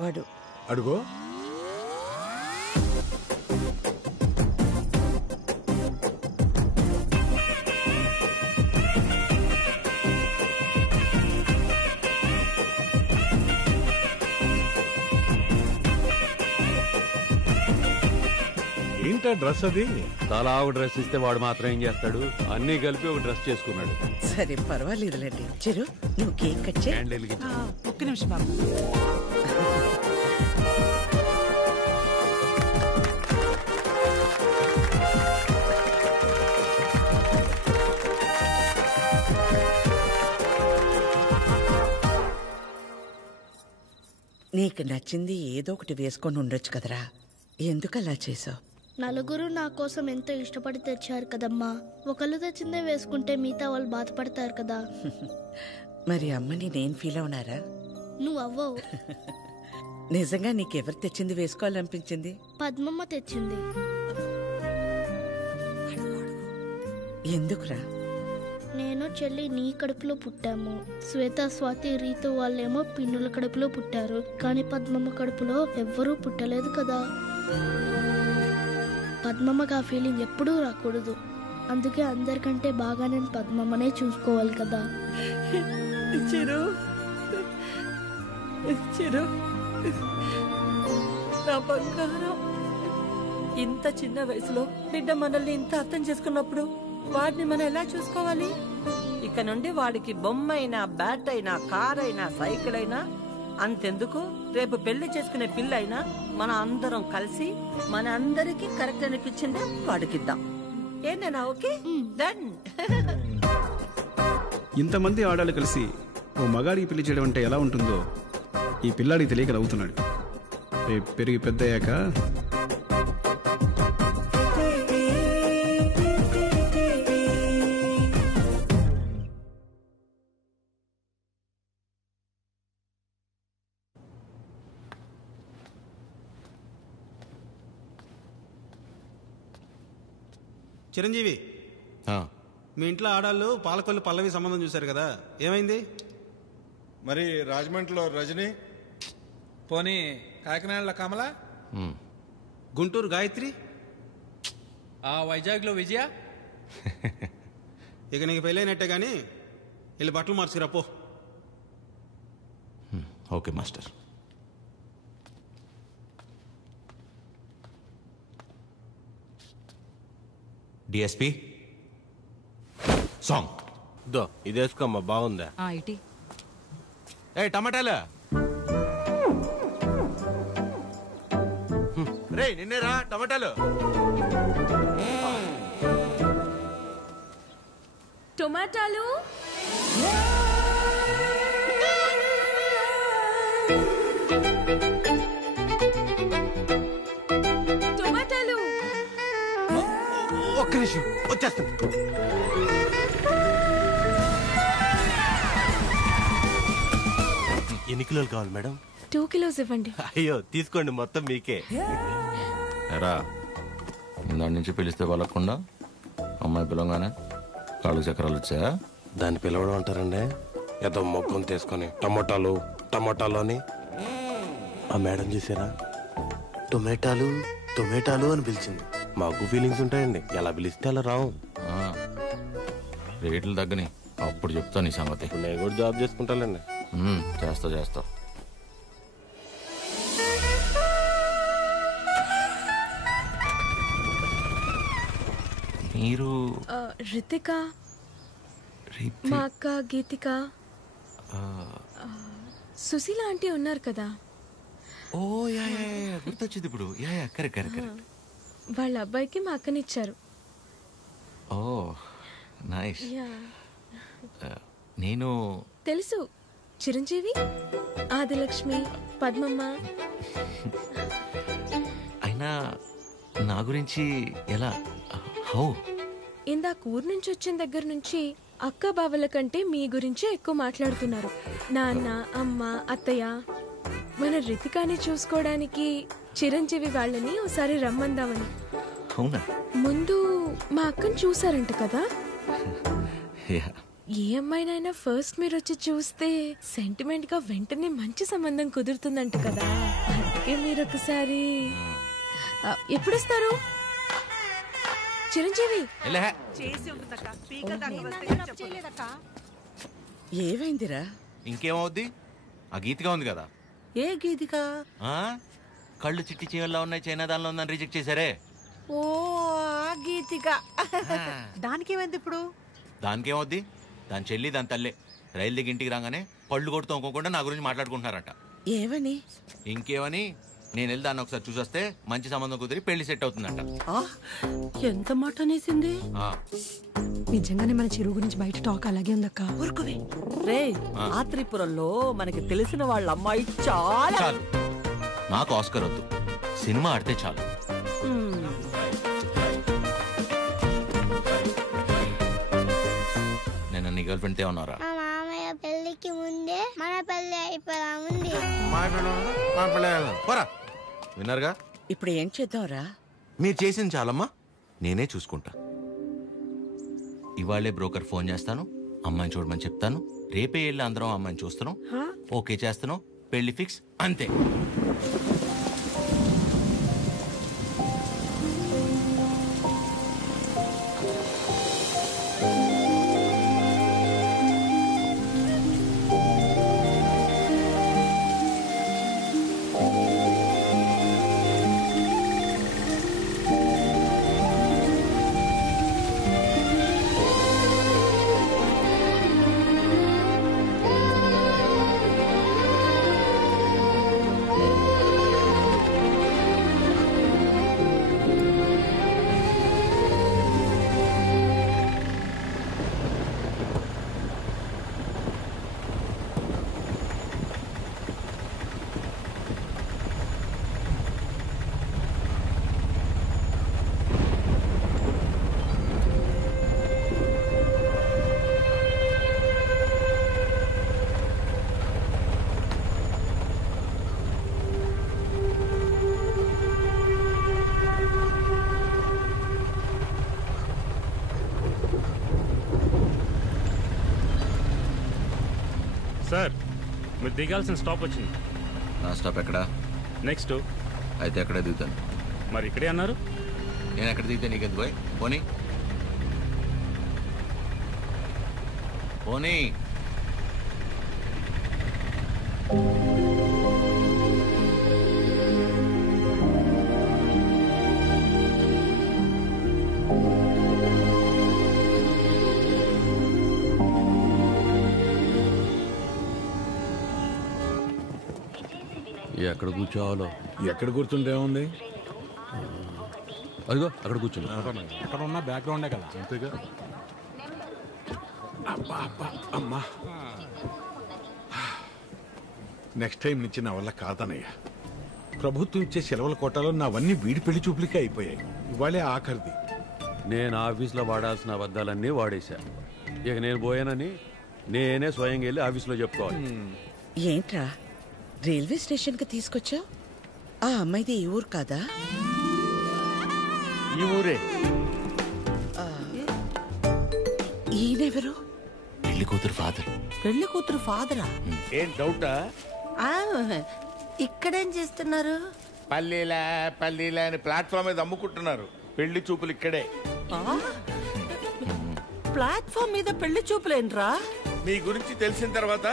వాడు అడుగో. ఏంటా డ్రెస్ అది? తలా ఒక డ్రెస్ ఇస్తే వాడు మాత్రం ఏం చేస్తాడు? అన్ని కలిపి ఒక డ్రెస్ చేసుకున్నాడు. సరే పర్వాలేదులేండి. చిరు నువ్వు కేక్ కట్ చేయి. ఒక్క నిమిషం బాబు. నీకు నచ్చింది ఏదో ఒకటి వేసుకొని ఉండొచ్చు కదరా, ఎందుకు అలా చేసావు? నలుగురు నా కోసం ఎంతో ఇష్టపడి తెచ్చారు కదమ్మా. ఒకళ్ళు తెచ్చిందే వేసుకుంటే మిగతా వాళ్ళు బాధపడతారు కదా. మరి అమ్మని నేను ఫీల్ అవునారా? నువ్వు అవ్వవు. నిజంగా నీకెవరు తెచ్చింది వేసుకోవాలనిపించింది? పద్మమ్మ తెచ్చింది. ఎందుకురా? నేను చెల్లి నీ కడుపులో పుట్టాము. శ్వేత, స్వాతి, రీతు వాళ్ళేమో పిన్నుల కడుపులో పుట్టారు. కానీ పద్మమ్మ కడుపులో ఎవ్వరూ పుట్టలేదు కదా. పద్మమ్మకి ఆ ఫీలింగ్ ఎప్పుడూ రాకూడదు. అందుకే అందరికంటే బాగా నేను పద్మమ్మనే చూసుకోవాలి కదా. చిరు, చిరు నా బంగారం. ఇంత చిన్న వయసులో బిడ్డ మనల్ని ఇంత అర్థం చేసుకున్నప్పుడు వాడిని మనం ఎలా చూసుకోవాలి? ఇక నుండి వాడికి బొమ్మ అయినా, బ్యాట్ అయినా, కార్ అయినా, సైకిల్ అయినా అంతెందుకు, రేపు పెళ్లి చేసుకునే పిల్ల అయినా మన అందరం కలిసి మన అందరికి కరెక్ట్ అనిపించిందే వాడికిద్దాం. ఏంటన్నా? Okay done. ఇంతమంది ఆడాలు కలిసి ఓ మగాడికి పెళ్లి చేయడం అంటే ఎలా ఉంటుందో ఈ పిల్లాడికి తెలియక నవ్వుతున్నాడు. రేపు పెరిగి పెద్దయ్యాక చిరంజీవి, మీ ఇంట్లో ఆడాళ్ళు పాలకొల్లు పల్లవి సంబంధం చూశారు కదా, ఏమైంది? మరి రాజమండ్రిలో రజని, పోనీ కాకినాడలో కమల, గుంటూరు గాయత్రి, వైజాగ్లో విజయ. ఇక నీకు పెళ్ళైనట్టే గాని వెళ్ళి బట్టలు మార్చుకురా పో. Okay master. డిఎస్పి సాంగ్ దో ఇది వేసుకోమ్మా, బాగుందా? ఇటీ ఏ టమాటాలు రే, నిన్నేరా టమాటాలు. టొమాటాలు టొమాటాలు. ఒక్క నిమిషం వచ్చేస్తాను. ఎన్ని కిలోలు కావాలి మేడం? 2 kilos ఇవ్వండి. అయ్యో తీసుకోండి, మొత్తం మీకే. ఎరా, ఇందాడి నుంచి పిలిస్తే వాళ్ళకుండా అమ్మాయి పిలవగానే కాళ్ళు చక్రాలు వచ్చాయా? దాన్ని పిలవడం అంటారండి. ఏదో మొగ్గం తీసుకొని టమాటాలు టమాటాలు అని. ఆ మేడం చూసారా, టొమాటాలు టొమాటాలు అని పిలిచింది. మాకు ఫీలింగ్స్ ఉంటాయండి, ఎలా పిలిస్తే అలా రావు. రేట్లు తగ్గని అప్పుడు చెప్తా నీ సంగతి. నేను కూడా జాబ్ చేసుకుంటానండి. చేస్తా చేస్తా. మీరు రితిక, మా అక్క గీతిక, సుశీల ఆంటీ ఉన్నారు కదా. ఓ యా గుర్తొచ్చింది ఇప్పుడు. Yeah correct correct. వాళ్ళ అబ్బాయికి మా అక్కనిచ్చారు. ఓ నైస్. నేను తెలుసు, చిరంజీవి, ఆదిలక్ష్మి, పద్మమ్మ. అయినా నా గురించి ఎలా? హౌ? ఇందాక ఊరు నుంచి వచ్చిన దగ్గర నుంచి అక్క బావల కంటే మీ గురించే ఎక్కువ మాట్లాడుతున్నారు. నాన్న, అమ్మ, అత్తయ్య. మన రితికాని చూసుకోవడానికి చిరంజీవి వాళ్ళని ఒకసారి రమ్మందామని. అవునా? ముందు మా అక్కని చూసారంట కదా. ఏ అమ్మాయినైనా ఫస్ట్ మీరు వచ్చి చూస్తే సెంటిమెంట్ గా వెంటనే మంచి సంబంధం కుదురుతుందంట కదా, అందుకే మీరు ఒకసారి ఎప్పుడు వస్తారు చిరంజీవి? ఏమైందిరా? ఇంకేమవుద్ది, ఆ గీతిగా ఉంది కదా. ఏ గీతిక? కళ్ళు చిట్టి చీవల్లో ఉన్నాయి, చైనా దానిలో ఉందని రిజెక్ట్ చేశారే. ఓ ఆ గీతిక. దానికేమైంది ఇప్పుడు? దానికేమవుద్ది, దాని చెల్లి దాని తల్లే రైలు దిగి ఇంటికి రాగానే పళ్ళు కొడుతూ అనుకోకుండా నా గురించి మాట్లాడుకుంటున్నారట. ఏమని? ఇంకేమని, నేను వెళ్ళి దాన్ని ఒకసారి చూసొస్తే మంచి సంబంధం కుదిరి పెళ్లి సెట్ అవుతుందంట. ఎంత మాట అనేసింది? నిజంగానే మన చెరువు గురించి బయట టాక్ అలాగే ఉందక్క. ఊరుకోవే రే. ఆ త్రిపురంలో మనకి తెలిసిన వాళ్ళ అమ్మాయి చాలా. చాలు, నాకు ఆస్కర్ వద్దు, సినిమా ఆడితే చాలు. నేను నీ గర్ల్ ఫ్రెండ్ తే ఉన్నారా? మా మామయ్య పెళ్లికి ముందే మన పెళ్లి అయిపోదా ఉంది. విన్నారుగా, ఇప్పుడు ఏం చేద్దాంరా? మీరు చేసింది చాలమ్మా, నేనే చూసుకుంటా. ఇవాళే బ్రోకర్ ఫోన్ చేస్తాను, అమ్మాయిని చూడమని చెప్తాను. రేపే వెళ్ళి అందరం అమ్మాయిని చూస్తున్నాం, ఓకే చేస్తున్నాం, పెళ్లి ఫిక్స్, అంతే. సార్, మీరు దిగాల్సిన స్టాప్ వచ్చింది. నా స్టాప్ ఎక్కడా? నెక్స్ట్. అయితే ఎక్కడే దిగుతాను. మరి ఇక్కడే అన్నారు. నేను ఎక్కడ దిగితే నీకెందుకు పోయి? పోనీ పోనీ. ఎక్కడ కూర్చోవాలో? ఎక్కడ కూర్చుంటేముంది, అదిగో అక్కడ కూర్చుని. అక్కడ ఉన్న బ్యాక్గ్రౌండే కదా. అంతేగా. అబ్బా అబ్బా అమ్మా, నెక్స్ట్ టైం నుంచి నా వల్ల కాదనయ్యా. ప్రభుత్వం ఇచ్చే సెలవుల కోటాలో నావన్నీ వీడి పెళ్లి చూపులకే అయిపోయాయి. ఇవాళే ఆఖరిది. నేను ఆఫీస్లో వాడాల్సిన అబద్ధాలన్నీ వాడేశా. ఇక నేను పోయానని నేనే స్వయంగా వెళ్ళి ఆఫీస్లో చెప్పుకోవాలి. ఏంట్రా రైల్వే స్టేషన్కి తీసుకొచ్చావు? ఆ అమ్మాయిది ఈ ఊరు కాదా? ఈ ఊరే. ఈయనెవరు? పెళ్లి కూతురు ఫాదర్. పెళ్లి కూతురు ఫాదరా? ఏం డౌటా? ఇక్కడేం చేస్తున్నారు? పల్లీలా పల్లీలా అని ప్లాట్ఫామ్ మీద అమ్ముకుంటున్నారు. పెళ్లి చూపులు ఇక్కడే. ప్లాట్ఫామ్ మీద పెళ్లి చూపులేంట్రా? మీ గురించి తెలిసిన తర్వాత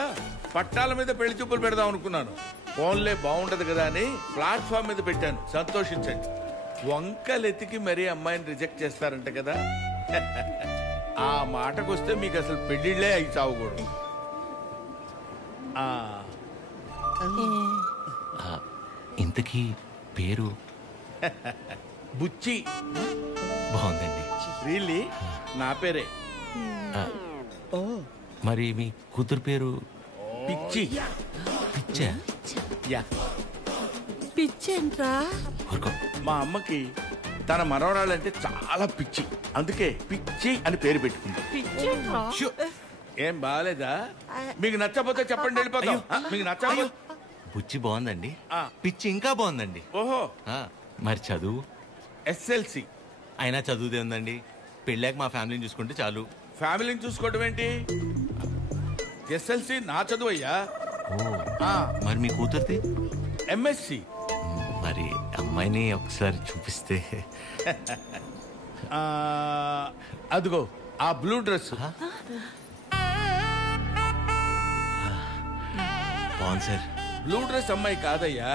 పట్టాల మీద పెళ్లి చూపులు పెడదాం అనుకున్నాను. ఫోన్లే బాగుంటది కదా అని ప్లాట్ఫామ్ మీద పెట్టాను. సంతోషించండి. వంకలెతికి మరీ అమ్మాయిని రిజెక్ట్ చేస్తారంట కదా. ఆ మాటకొస్తే మీకు అసలు పెళ్లిళ్లే అయి చావకూడదు. ఇంతకీ పేరు? బుచ్చి. బాగుందండి. రియల్లీ నా పేరే. మరి మీ కూతురు పేరు? పిచ్చి. పిచ్చా? యా. పిచ్చేంట్రా? మా అమ్మకి తన మనవరాళ్ళంటే చాలా పిచ్చి, అందుకే పిచ్చి అని పేరు పెట్టుకుంది. ఏం బాగాలేదా? మీకు నచ్చకపోతే చెప్పండి, వెళ్ళిపోతాం. మీకు నచ్చకపోతే. బుచ్చి బాగుందండి, పిచ్చి ఇంకా బాగుందండి. ఓహో. మరి చదువు? SLC. అయినా చదువుదే ఉందండి. పెళ్ళాక మా ఫ్యామిలీని చూసుకుంటే చాలు. ఫ్యామిలీని చూసుకోవడం ఏంటి? ఎస్ఎల్సి నా చదువయ్యా. మరి మీ కూతురుది? ఎంఎస్సి. మరి అమ్మాయిని ఒకసారి చూపిస్తే. అదిగో ఆ బ్లూ డ్రెస్. బాగుంది సార్. బ్లూ డ్రెస్ అమ్మాయి కాదయ్యా,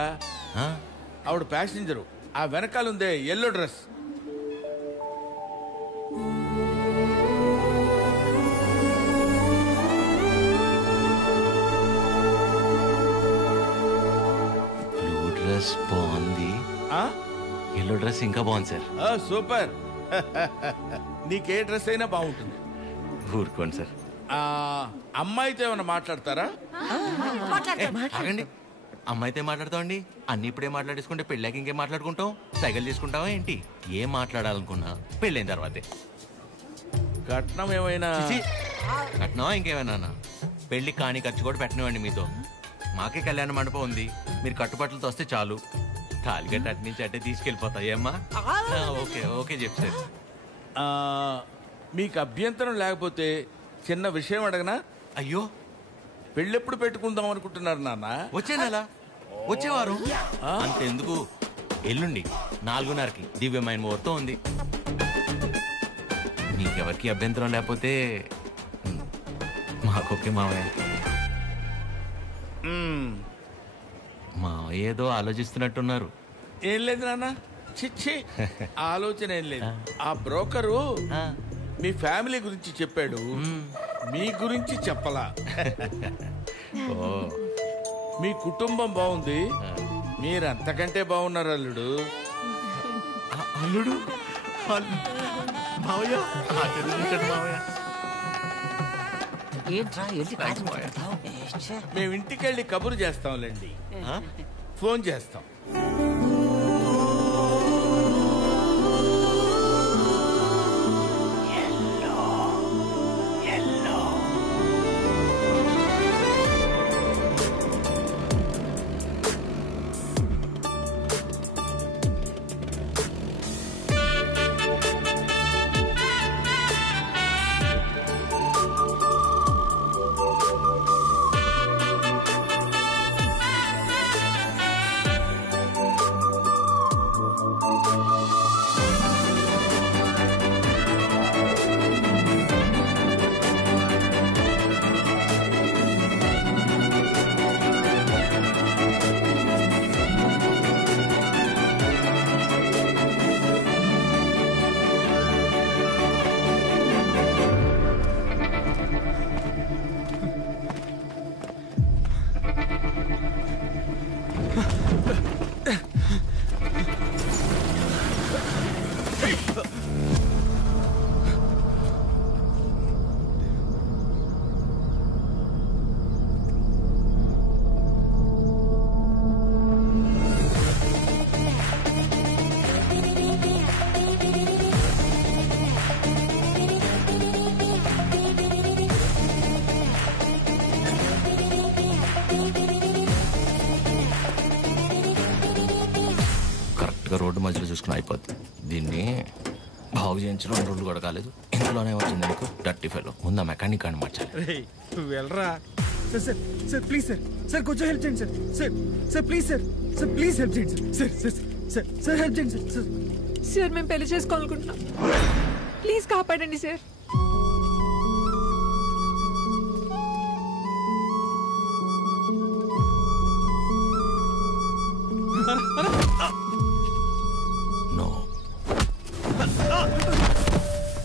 ఆవిడ ప్యాసింజరు. ఆ వెనకాలందే ఎల్లో డ్రెస్. బ్లూ డ్రెస్ బాగుంది, ఎల్లో డ్రెస్ ఇంకా బాగుంది సార్. సూపర్. నీకే డ్రెస్ అయినా బాగుంటుంది. ఊరుకోండి సార్. అమ్మాయితో ఏమైనా మాట్లాడతారా? ఆగండి, అమ్మాయితో మాట్లాడతామండి. అన్ని ఇప్పుడే మాట్లాడేసుకుంటే పెళ్ళాక ఇంకేం మాట్లాడుకుంటాం? సైకిల్ తీసుకుంటావా ఏంటి? ఏం మాట్లాడాలనుకున్నా పెళ్ళైన తర్వాతే. కట్నం ఏమైనా? కట్నమా ఇంకేమైనా? పెళ్లి కాని ఖర్చు కూడా పెట్టనివ్వండి మీతో. మాకే కళ్యాణ మండపం ఉంది, మీరు కట్టుబట్టలతో వస్తే చాలు. తాలిగట్టు అటు నుంచి అట్టే తీసుకెళ్ళిపోతాయి అమ్మా. ఓకే ఓకే చెప్తారు. మీకు అభ్యంతరం లేకపోతే చిన్న విషయం అడగనా? అయ్యో, పెళ్ళెప్పుడు పెట్టుకుందాం అనుకుంటున్నారు నాన్న? వచ్చే నెల, వచ్చేవారు. అంతెందుకు, ఎల్లుండి 4:30కి దివ్యమైన ముహూర్తం ఉంది. నీకెవరికి అభ్యంతరం లేకపోతే మాకొకే మావయ్య. మావయ్య ఏదో ఆలోచిస్తున్నట్టున్నారు. ఏం లేదు నాన్న, చిచ్చి ఆలోచన ఏం లేదు. ఆ బ్రోకరు మీ ఫ్యామిలీ గురించి చెప్పాడు, మీ గురించి చెప్పలా. మీ కుటుంబం బాగుంది, మీరు అంతకంటే బాగున్నారు అల్లుడు. అల్లుడు మావయ్య, మేము ఇంటికెళ్ళి కబురు చేస్తాంలేండి, ఫోన్ చేస్తాం. రోడ్డు మధ్యలో చూసుకుని అయిపోద్ది. దీన్ని బాగు చేయించడం 2 రోజులు కూడా కాలేదు, ఇంట్లోనే వచ్చింది నీకు డర్టీ ఫెలో. ముందు మెకానిక్ అని మార్చాలి. వెళ్ళరా sir. Sir sir please sir, sir కొంచెం హెల్ప్ చేయండి sir. Sir sir please sir, sir please help చేయండి sir. Sir sir sir help చేయండి సార్. సార్ సార్ మేము పెళ్లి చేసుకోవాలనుకుంటున్నాం, ప్లీజ్ కాపాడండి సార్.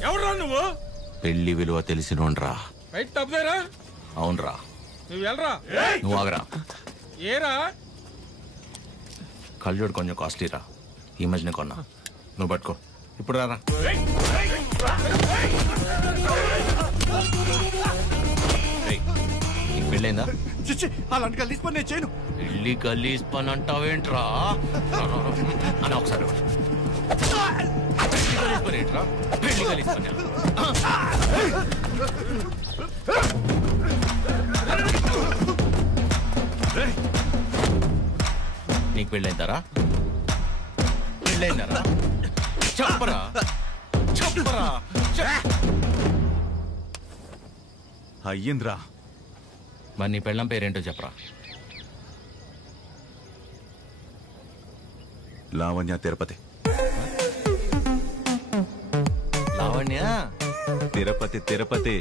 ఎవరురా నువ్వు? పెళ్లి విలువ తెలిసినోండ్రా. అవునరా, నువ్వు వెళ్ళరా. నువ్వు ఆగరా. ఏరా కళ్ళజోడు కొంచెం కాస్ట్లీరా, ఈ మధ్యనే కొన్నా. నువ్వు పట్టుకో. ఇప్పుడు రారా. నీకు పెళ్ళైందా? అలాంటి గలీజ్ పని నేను చేయను. పెళ్లి గలీజ్ పని అంటావేంట్రా అని ఒకసారి. పెళ్లి గలీజ్ పని నీకు పెళ్ళైందారా? పెళ్ళైందారా? చెప్పరా చెప్పరా. అయ్యింద్రా. మరి నీ పెళ్ళం పేరేంటో చెప్పరా. లావణ్య తిరుపతి. లావణ్య తిరుపతి తిరుపతి.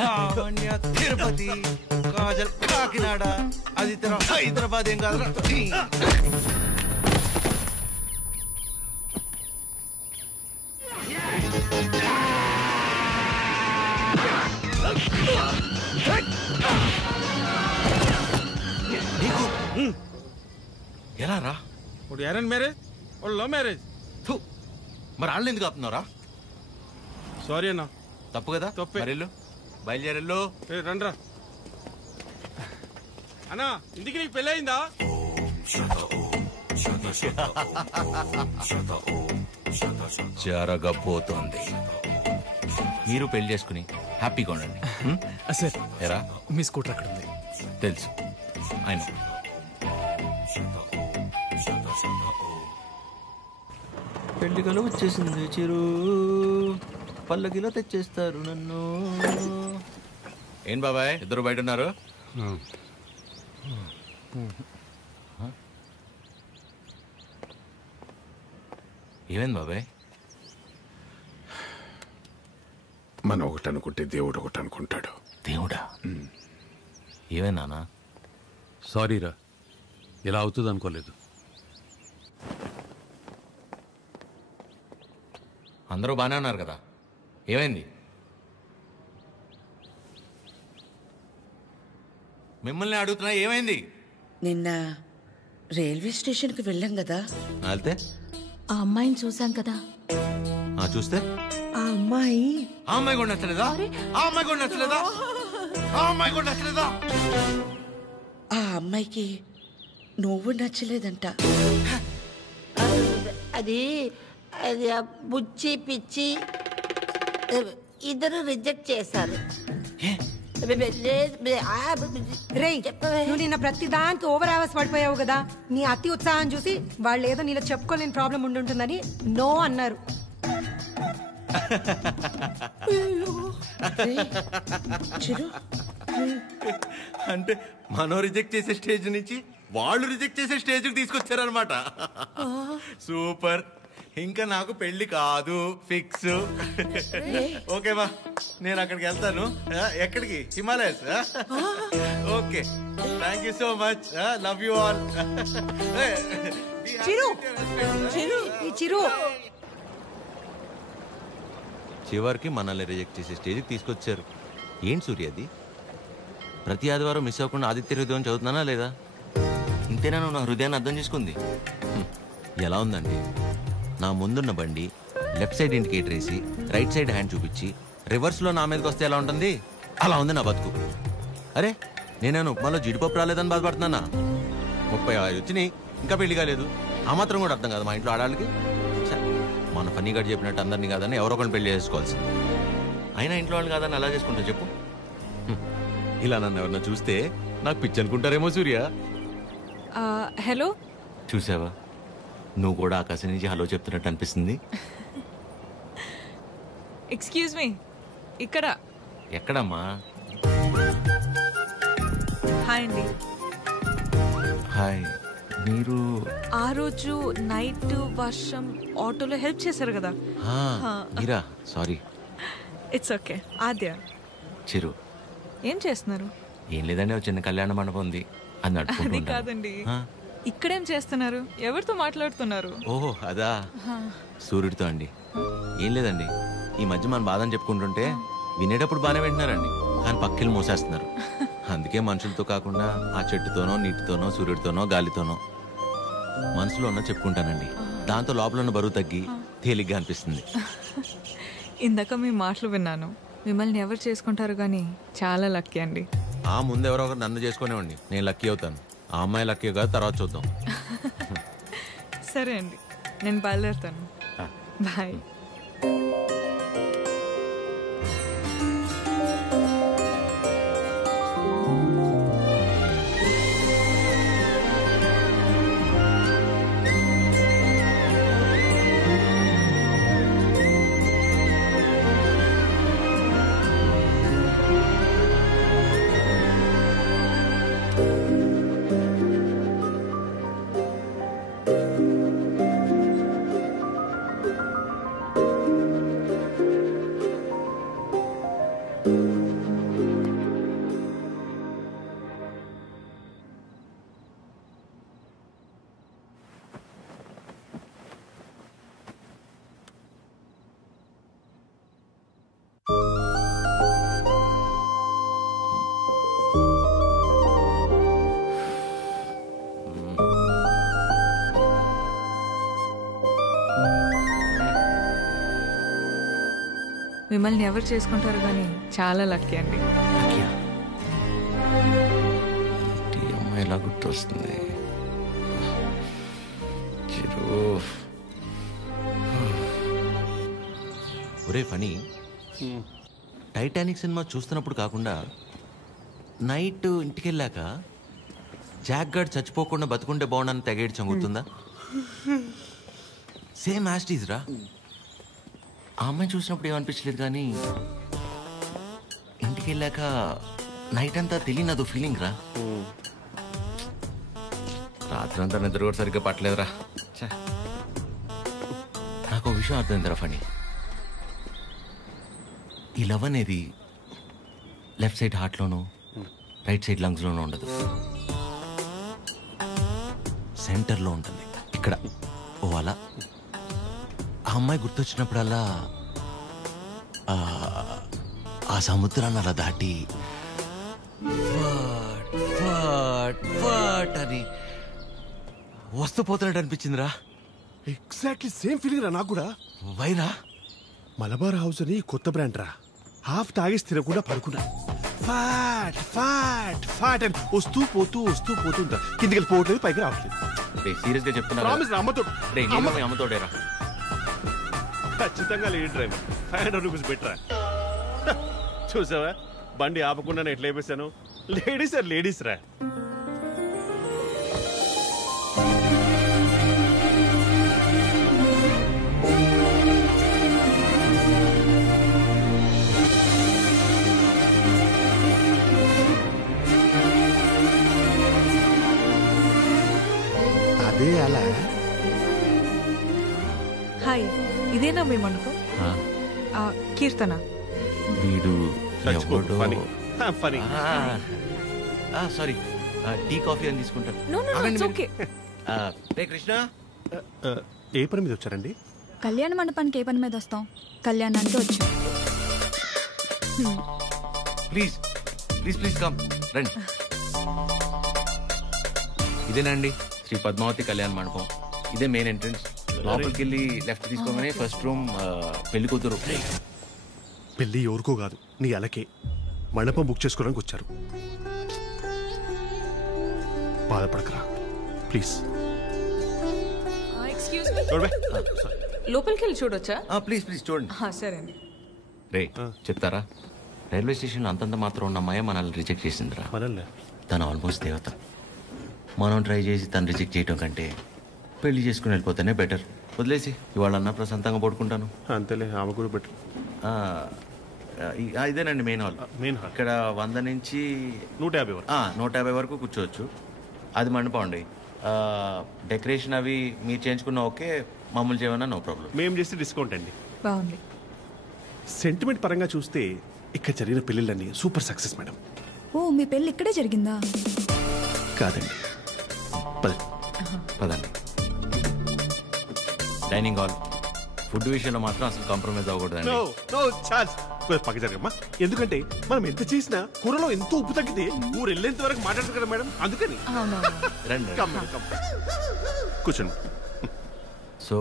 లావణ్య తిరుపతి, కాజల్ కాకినాడ, అది హైదరాబాద్ ఏం కాదురా. ఎలా రా? ఇప్పుడు అరేంజ్ మ్యారేజ్, లవ్ మ్యారేజ్. మరి వాళ్ళు ఎందుకు ఆపుతున్నారా? సారీ అన్న. తప్పు కదా. తప్పే. మరెళ్ళు, బయలుదేరెళ్ళు. రండ్రా అన్నా, ఇంటికి నీకు పెళ్ళి అయిందా? జరగబోతోంది. మీరు పెళ్లి చేసుకుని హ్యాపీగా ఉండండి. సార్ ఎరా మీ స్కూటర్ అక్కడ ఉంది. తెలుసు ఆయన. పెళ్లి కల వచ్చేసింది చిరు, పల్లకిలో తెచ్చేస్తారు నన్ను. ఏం బాబాయ్ ఇద్దరు బయట ఉన్నారు? ఏమైంది బాబాయ్? మనం ఒకటి అనుకుంటే దేవుడు ఒకటి అనుకుంటాడు. దేవుడా? ఏమైనా? సారీరా, ఇలా అవుతుంది అనుకోలేదు. అందరూ బాగానే ఉన్నారు కదా, ఏమైంది? మిమ్మల్ని అడుగుతున్నా, ఏమైంది? నిన్న రైల్వే స్టేషన్కి వెళ్ళాం కదా. వెళ్తే ఆ అమ్మాయిని చూసాం కదా. చూస్తే ఆ అమ్మాయి కూడా నచ్చలేదా? ఆ అమ్మాయి కూడా నచ్చలేదా? ఆ అమ్మాయి కూడా నచ్చలేదా? ఆ అమ్మాయికి నువ్వు నచ్చలేదంట. అది అది బుచ్చి పిచ్చి ఇద్దరు రిజెక్ట్ చేశారు. నువ్వు నిన్న ప్రతి దానికి ఓవర్ అవర్స్ పడిపోయావు కదా. నీ అతి ఉత్సాహం చూసి వాళ్ళు ఏదో నీలో చెప్పుకోలేని ప్రాబ్లం ఉండుంటుందని నో అన్నారు. అంటే మనం రిజెక్ట్ చేసే స్టేజ్ నుంచి వాళ్ళు రిజెక్ట్ చేసే స్టేజ్ తీసుకొచ్చారనమాట. సూపర్. ఇంకా నాకు పెళ్లి కాదు, ఫిక్స్. ఓకేమా, నేను అక్కడికి వెళ్తాను. ఎక్కడికి? Himalayas. Okay, thank you so much. Love you all. Chiru Chiru చివరికి మనల్ని రిజెక్ట్ చేసే స్టేజ్కి తీసుకొచ్చారు. ఏంటి సూర్య అది? ప్రతి ఆదివారం మిస్ అవ్వకుండా ఆదిత్య హృదయం చదువుతున్నానా లేదా? ఇంతేనా నువ్వు నా హృదయాన్ని అర్థం చేసుకుంది? ఎలా ఉందండి? నా ముందున్న బండి లెఫ్ట్ సైడ్ ఇండికేటర్ వేసి రైట్ సైడ్ హ్యాండ్ చూపించి రివర్స్లో నా మీదకి వస్తే ఎలా ఉంటుంది? అలా ఉంది నా బతుకు. అరే, నేనేను ఉప్మాలో జీడిపప్పు రాలేదని బాధపడుతున్నానా? 35 వచ్చినాయి, ఇంకా పెళ్లి కాలేదు. ఆ మాత్రం కూడా అర్థం కాదు మా ఇంట్లో ఆడాళ్ళకి. మన ఫన్నీ గారు చెప్పినట్టు అందరినీ కాదని ఎవరో ఒకరిని పెళ్లి చేసుకోవాల్సింది. అయినా ఇంట్లో వాళ్ళు కాదని అలా చేసుకుంటా చెప్పు. ఇలా నన్ను ఎవరన్నా చూస్తే నాకు పిచ్చి అనుకుంటారేమో సూర్య. హలో, చూసావా, నువ్వు కూడా ఆకాశం నుంచి హలో చెప్తున్నట్టు అనిపిస్తుంది. ఎక్స్క్యూజ్ మీ, ఇక్కడ. ఎక్కడమ్మా? హాయ్ అండి. హాయ్. మీరు ఆ రోజు నైట్ వర్షం ఆటోలో హెల్ప్ చేశారు కదా. మీరా? Sorry. It's okay. Aadya. Chiru. ఏం చేస్తున్నారు? ఏం లేదండి, ఒక చిన్న కళ్యాణ మండపం ఉంది, అది అది కాదండి. ఇక్కడేం చేస్తున్నారు? ఎవరితో మాట్లాడుతున్నారు? ఓహో అదా, సూర్యుడితో అండి. ఏం లేదండి, ఈ మధ్య మన బాధని చెప్పుకుంటుంటే వినేటప్పుడు బాగానే వింటున్నారండి, కానీ పక్కిలు మోసేస్తున్నారు. అందుకే మనుషులతో కాకుండా ఆ చెట్టుతోనో, నీటితోనో, సూర్యుడితోనో, గాలితోనో మనసులో ఉన్న చెప్పుకుంటానండి. దాంతో లోపల ఉన్న బరువు తగ్గి తేలిగ్గా అనిపిస్తుంది. ఇందాక మీ మాటలు విన్నాను. మిమ్మల్ని ఎవరు చేసుకుంటారు కానీ చాలా లక్కీ అండి. ఆ ముందు ఎవరో ఒకరు నన్ను చేసుకునేవాడిని, నేను లక్కీ అవుతాను. ఆ అమ్మాయి లక్కీ కాదు, తర్వాత చూద్దాం. సరే అండి, నేను బయలుదేరుతాను. బాయ్. మిమ్మల్ని ఎవరు చేసుకుంటారు కానీ చాలా లక్కీ అండి. అమ్మాయి ఎలా గుర్తొస్తుంది? ఒరే ఫనీ, టైటానిక్ సినిమా చూస్తున్నప్పుడు కాకుండా నైట్ ఇంటికి వెళ్ళాక జాక్ గార్డ్ చచ్చిపోకుండా బతుకుంటే బాగుండని తెగేడు చంగుతుందా? సేమ్ యాస్టీజ్ రా. ఆ అమ్మాయి చూసినప్పుడు ఏమనిపించలేదు, కానీ ఇంటికి వెళ్ళాక నైట్ అంతా తెలియనదు ఫీలింగ్ రా. రాత్రి అంతా నిద్ర కూడా సరిగ్గా పట్టలేదురా. నాకు విషయం అర్థమైందిరా ఫనీ. ఈ లవ్ అనేది లెఫ్ట్ సైడ్ హార్ట్లోనూ రైట్ సైడ్ లంగ్స్లోనూ ఉండదు, సెంటర్లో ఉంటుంది. ఇక్కడ ఓ అలా ఆ అమ్మాయి గుర్తొచ్చినప్పుడల్లా ఆ సముద్రాన్ని అలా దాటి అని వస్తూ పోతున్నట్టు అనిపించిందిరా. ఎగ్జాక్ట్లీ సేమ్ ఫీలింగ్ రా నాకు కూడా. వైరా మలబార్ హౌస్ అని కొత్త బ్రాండ్ రా. హాఫ్ తాగేసి తినకుండా పడుకున్నా. ఫాట్ ఫాట్ ఫాట్ అని వస్తూ పోతూ ఉంటా. కిందికి వెళ్ళిపోవట్లేదు, పైకి రావట్లేదు. సీరియస్ గా చెప్తున్నా, అమ్మతోడేరా. ఖచ్చితంగా లేడీ డ్రైవర్. 500 రూపీస్ బెటరా. చూసావా బండి ఆపకుండా ఎట్లా వేసాను. లేడీస్ రా. అదే అలా. హాయ్, ఇదేనా మీ మండపం? కీర్తన. వీడు ఫనీ. సారీ, టీ కాఫీ అని తీసుకుంటాను. No no it's okay. రే కృష్ణ, ఏ పని మీద వచ్చారండి? కళ్యాణ మండపానికి ఏ పని మీద వస్తాం? కళ్యాణానికి వచ్చాం. ప్లీజ్ ప్లీజ్ ప్లీజ్ కమ్, రండి. ఇదేనండి శ్రీ పద్మావతి కళ్యాణ మండపం. ఇదే మెయిన్ ఎంట్రన్స్. లోపలికి వెళ్ళి లెఫ్ట్ తీసుకోగానే ఫస్ట్ రూమ్ పెళ్లి కూతురు. పెళ్లి ఎవరికో కాదు, నీ అలకే. మండపం బుక్ చేసుకోవడానికి వచ్చారు. బాధపడకరా ప్లీజ్. ఎక్స్క్యూజ్ మీ, లోపలికి వెళ్ళి చూడొచ్చా? ప్లీజ్ ప్లీజ్ చూడండి. సరే అండి. రే చెప్తారా, రైల్వే స్టేషన్లో అంతంత మాత్రం ఉన్న అమ్మాయి మనల్ని రిజెక్ట్ చేసిందిరా. తను ఆల్మోస్ట్ దేవత. మనం ట్రై చేసి తను రిజెక్ట్ చేయటం కంటే పెళ్లి చేసుకుని వెళ్ళిపోతేనే బెటర్. వదిలేసి ఇవాళన్నా ప్రశాంతంగా పడుకుంటాను. అంతేలే, ఆమె కూడా బెటర్. ఇదేనండి మెయిన్ హాల్. ఇక్కడ 100 నుంచి 150 వరకు కూర్చోవచ్చు. అది మండపం అండి. డెకరేషన్ అవి మీరు చేయించుకున్న ఓకే, మామూలు చేయమన్నా నో ప్రాబ్లం. మేము చేస్తే డిస్కౌంట్ అండి. బాగుంది. సెంటిమెంట్ పరంగా చూస్తే ఇక్కడ జరిగిన పెళ్ళిళ్ళన్నీ సూపర్ సక్సెస్ మేడం. ఓ, మీ పెళ్ళి ఇక్కడే జరిగిందా? కాదండి, పదండి. Dining hall. ఫుడ్ విషయంలో మాత్రం అసలు కాంప్రమైజ్ అవ్వకూడదండి. పక్క జరగమ్మా. ఎందుకంటే మనం ఎంత చేసినా కూరలో ఎంతో ఉప్పు తగ్గితే ఊరు వెళ్ళేంత వరకు మాట్లాడతారు కదా మేడం, అందుకని. కూర్చోండి. సో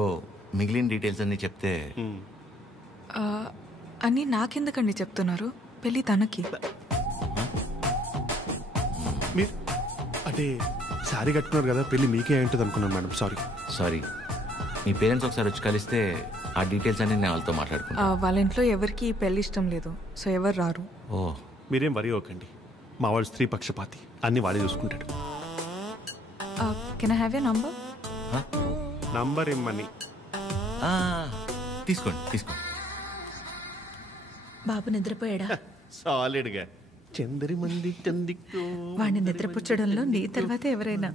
మిగిలిన డీటెయిల్స్ అన్ని చెప్తే. అని నాకెందుకండి చెప్తున్నారు? పెళ్ళి తనకి. మీరు అంటే సారీ కట్టుకున్నారు కదా, పెళ్లి మీకే ఉంటుంది అనుకున్నాను మేడం. సారీ. మీ పేరెంట్స్ ఒకసారి వచ్చి కలిస్తే ఆ డీటెయిల్స్ అన్ని నేను వాళ్ళతో మాట్లాడుకున్నాను. వాళ్ళ ఇంట్లో ఎవరికి పెళ్లి ఇష్టం లేదు, సో ఎవరు రారు. ఓ, మీరేం వరి అవ్వకండి. మా వాడు స్త్రీ పక్షపాతి, అన్ని వాడే చూసుకుంటాడు. Can I have your number? Number ఇమ్మని. తీసుకోండి. బాబు నిద్రపోయాడా? సాలిడ్గా. చందరి మంది చందికో వాడిని నిద్రపుచ్చడంలో నీ తర్వాత ఎవరైనా.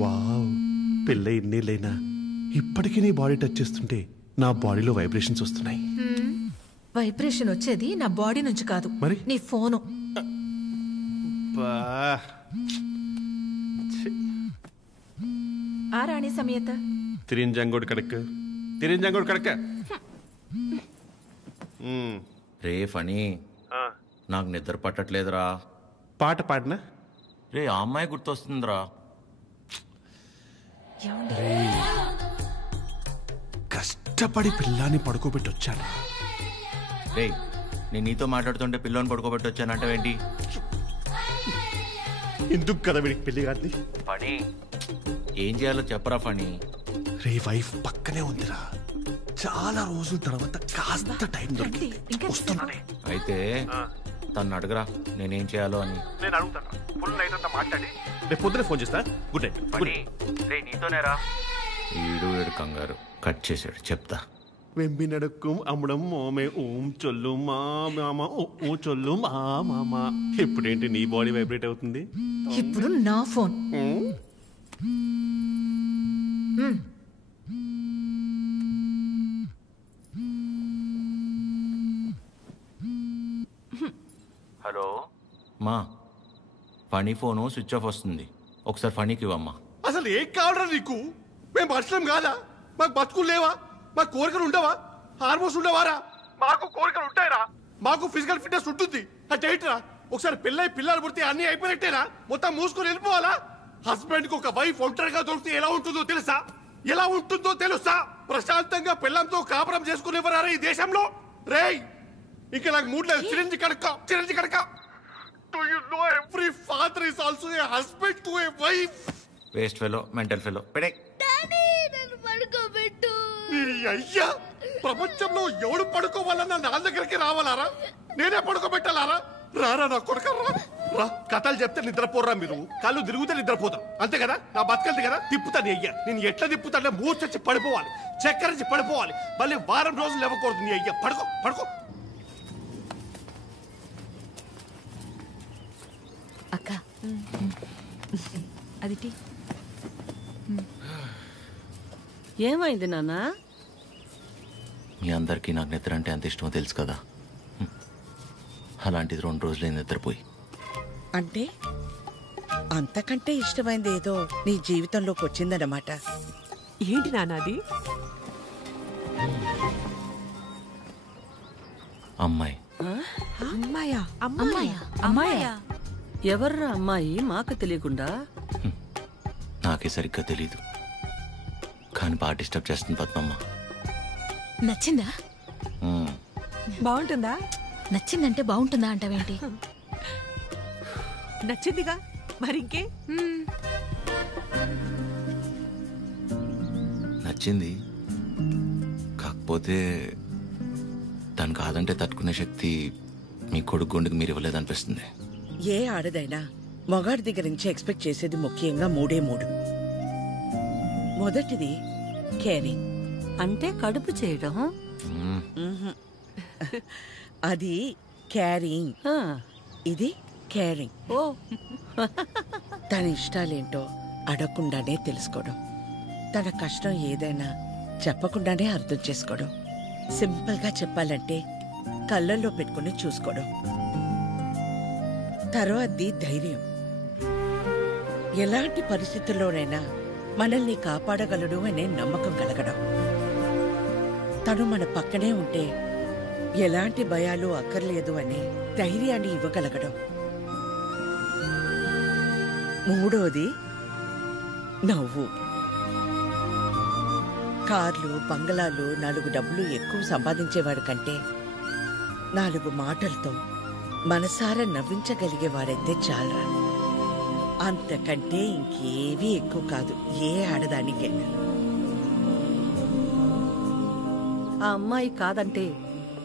వావ్, పెళ్ళై ఇన్నేళ్ళైనా ఇప్పటికీ నీ బాడీ టచ్ చేస్తుంటే నా బాడీలో వైబ్రేషన్స్ వస్తున్నాయి. వైబ్రేషన్ వచ్చేది నా బాడీ నుంచి కాదు, మరి నీ ఫోను. ఆ రాణి సమేత తిరింజంగోడు కడక. రే ఫనీ, నాకు నిద్ర పట్టట్లేదురా. పాట పాడినా? రే ఆ అమ్మాయి గుర్తొస్తుందిరా. కష్టం కష్టపడి పిల్లాన్ని పడుకోబెట్టి వచ్చాను. రే, నేను నీతో మాట్లాడుతుంటే పిల్లని పడుకోబెట్టి వచ్చానంటావేంటి? ఎందుకు కదా వీడికి పెళ్లి కాదు? పని ఏం చేయాలో చెప్పరా ఫణి. రే, వైఫ్ పక్కనే ఉందిరా. చాలా రోజుల తర్వాత కాస్త టైం దొరికింది. వస్తున్నానే. అయితే తను అడగరా నేనేం చేయాలో అని. నేను అడుగుతాను. ఫుల్ నైట్ అంతా మాట్లాడి రేపు పొద్దున ఫోన్ చేస్తా. Good night. నీతోనేరా. ఈడు కంగారు కట్ చేశాడు. చెప్తా. వెంబి నడకం అమ్మడం మోమే ఓం చొల్లు మా మామ ఓ చొల్లు మా మామ. ఇప్పుడేంటి నీ బాడీ వైబ్రేట్ అవుతుంది? ఇప్పుడు నా ఫోన్. హలో మా, ఫణి ఫోను స్విచ్ ఆఫ్ వస్తుంది. ఒకసారి ఫణికి ఇవ్వమ్మా. అసలు ఏం కావాలరా నీకు? మేము మనుషులం కాదా? మాకు బతుకులు లేవా? మాకు కోరికలు ఉండవా? హార్మోన్స్ ఉండవారా? మాకు కోరికలు ఉంటాయరా? మాకు ఫిజికల్ ఫిట్నెస్ ఉంటుంది. అంటే ఏంట్రా, ఒకసారి పిల్లలు పుడితే అన్ని అయిపోయినట్టేనా? మొత్తం మూసుకొని వెళ్ళిపోవాలా? హస్బెండ్ కి ఒక వైఫ్ ఒంటరిగా దొరికితే ఎలా ఉంటుందో తెలుసా? ఎలా ఉంటుందో తెలుసా? ప్రశాంతంగా పిల్లంతో కాపురం చేసుకునేవారా ఈ దేశంలో? రేయ్, ఇంకా నాకు మూడ్ లేదు. Chironji కడక. Do you know every father is also a husband to a wife? Waste fellow, mental fellow. పెడే. అయ్యా, ప్రపంచంలో ఎవడు పడుకోవాలన్నా నా దగ్గరికి రావాలారా? నేనే పడుకోబెట్టాలారా? రారా నా కొడుక, రా. కథలు చెప్తే నిద్రపోరా మీరు. కళ్ళు తిరుగుతే నిద్రపోతాం, అంతే కదా? నా బతకల్ది కదా, తిప్పుతాను. అయ్యా, నేను ఎట్లా తిప్పుతానే మూర్చొచ్చి పడిపోవాలి, చక్కరించి పడిపోవాలి. మళ్ళీ వారం రోజులు ఇవ్వకూడదు. నీ అయ్యా, పడుకో. అక్క అది టీ. ఏమైంది నాన్న? మీ అందరికీ నాకు నిద్ర అంటే అంత ఇష్టమో తెలుసు కదా. అలాంటిది 2 రోజులే నిద్రపోయి. అంటే అంతకంటే ఇష్టమైంది ఏదో నీ జీవితంలోకి వచ్చిందన్నమాట. ఏంటి నాన్నది? అమ్మాయి. అమ్మాయా? ఎవర్రా అమ్మాయి? మాకు తెలియకుండా. నాకే సరిగ్గా తెలీదు, కానీ బాగా డిస్టర్బ్ చేస్తుంది పద్మమ్మ. నచ్చిందా? బాగుంటుందా? నచ్చిందంటే బాగుంటుందా అంటావేంటి? నచ్చిందిగా, మరింకే. నచ్చింది, కాకపోతే తను కాదంటే తట్టుకునే శక్తి మీ కొడుకు గుండెకి మీరు ఇవ్వలేదనిపిస్తుంది. ఏ ఆడదైనా మగాడి దగ్గర నుంచి ఎక్స్పెక్ట్ చేసేది ముఖ్యంగా 3. మొదటిది కేరింగ్. అంటే కడుపు చేయడం. అది క్యారింగ్, ఇది కేరింగ్. ఓ, తన ఇష్టాలేంటో అడగకుండానే తెలుసుకోవడం, తన కష్టం ఏదైనా చెప్పకుండానే అర్థం చేసుకోవడం, సింపుల్ గా చెప్పాలంటే కళ్ళల్లో పెట్టుకుని చూసుకోవడం. తర్వాతది ధైర్యం. ఎలాంటి పరిస్థితుల్లోనైనా మనల్ని కాపాడగలడు అనే నమ్మకం కలగడం. తను మన పక్కనే ఉంటే ఎలాంటి భయాలు అక్కర్లేదు అనే ధైర్యాన్ని ఇవ్వగలగడం. 3వది నవ్వు. కార్లు, బంగళాలు, 4 డబ్బులు ఎక్కువ సంపాదించేవాడు కంటే 4 మాటలతో మనసారా నవ్వించగలిగేవాడైతే చాలరా. అంతకంటే ఇంకేవీ ఎక్కువ కాదు ఏ ఆడదానికైనా. ఆ అమ్మాయి కాదంటే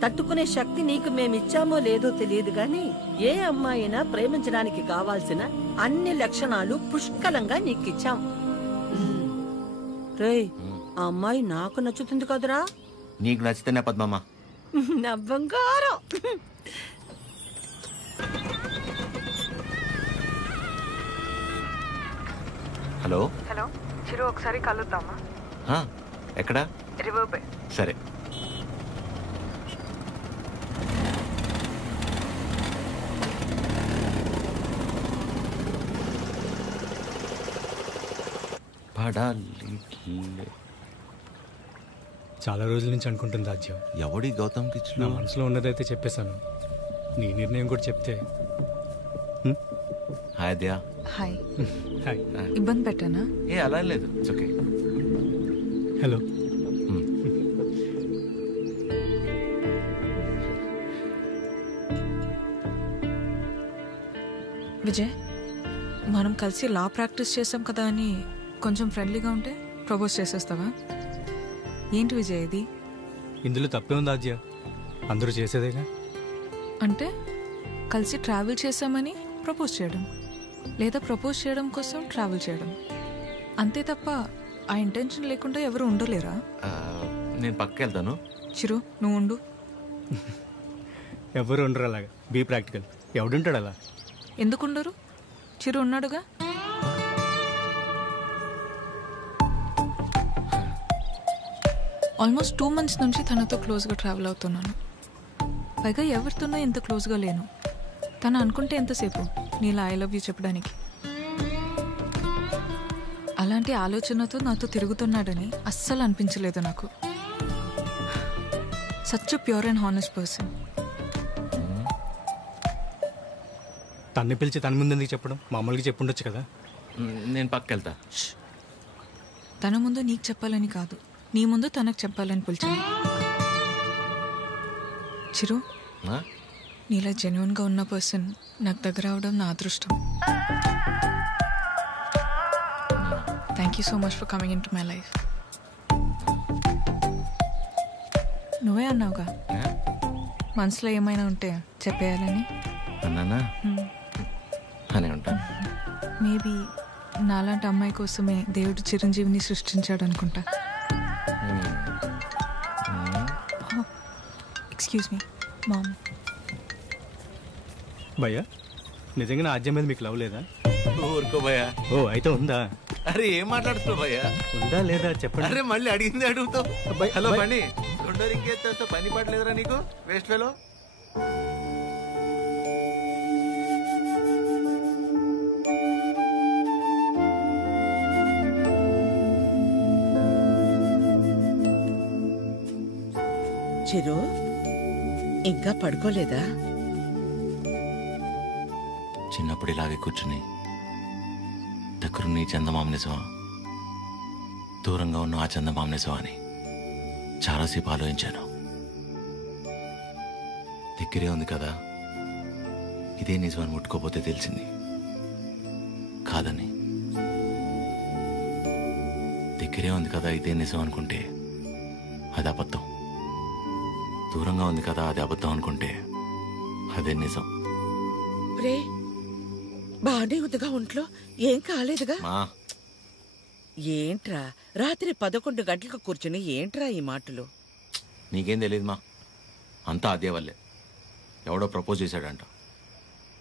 తట్టుకునే శక్తి నీకు మేమిచ్చామో లేదో తెలియదు గాని ఏ అమ్మాయినా ప్రేమించడానికి కావాల్సిన అన్ని లక్షణాలు పుష్కలంగా నీకిచ్చాం. రేయ్, ఆ అమ్మాయి నాకు నచ్చుతుంది కదరా? నీకు నచ్చితేనే పద్మమ్మ. నా బంగారం. హలో చిరు, ఒకసారి కలుద్దామా? ఎక్కడా? River bay. సరే. చాలా రోజుల నుంచి అనుకుంటుంది రాజ్యం. ఎవడి గౌతమ్ కి నా మనసులో ఉన్నదైతే చెప్పేశాను. నీ నిర్ణయం కూడా చెప్తే. హాయ్ దయా. హాయ్. హాయ్. ఇబ్బంది పెట్టానా? అలా లేదు, ఇట్స్ ఓకే. హలో. విజయ్, మనం కలిసి లా ప్రాక్టీస్ చేసాం కదా అని కొంచెం ఫ్రెండ్లీగా ఉంటే ప్రపోజ్ చేసేస్తావా? ఏంటి విజయ్ ఇది? ఇందులో తప్పే ఉంది ఆద్య, అందరూ చేసేదేగా. అంటే కలిసి ట్రావెల్ చేసామని ప్రపోజ్ చేయడం, లేదా ప్రపోజ్ చేయడం కోసం ట్రావెల్ చేయడం, అంతే తప్ప ఆ ఇంటెన్షన్ లేకుండా ఎవరు ఉండలేరా? నేను పక్కకి వెళ్తాను. చిరు, నువ్వు ఉండు. ఎవరు ఉండరు అలాగా. Be practical. ఎవడుంటాడు అలా? ఎందుకుండరు? చిరు ఉన్నాడుగా. ఆల్మోస్ట్ 2 months నుంచి తనతో క్లోజ్గా ట్రావెల్ అవుతున్నాను. పైగా ఎవరితోనో ఎంత క్లోజ్గా లేను. తను అనుకుంటే ఎంతసేపు నీలా ఐ లవ్ యూ చెప్పడానికి. అలాంటి ఆలోచనతో నాతో తిరుగుతున్నాడని అస్సలు అనిపించలేదు నాకు. Such pure and honest person. తన్ని పిలిచి తన ముందు ఎందుకు చెప్పడం? మామూలుగా చెప్పుండొచ్చు కదా. నేను పక్కకి వెళ్తా. తన ముందు నీకు చెప్పాలని కాదు, నీ ముందు తనకు చెప్పాలని పిలిచాను. చిరు, నీలా జెన్యున్గా ఉన్న పర్సన్ నాకు దగ్గర అవడం నా అదృష్టం. Thank you so much for coming in to my life. నువ్వే అన్నావుగా మనసులో ఏమైనా ఉంటే చెప్పేయాలని. అన్నానా? అనే ఉంటాను. మేబీ నాలాంటి అమ్మాయి కోసమే దేవుడు చిరంజీవిని సృష్టించాడు అనుకుంటా. Excuse me ma'am. భయ్యా, నిజంగా ఆద్య మీద మీకు లవ్ లేదా? ఊరుకో భయ్యా. ఓ, అయితే ఉందా? అరే ఏం మాట్లాడుతున్నావు భయ్యా? ఉందా లేదా చెప్పండి. అరే మళ్ళీ అడిగింది అడుగుతావు. హలో బండి, తొండరింకేతో పని పడలేదురా నీకు? Waste fellow. చిరు, ఇంకా పడుకోలేదా? చిన్నప్పుడు ఇలాగే కూర్చుని దగ్గరున్న ఈ చందమామ నిజమా, దూరంగా ఉన్న ఆ చందమామ నిజమా అని చాలాసేపు ఆలోచించాను. దగ్గరే ఉంది కదా, ఇదే నిజమని ముట్టుకోపోతే తెలిసింది కాదని. దగ్గరే ఉంది కదా ఇదే నిజం అనుకుంటే అది అబద్ధం. దూరంగా ఉంది కదా అది అబద్ధం అనుకుంటే అదే నిజం. రే, బానే ఉందిగా ఒంట్లో? ఏం కాలేదుగా? ఏంట్రా రాత్రి 11 గంటలకు కూర్చుని ఏంట్రా ఈ మాటలు? నీకేం తెలియదు మా, అంతా అదే వల్లే. ఎవడో ప్రపోజ్ చేశాడంట.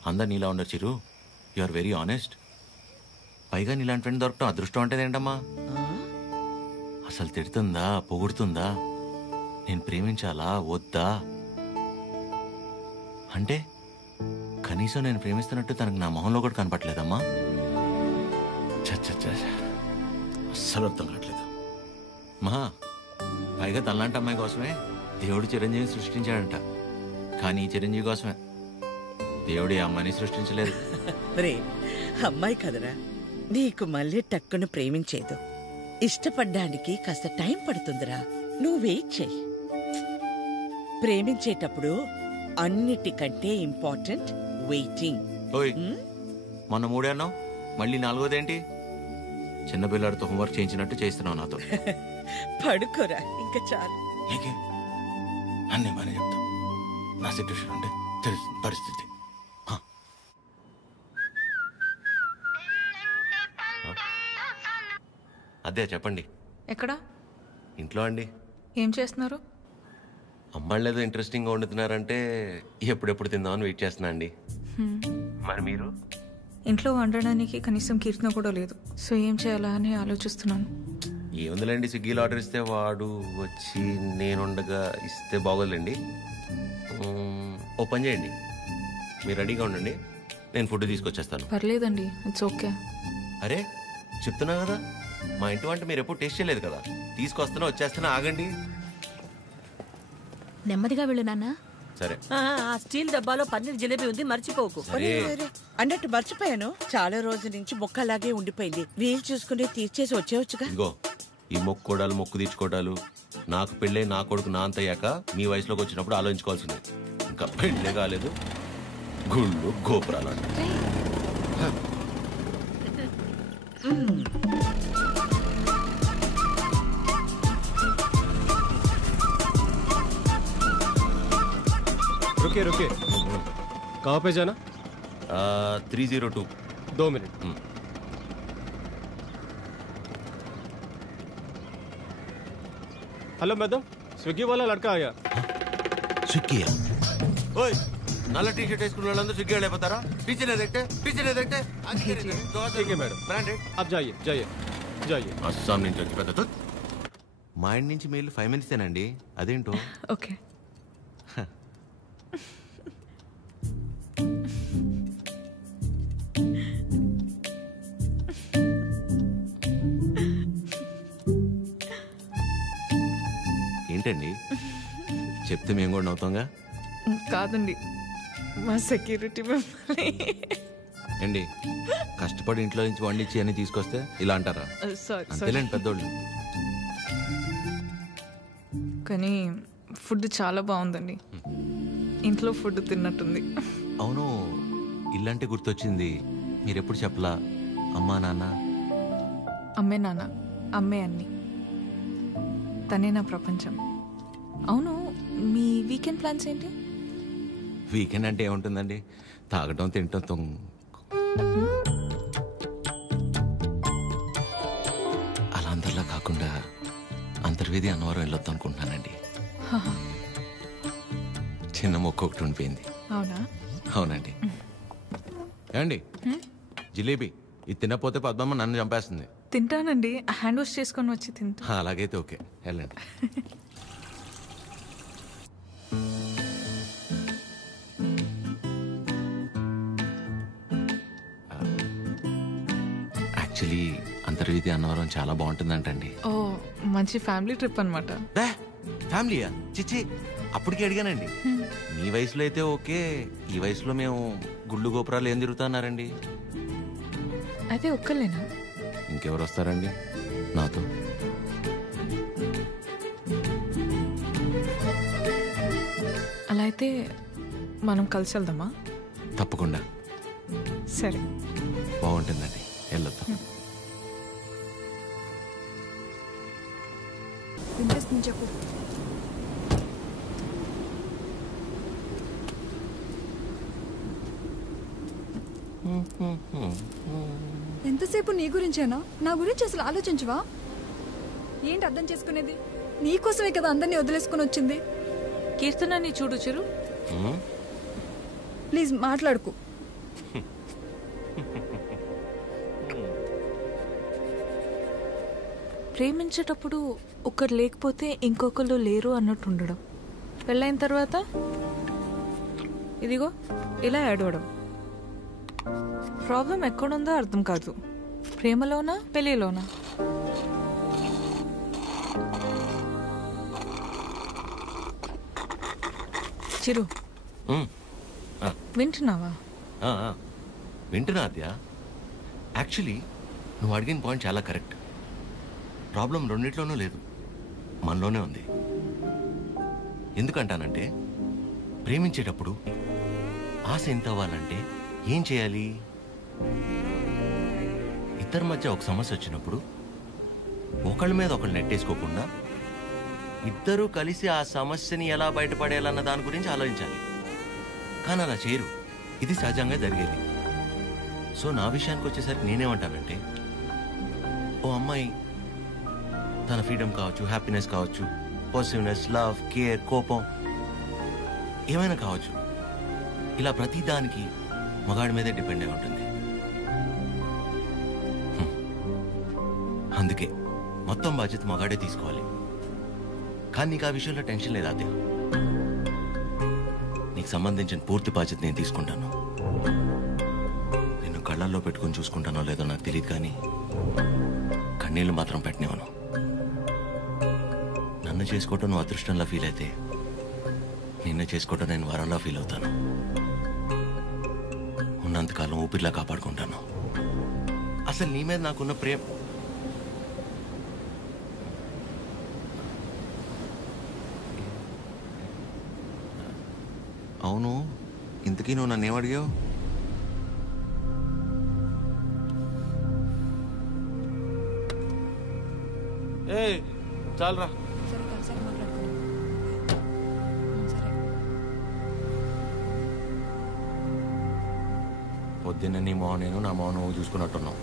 అందరు నీలా ఉండరు చిరు, యు ఆర్ వెరీ ఆనెస్ట్. పైగా నీలాంటి ఫ్రెండ్ దొరకటం అదృష్టం అంటే ఏంటమ్మా? అసలు తిడుతుందా, పొగుడుతుందా, నేను ప్రేమించాలా వద్దా అంటే కనీసం నేను ప్రేమిస్తున్నట్టు తనకు నా మొహంలో కూడా కనపట్లేదమ్మా. అస్సలు అర్థం కావట్లేదు మా. పైగా తనలాంటి అమ్మాయి కోసమే దేవుడు చిరంజీవిని సృష్టించాడంట. కానీ ఈ చిరంజీవి కోసమే దేవుడు ఈ అమ్మాయిని సృష్టించలేదు. రే, అమ్మాయి కదరా, నీకు మళ్ళీ టక్కును ప్రేమించేదు. ఇష్టపడ్డానికి కాస్త టైం పడుతుందిరా, నువ్వు వెయిట్ చెయ్యి. ప్రేమించేటప్పుడు అన్నిటికంటే ఇంపార్టెంట్ వెయిటింగ్. ఓయ్, మొన్న 3 అన్నావు, మళ్ళీ 4వదేంటి? చిన్నపిల్లాడితో హోంవర్క్ చేయించినట్టు చేస్తున్నావు నాతో. పడుకోరా, ఇంకా చాలు. నీకే అన్నీ బాగా చెప్తాం. నా సిట్యుయేషన్ అంటే తెలుసు పరిస్థితి. అదే చెప్పండి. ఎక్కడ? ఇంట్లో అండి. ఏం చేస్తున్నారు? అమ్మాళ్ళు ఏదో ఇంట్రెస్టింగ్గా వండుతున్నారంటే ఎప్పుడెప్పుడు తిందామని వెయిట్ చేస్తున్నా అండి. మరి మీరు? ఇంట్లో వండడానికి కనీసం కీర్తన కూడా లేదు. సో ఏం చేయాలా అని ఆలోచిస్తున్నాను. ఏముందిలేండి, స్విగ్గీలో ఆర్డర్ ఇస్తే వాడు వచ్చి నేనుండగా ఇస్తే బాగోదులేండి. ఓ పని చేయండి, మీరు రెడీగా ఉండండి, నేను ఫుడ్ తీసుకొచ్చేస్తాను. పర్లేదండి, ఇట్స్ ఓకే. అరే చెప్తున్నా కదా, మా ఇంటి వంట మీరు ఎప్పుడు టేస్ట్ చేయలేదు కదా. తీసుకొస్తున్నా, వచ్చేస్తున్నా, ఆగండి. నెమ్మదిగా వెళ్ళు నాన్న. సరే. ఆ స్టీల్ డబ్బాలో పన్నీర్ జిలేబీ ఉంది, మర్చిపోకు. అన్నట్టు మర్చిపోయాను, చాలా రోజుల నుంచి మొక్క అలాగే ఉండిపోయింది. వీలు చూసుకుని తీర్చేసి వచ్చేవచ్చుగా. ఇగో ఈ మొక్కుకోడాలు, మొక్కు తీర్చుకోవడాలు నాకు పెళ్ళే నా కొడుకు నా అంతయ్యాక మీ వయసులోకి వచ్చినప్పుడు ఆలోచించుకోవాల్సిందే. ఇంకా పెళ్ళే కాలేదు, గుళ్ళు గోపురాలు. रुके रुके कहाँ पे जाना 302 2 मिनट हेलो मैडम स्विगी वाला लड़का आया स्विगी ओए నల్ల టీ షర్ట్ వేసుకున్న వాళ్ళందరూ స్విగ్గీ అయిపోతారా పీछे देखते ठीक है मैडम ब्रांडेड आप जाइए जाइए जाइए అస్సాం నుంచి వచ్చి పెద్ద మా ఇంటి నుంచి మెయిల్ 5 మినిట్సేనండి అదేంటో ఓకే ఏంటండి చెప్తే మేము కూడా నవ్వుతాంగా కాదండి మా సెక్యూరిటీ మిమ్మల్ని అండి కష్టపడి ఇంట్లో నుంచి వండించి అని తీసుకొస్తే ఇలా అంటారా సారీ అంతేలేండి పెద్దోళ్ళు కానీ ఫుడ్ చాలా బాగుందండి ఇంట్లో ఫుడ్ తిన్నట్టుంది అవును ఇల్లంటే గుర్తొచ్చింది మీరెప్పుడు చెప్పలా అమ్మా నాన్న అమ్మే నాన్న అమ్మే అన్ని తనే నా ప్రపంచం అవును మీ వీకెండ్ ప్లాన్స్ ఏంటి వీకెండ్ అంటే ఏముంటుందండి తాగటం తినటం అలా అందరిలా కాకుండా అంతర్వేది అన్నవరం వెళ్ళొద్దు అనుకుంటున్నానండి చిన్న మొక్క ఒకటి ఉండిపోయింది అవునా అవునండి ఏమండి జిలేబీ ఇది తినకపోతే పద్మమ్మ నన్ను చంపేస్తుంది తింటానండి హ్యాండ్ వాష్ చేసుకొని వచ్చి తింటా అలాగైతే ఓకే వెళ్ళండి యాక్చువల్లీ అంతర్వేది అన్నవరం చాలా బాగుంటుందంటండి ఓ మంచి ఫ్యామిలీ ట్రిప్ అనమాట ఫ్యామిలీయా చిచ్చి అప్పటికి అడిగానండి మీ వయసులో అయితే ఓకే ఈ వయసులో మేము గుళ్ళు గోపురాలు ఏం తిరుగుతున్నారండి అయితే ఒక్కలేనా ఇంకెవరు వస్తారండి నాతో అలా అయితే మనం కలిసి వెళ్దామా తప్పకుండా సరే బాగుంటుందండి వెళ్ళొద్దాం చెప్పు ఎంతసేపు నీ గురించేనా నా గురించి అసలు ఆలోచించవా ఏంటి అర్థం చేసుకునేది నీకోసమే కదా అందరినీ వదిలేసుకుని వచ్చింది కీర్తనాన్ని చూడు చిరు ప్లీజ్ మాట్లాడుకు ప్రేమించేటప్పుడు ఒకరు లేకపోతే ఇంకొకరు లేరు అన్నట్టు ఉండడం పెళ్ళైన తర్వాత ఇదిగో ఇలా ఏడవడం ప్రాబ్లం ఎక్కడుందో అర్థం కాదు ప్రేమలోనా పెళ్ళిలోనా చిరు వింటున్నావా వింటున్నా అద్యా యాక్చువల్లీ నువ్వు అడిగిన పాయింట్ చాలా కరెక్ట్ ప్రాబ్లం రెండిట్లోనూ లేదు మనలోనే ఉంది ఎందుకంటానంటే ప్రేమించేటప్పుడు ఆశ ఎంత అవ్వాలంటే ఏం చేయాలి ఇద్దరి మధ్య ఒక సమస్య వచ్చినప్పుడు ఒకళ్ళ మీద ఒకళ్ళు నెట్టేసుకోకుండా ఇద్దరూ కలిసి ఆ సమస్యని ఎలా బయటపడేయాలన్న దాని గురించి ఆలోచించాలి కానీ అలా చేయరు ఇది సహజంగా జరిగేది సో నా విషయానికి వచ్చేసరికి నేనేమంటానంటే ఓ అమ్మాయి తన ఫ్రీడమ్ కావచ్చు హ్యాపీనెస్ కావచ్చు పాజిటివ్నెస్ లవ్ కేర్ కోపం ఏమైనా కావచ్చు ఇలా ప్రతి దానికి మగాడి మీదే డిపెండ్ అయి ఉంటుంది అందుకే మొత్తం బాధ్యత మగాడే తీసుకోవాలి కానీ నీకు ఆ విషయంలో టెన్షన్ లేదా అదే నీకు సంబంధించిన పూర్తి బాధ్యత నేను తీసుకుంటాను నిన్ను కళ్ళల్లో పెట్టుకుని చూసుకుంటానో లేదో నాకు తెలియదు కానీ కన్నీళ్లు మాత్రం పెట్టనివ్వను నన్ను చేసుకోవటం నువ్వు అదృష్టంలా ఫీల్ అయితే నిన్ను చేసుకోవటం నేను వరంలా ఫీల్ అవుతాను ఉన్నంతకాలం ఊపిరిలా కాపాడుకుంటాను అసలు నీ మీద నాకున్న ప్రేమ అవును ఇంతకీ నువ్వు నన్ను ఏమడిగావు ఏ చాలరా. సరే కలిసాక మాట్లాడుకుందాం. సరే. పొద్దున్న నీ మొహం నేను, నా మొహం నువ్వు చూసుకున్నట్టున్నావు.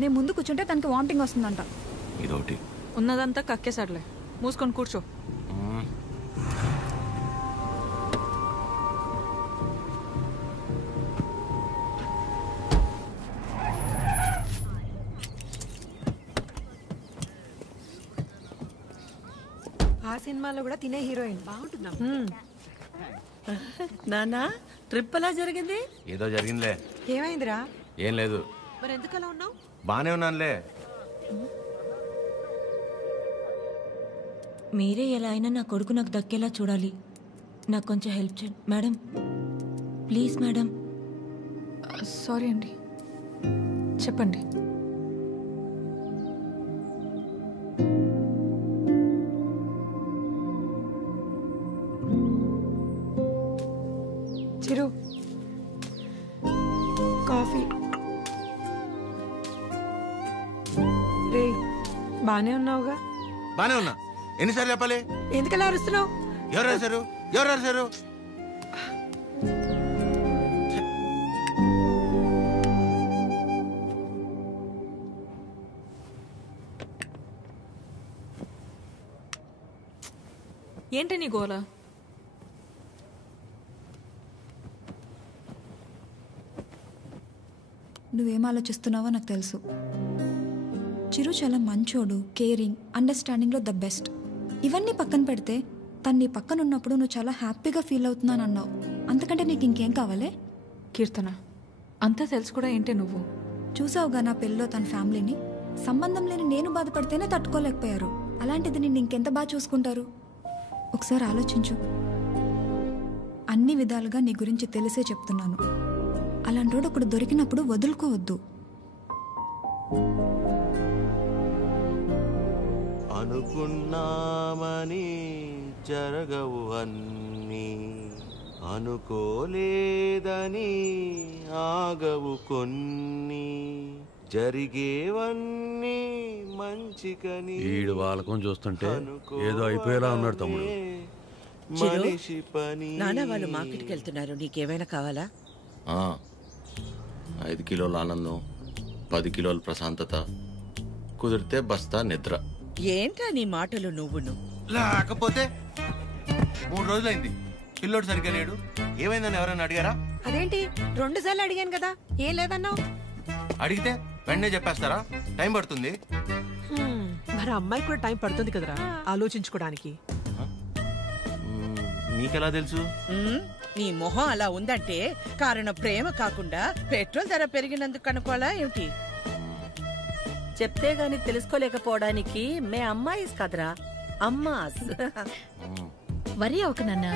నేను ముందు కూర్చుంటే తనకి వామిటింగ్ వస్తుందంట. ఇదొకటి. ఉన్నదంతా కక్కేసాడులే, మూసుకొని కూర్చో. ఆ సినిమాలో కూడా తినే హీరోయిన్ బాగుంటుందా? నానా ట్రిప్ ఎలా జరిగింది? ఏదో జరిగిందిలే. ఏమైందిరా? ఏం లేదు. మరి ఎందుకు అలా ఉన్నావు? బానే ఉన్నానులే. మీరే ఎలా అయినా నా కొడుకు నాకు దక్కేలా చూడాలి. నాకు కొంచెం హెల్ప్ చేయండి మేడం, ప్లీజ్ మేడం. సారీ అండి, చెప్పండి. చిరు కాఫీ. రే బానే ఉన్నావుగా? బానే ఉన్నా. ఎన్నిసార్లు చెప్పాలి? ఎందుకలా అరుస్తున్నావు? ఎవరు రాశారు? ఎవరు రాశారు? ఏంటి నీ గోలా? నువ్వేం ఆలోచిస్తున్నావో నాకు తెలుసు. చిరు చాలా మంచోడు, కేరింగ్, అండర్స్టాండింగ్లో ద బెస్ట్. ఇవన్నీ పక్కన పెడితే తను నీ పక్కన ఉన్నప్పుడు నువ్వు చాలా హ్యాపీగా ఫీల్ అవుతున్నాను అన్నావు. అంతకంటే నీకు ఇంకేం కావాలి? కీర్తన, అంతా తెలుసు కూడా ఏంటి నువ్వు? చూసావుగా నా పెళ్ళిలో తన ఫ్యామిలీని. సంబంధం లేని నేను బాధపడితేనే తట్టుకోలేకపోయారు. అలాంటిది నిన్ను ఇంకెంత బాగా చూసుకుంటారు? ఒకసారి ఆలోచించు. అన్ని విధాలుగా నీ గురించి తెలిసే చెప్తున్నాను. అలాంటోడు ఒకడు దొరికినప్పుడు వదులుకోవద్దు. అనుకున్నామని జరగవు అన్నీ, అనుకోలేదని ఆగవు కొన్ని, జరిగేవన్నీ మంచికని. ఈడు వాళ్ళకం చూస్తుంటే ఏదో అయిపోయేలా ఉన్నాడు తమ్ముడు. మనిషి పని. నాన్న వాళ్ళు మార్కెట్కి వెళ్తున్నారు, నీకేమైనా కావాలా? 5 కిలోల ఆనందం, 10 కిలోల ప్రశాంతత, కుదిరితే బస్తా నిద్ర. ఏంటా నీ మాటలు నువ్వును? లేకపోతే 3 రోజులైంది పిల్లోడు సరిగ్గా లేడు. ఏమైందని ఎవరైనా అడిగారా? అదేంటి 2 సార్లు అడిగాను కదా, ఏం లేదన్నావు? అడిగితే వెంటనే చెప్పేస్తారా? టైం పడుతుంది. మరి అమ్మాయి కూడా టైం పడుతుంది కదరా ఆలోచించుకోవడానికి. మీకెలా తెలుసు? నీ మొహం అలా ఉందంటే కారణం ప్రేమ కాకుండా పెట్రోల్ ధర పెరిగినందుకు అనుకోవాలా ఏమిటి? చెప్తే గాని తెలుసుకోలేకపోవడానికి మే అమ్మాయిస్ కదరా, అమ్మాస్. వరి అవక నాన్న,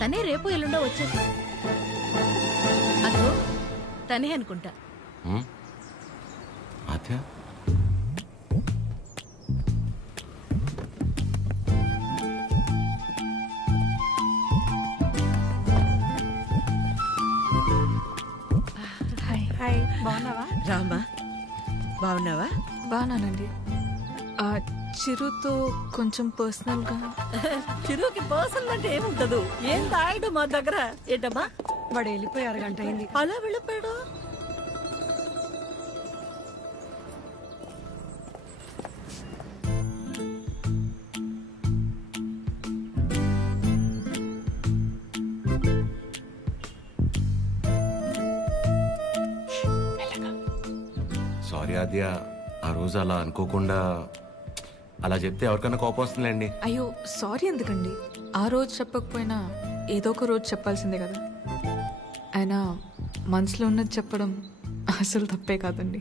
తనే రేపు ఎల్లుండో వచ్చేసి. అదో తనే అనుకుంటా. అదే హాయ్, బాగున్నావా? రామా, బాగున్నావా? బాగున్నానండి. చిరుతో కొంచెం పర్సనల్గా. చిరుకి పర్సనల్ అంటే ఏముంటదు? ఏం తాయడు మా దగ్గర. ఏంటమ్మా? వాడు వెళ్ళిపోయి 1 గంట అయింది. అలా వెళ్ళిపోయాడు? సారీ ఆద్య, ఆ రోజు అలా అనుకోకుండా అలా చెప్తే ఎవరికైనా కోపం వస్తుందండి. అయ్యో సారీ ఎందుకండి? ఆ రోజు చెప్పకపోయినా ఏదో ఒక రోజు చెప్పాల్సిందే కదా. అయినా మనసులో ఉన్నది చెప్పడం అసలు తప్పే కాదండి.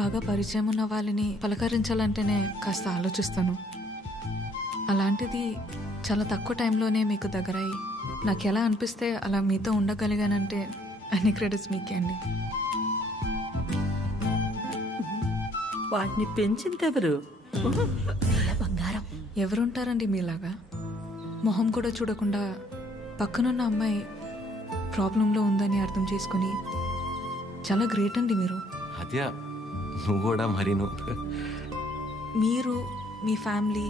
బాగా పరిచయం ఉన్న వాళ్ళని పలకరించాలంటేనే కాస్త ఆలోచిస్తాను. అలాంటిది చాలా తక్కువ టైంలోనే మీకు దగ్గరయ్యి నాకు ఎలా అనిపిస్తే అలా మీతో ఉండగలిగానంటే అన్ని క్రెడిట్స్ మీకే అండి. వాటిని పెంచిందెవరు? బంగారం ఎవరుంటారండి మీలాగా? మొహం కూడా చూడకుండా పక్కనున్న అమ్మాయి ప్రాబ్లంలో ఉందని అర్థం చేసుకుని చాలా గ్రేట్ అండి మీరు. అదే నువ్వు కూడా మరి మీరు మీ ఫ్యామిలీ,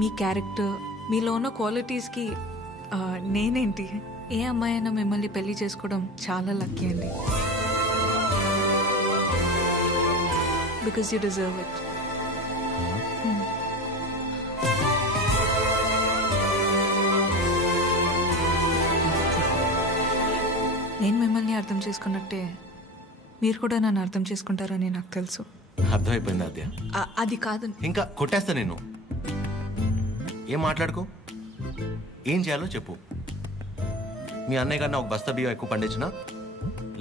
మీ క్యారెక్టర్, మీలో ఉన్న క్వాలిటీస్కి నేనేంటి, ఏ అమ్మాయి అయినా మిమ్మల్ని పెళ్లి చేసుకోవడం చాలా లక్కీ అండి. Because you deserve it. నేను మిమ్మల్ని అర్థం చేసుకున్నట్టే మీరు కూడా నన్ను అర్థం చేసుకుంటారని నాకు తెలుసు. అర్థమైపోయింది అద్య. అది కాదు, ఇంకా కొట్టేస్తా నేను. ఏం మాట్లాడుకో, ఏం చేయాలో చెప్పు. మీ అన్నయ్య గారిని ఒక బస్తా బియ్యం ఎక్కువ పండించినా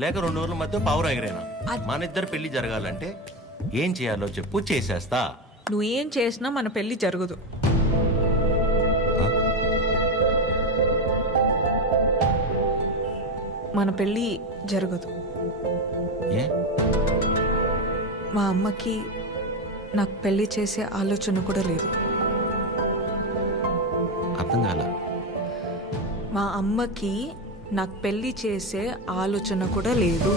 లేక 2 ఊర్ల మధ్య పావురం ఎగిరేనా, మన ఇద్దరు పెళ్లి జరగాలంటే ఏం చేయాలో చెప్పు, చేసేస్తా. నువ్వు ఏం చేసినా మన పెళ్లి జరగదు. మన పెళ్ళి జరగదు. మా అమ్మకి నాకు పెళ్లి చేసే ఆలోచన కూడా లేదు. అర్థం కాల. మా అమ్మకి నాకు పెళ్లి చేసే ఆలోచన కూడా లేదు.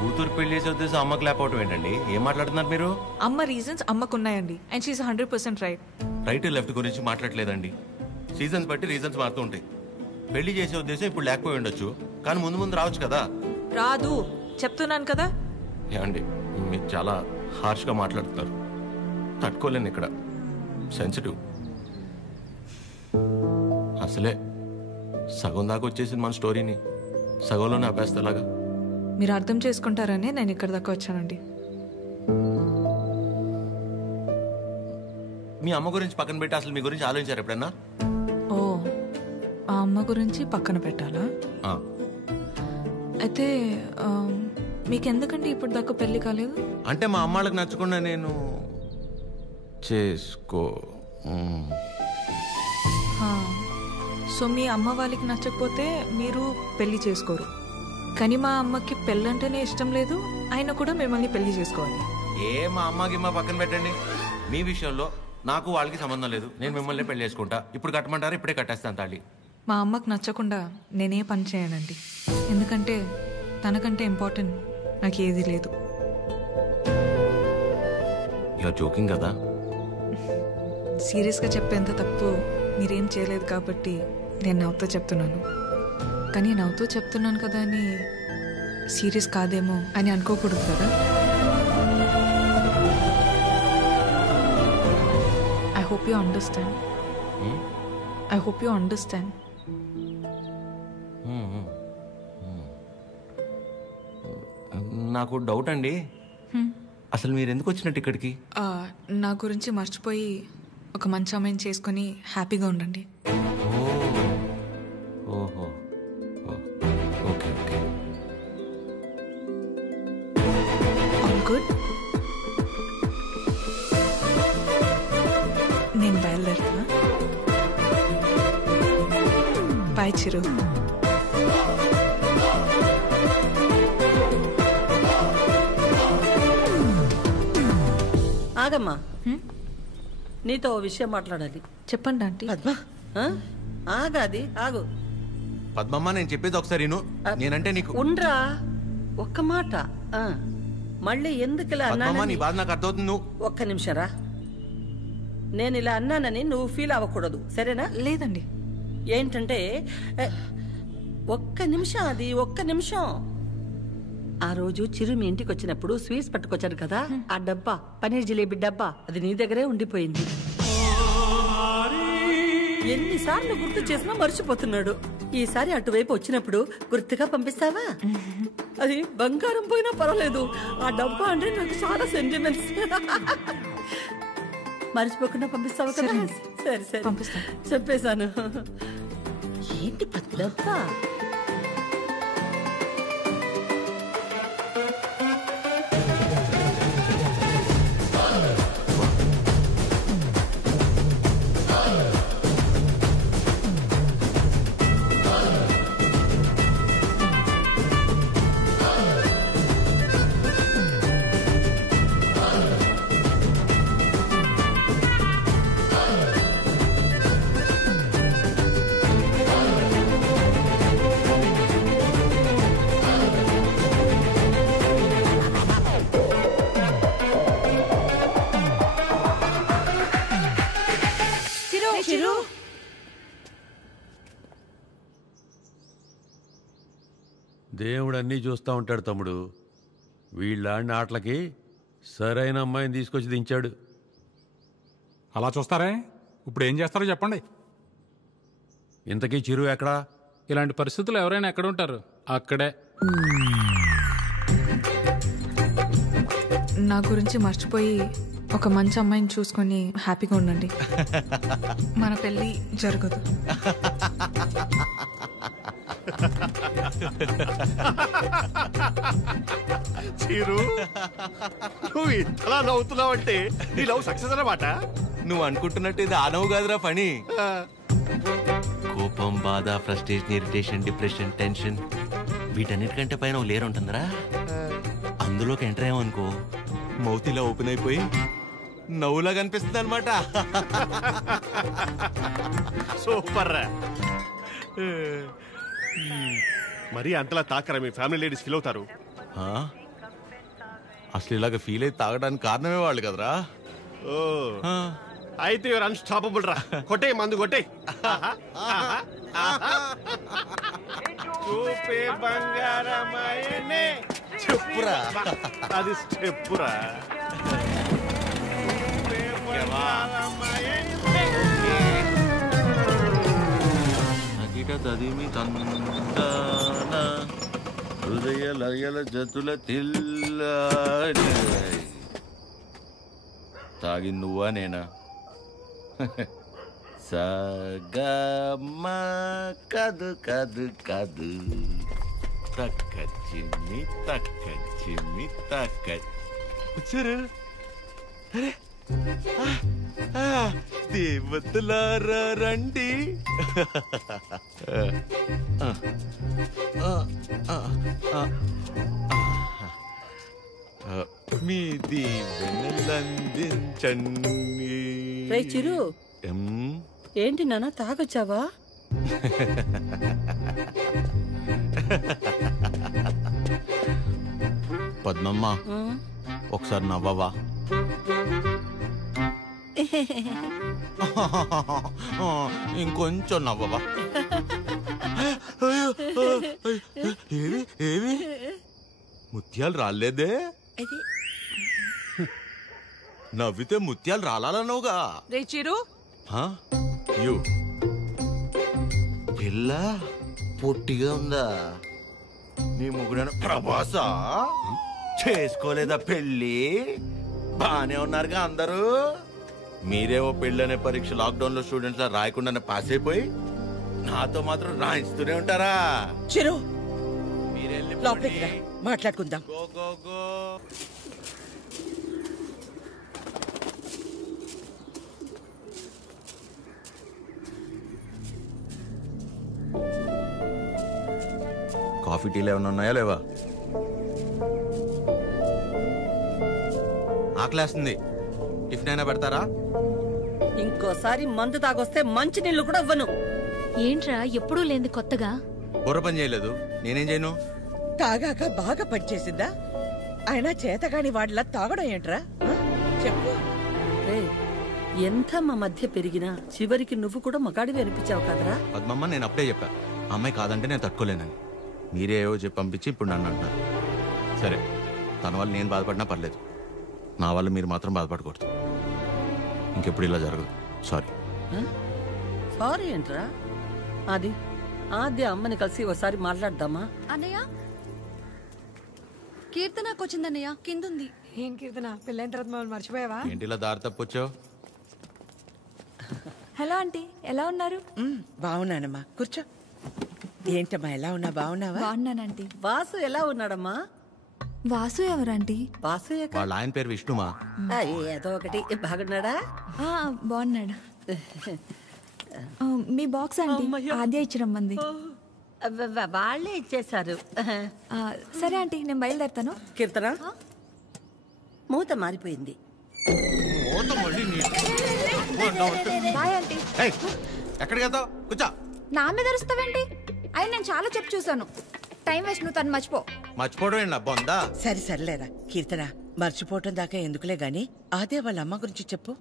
కూతురు పెళ్లి చేసే ఉద్దేశం అమ్మకి లేకపోవటం ఏంటండి? ఏం మాట్లాడుతున్నారు మీరు? అమ్మ రీజన్స్ అమ్మకున్నాయండి, and she is 100% right. Right left గురించి మాట్లాడలేదండి. సీజన్స్ బట్టి రీజన్స్ మారుతూ ఉంటాయి. పెళ్లి చేసే ఉద్దేశం ఇప్పుడు లేకపోయి ఉండొచ్చు, కానీ ముందు ముందు రావచ్చు కదా. రాదు చెప్తున్నాను కదా. ఏమండి మీరు చాలా హార్ష్గా మాట్లాడుతున్నారు, తట్టుకోలేను. ఇక్కడ సెన్సిటివ్. అసలే సగం దాకా వచ్చేసింది మన స్టోరీని, సగంలోనే ఆపేస్తేలాగా. మీరు అర్థం చేసుకుంటారని నేను ఇక్కడ దాకా వచ్చానండి. మీ అమ్మ గురించి పక్కన పెట్టి అసలు మీ గురించి ఆలోచించారు ఎప్పుడన్నా? ఓ, ఆ అమ్మ గురించి పక్కన పెట్టాలా? అయితే మీకెందుకండి ఇప్పుడు దాకా పెళ్లి కాలేదు? అంటే మా అమ్మాళ్ళకి నచ్చకుండా నేను చేసుకో. సో మీ అమ్మ వాళ్ళకి నచ్చకపోతే మీరు పెళ్లి చేసుకోరు, కానీ మా అమ్మకి పెళ్ళంటేనే ఇష్టం లేదు, ఆయన కూడా మిమ్మల్ని పెళ్లి చేసుకోవాలి. మా అమ్మకి మా పక్కన పెట్టండి. మీ విషయంలో నాకు వాళ్ళకి సంబంధం లేదు. నేను మిమ్మల్ని పెళ్లి చేసుకుంటా. ఇప్పుడు కట్టమంటారా? ఇప్పుడే కట్టేస్తాను తాళి. మా అమ్మకు నచ్చకుండా నేనే పని చేయనండి, ఎందుకంటే తనకంటే ఇంపార్టెంట్ నాకు ఏది లేదు. యూఆర్ జోకింగ్ కదా? సీరియస్గా చెప్పేంత తప్పు మీరేం చేయలేదు కాబట్టి నేను నవ్వుతూ చెప్తున్నాను. కానీ నవ్వుతూ చెప్తున్నాను కదా అని సీరియస్ కాదేమో అని అనుకోకూడదు కదా. I hope you understand. I hope you understand. నాకు డౌట్ అండి, అసలు మీరు ఎందుకు వచ్చినట్టు ఇక్కడికి? నా గురించి మర్చిపోయి ఒక మంచి అమ్మాయిని చేసుకొని హ్యాపీగా ఉండండి. ఓహో, ఓకే ఓకే. All good. నేను బయలుదేరుతా. బాయ్ చిరు. ఆగమ్మా, నీతో ఓ విషయం మాట్లాడాలి. చెప్పండి ఆంటీ. పద్మా, ఆగాది ఆగు. పద్మమ్మ, నేను చెప్పేది ఒకసారి నేనంటే నీకు ఉండ్రా, ఒక్క మాట. మళ్ళీ ఎందుకు ఇలా అన్నానని నీ బాధ నాకు అర్థమవుతుంది. ఒక్క నిమిషరా. నేను ఇలా అన్నానని నువ్వు ఫీల్ అవ్వకూడదు, సరేనా? లేదండి. ఏంటంటే ఒక్క నిమిషం, అది ఒక్క నిమిషం. ఆ రోజు చిరు మీ ఇంటికి వచ్చినప్పుడు స్వీట్స్ పట్టుకొచ్చాడు కదా, ఆ డబ్బా, పనీర్ జిలేబీ డబ్బా, అది నీ దగ్గరే ఉండిపోయింది. ఎన్నిసార్లు గుర్తు చేసినా మర్చిపోతున్నాడు. ఈసారి అటువైపు వచ్చినప్పుడు గుర్తుగా పంపిస్తావా? అది బంగారం పోయినా పర్వాలేదు, ఆ డబ్బా అంటే నాకు చాలా సెంటిమెంట్స్. మర్చిపోకుండా పంపిస్తావా కదా? సరే సరే పంపిస్తా. చెప్పేశాను. ఏంటి డబ్బా? దేవుడు అన్నీ చూస్తూ ఉంటాడు తమ్ముడు. వీళ్ళాడిన ఆటలకి సరైన అమ్మాయిని తీసుకొచ్చి దించాడు. అలా చూస్తారే? ఇప్పుడు ఏం చేస్తారో చెప్పండి. ఇంతకీ చిరు ఎక్కడా? ఇలాంటి పరిస్థితులు ఎవరైనా ఎక్కడ ఉంటారు? అక్కడే. నా గురించి మర్చిపోయి ఒక మంచి అమ్మాయిని చూసుకొని హ్యాపీగా ఉండండి. మన పెళ్ళి జరగదు. చీరు, నువ్వు ఇంతలా నవ్వుతున్నావంటే నీ లవ్ సక్సెస్ అన్నమాట. నువ్వు అనుకుంటున్నట్టు ఇది ఆ నవ్వు కాదురా పని. కోపం, బాధ, ఫ్రస్ట్రేషన్, ఇరిటేషన్, డిప్రెషన్, టెన్షన్ వీటన్నిటికంటే పైన ఒక లేరు ఉంటుందిరా. అందులోకి ఎంటర్ అయ్యామనుకో మౌత్ ఇలా ఓపెన్ అయిపోయి నవ్వులా కనిపిస్తుంది అనమాట. సూపర్ రా. మరి అంతలా తాకరా? మీ ఫ్యామిలీ లేడీస్ ఫీల్ అవుతారు. అసలు ఇలాగ ఫీల్ అయితే తాగడానికి కారణమే వాళ్ళు కదరా. ఓ అయితే యువర్ అన్స్టాపబుల్ రా. కొట్టే మందు కొట్టే. చూపే బంగారమాయనే. చెప్పురా. అది స్టెప్పురా. తదిమి తందాన హృదయ లయల జతుల తిల్ల. తాగింది నువ్వా నేనా? సగమ కదు కదు కదు తక్క చిమ్మి తక్క చిమ్మి తక్క. వచ్చారు దేవతలారా రండి. మీ దీవెనలందించండి. రే చిరు, ఏంటి నాన్న తాగొచ్చావా? పద్మమ్మ ఒకసారి నవ్వవా? ఇంకొంచెం నవ్వవా? ఏవి ఏవి ముత్యాలు రాలేదే? నవ్వితే ముత్యాలు రాలన్నావుగా. రే చిరు, పిల్ల పొట్టిగా ఉందా? నీ ముగ్గురు ప్రభాసా చేసుకోలేదా పెళ్ళి? బానే ఉన్నారుగా అందరూ. మీరేవో పెళ్ళనే పరీక్ష లాక్డౌన్ లో స్టూడెంట్స్ లా రాయకుండానే పాస్ అయిపోయి నాతో మాత్రం రాయిస్తూనే ఉంటారా? చిరు మీరెళ్ళి లోపలికి రా, మాట్లాడుకుందాం. కాఫీ టీలు ఏమైనా ఉన్నాయా లేవా? ఆకలేస్తుంది, టిఫిన్ అయినా పెడతారా? ఇంకోసారి మందు తాగొస్తే మంచి నీళ్లు కూడా ఇవ్వను. ఏంట్రా ఎప్పుడూ లేని కొత్తగా? బుర్ర పని చేయలేదు, నేనేం చేయను? తాగాక బాగా పనిచేసిందా? అయినా చేతగాని వాడిలా తాగడం ఏంట్రా? చెప్పు. ఎంత మా మధ్య పెరిగినా చివరికి నువ్వు కూడా మగాడివి అనిపించావు కదరా. పద్మమ్మ, నేను అప్పుడే చెప్పా అమ్మాయి కాదంటే నేను తట్టుకోలేనని. మీరే ఏవో చెప్పి పంపించి ఇప్పుడు నన్ను అంటున్నారు. సరే, తన వల్ల నేను బాధపడినా పర్లేదు, నా వల్ల మీరు మాత్రం బాధపడకూడదు. ఇంకెప్పుడు ఇలా జరగదు. సారీ. సారీ ఏంట్రా? అది ఆద్య అమ్మని కలిసి ఒకసారి మాట్లాడదామా? అన్నయ్య, కీర్తనకు వచ్చిందన్నయ్య, కిందుంది. ఏం కీర్తన, పెళ్ళైన తర్వాత మమ్మల్ని మర్చిపోయావా? ఏంటి ఇలా దారి తప్పొచ్చావు? హలో ఆంటీ, ఎలా ఉన్నారు? బాగున్నానమ్మా, కూర్చో. ఏంటమ్మా ఎలా ఉన్నా? బాగున్నావా? బాగున్నానంటీ. వాసు ఎలా ఉన్నాడమ్మా? వాసు ఎవరంటీ? వాసు వాళ్ళ ఆయన పేరు విష్ణుమా. ఏదో ఒకటి. బాగున్నాడా? బాగున్నాడు. మీ బాక్స్ ఆంటీ ఆద్య ఇచ్చిరమ్మంది. వాళ్ళే ఇచ్చేశారు. సరే ఆంటీ, నేను బయలుదేరుతాను. కీర్తన, మూత మారిపోయింది. Bye aunty. ఎక్కడికి వెళ్తావు? కూర్చో. నా మీద అరుస్తావేంటి? అయినా నేను చాలా చెప్పు చూసాను. టైం వేస్ట్, నువ్వు తను మర్చిపో. మర్చిపోవడం ఏంటి బొందా? సరే సర్లేరా కీర్తన, మర్చిపోవటం దాకా ఎందుకులే గాని అదే వాళ్ళ అమ్మ గురించి చెప్పు.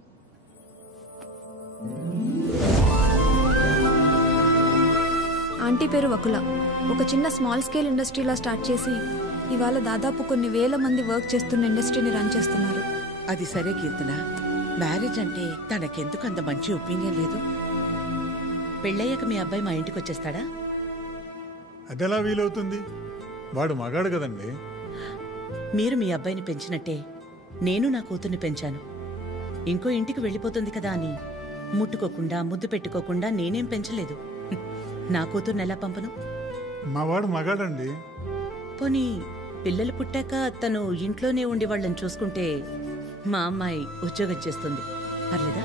ఆంటీ పేరు వకుల. ఒక చిన్న స్మాల్ స్కేల్ ఇండస్ట్రీలా స్టార్ట్ చేసి ఇవాళ దాదాపు కొన్ని వేల మంది వర్క్ చేస్తున్న ఇండస్ట్రీని రన్ చేస్తున్నారు. అది సరే కీర్తన, మ్యారేజ్ అంటే తనకెందుకు అంత మంచి ఒపీనియన్ లేదు? పెళ్ళయ్యాక మీ అబ్బాయి మా ఇంటికి వచ్చేస్తాడా? అదెలా వీలవుతుంది? వాడు మగాడు కదండి. మీరు మీ అబ్బాయిని పెంచినట్టే నేను నా కూతుర్ని పెంచాను. ఇంకో ఇంటికి వెళ్ళిపోతుంది కదా అని ముట్టుకోకుండా ముద్దు పెట్టుకోకుండా నేనేం పెంచలేదు. నా కూతుర్ని ఎలా పంపను? మా వాడు మగాడండి. పోనీ పిల్లలు పుట్టాక తను ఇంట్లోనే ఉండి వాళ్ళని చూసుకుంటే మా అమ్మాయి ఉద్యోగం చేస్తుంది, పర్లేదా?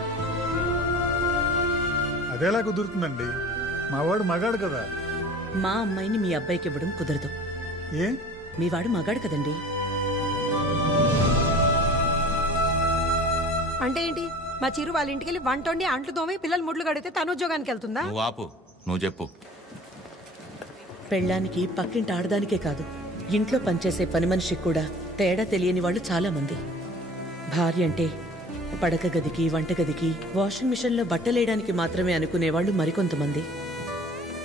అదెలా కుదురుతుందండి? మా వాడు మగాడు కదా. మా అమ్మాయిని మీ అబ్బాయికి ఇవ్వడం కుదరదు. ఏ? మీ వాడు మగాడు కదండి. అంటే ఏంటి? మా చిరు వాళ్ళ ఇంటికి వెళ్ళి వంట వండి అంట్లు తోమి పిల్లలు ముడ్లు కడితే తను ఉద్యోగానికి వెళ్తుందా? నువ్వు ఆపు, నువ్వు చెప్పు. పెళ్ళానికి పక్కింటి ఆడదానికే కాదు, ఇంట్లో పనిచేసే పని మనిషికి కూడా తేడా తెలియని వాళ్ళు చాలా మంది. భార్య అంటే పడక గదికి, వంటగదికి, వాషింగ్ మిషన్లో బట్టలేయడానికి మాత్రమే అనుకునేవాళ్ళు మరికొంతమంది.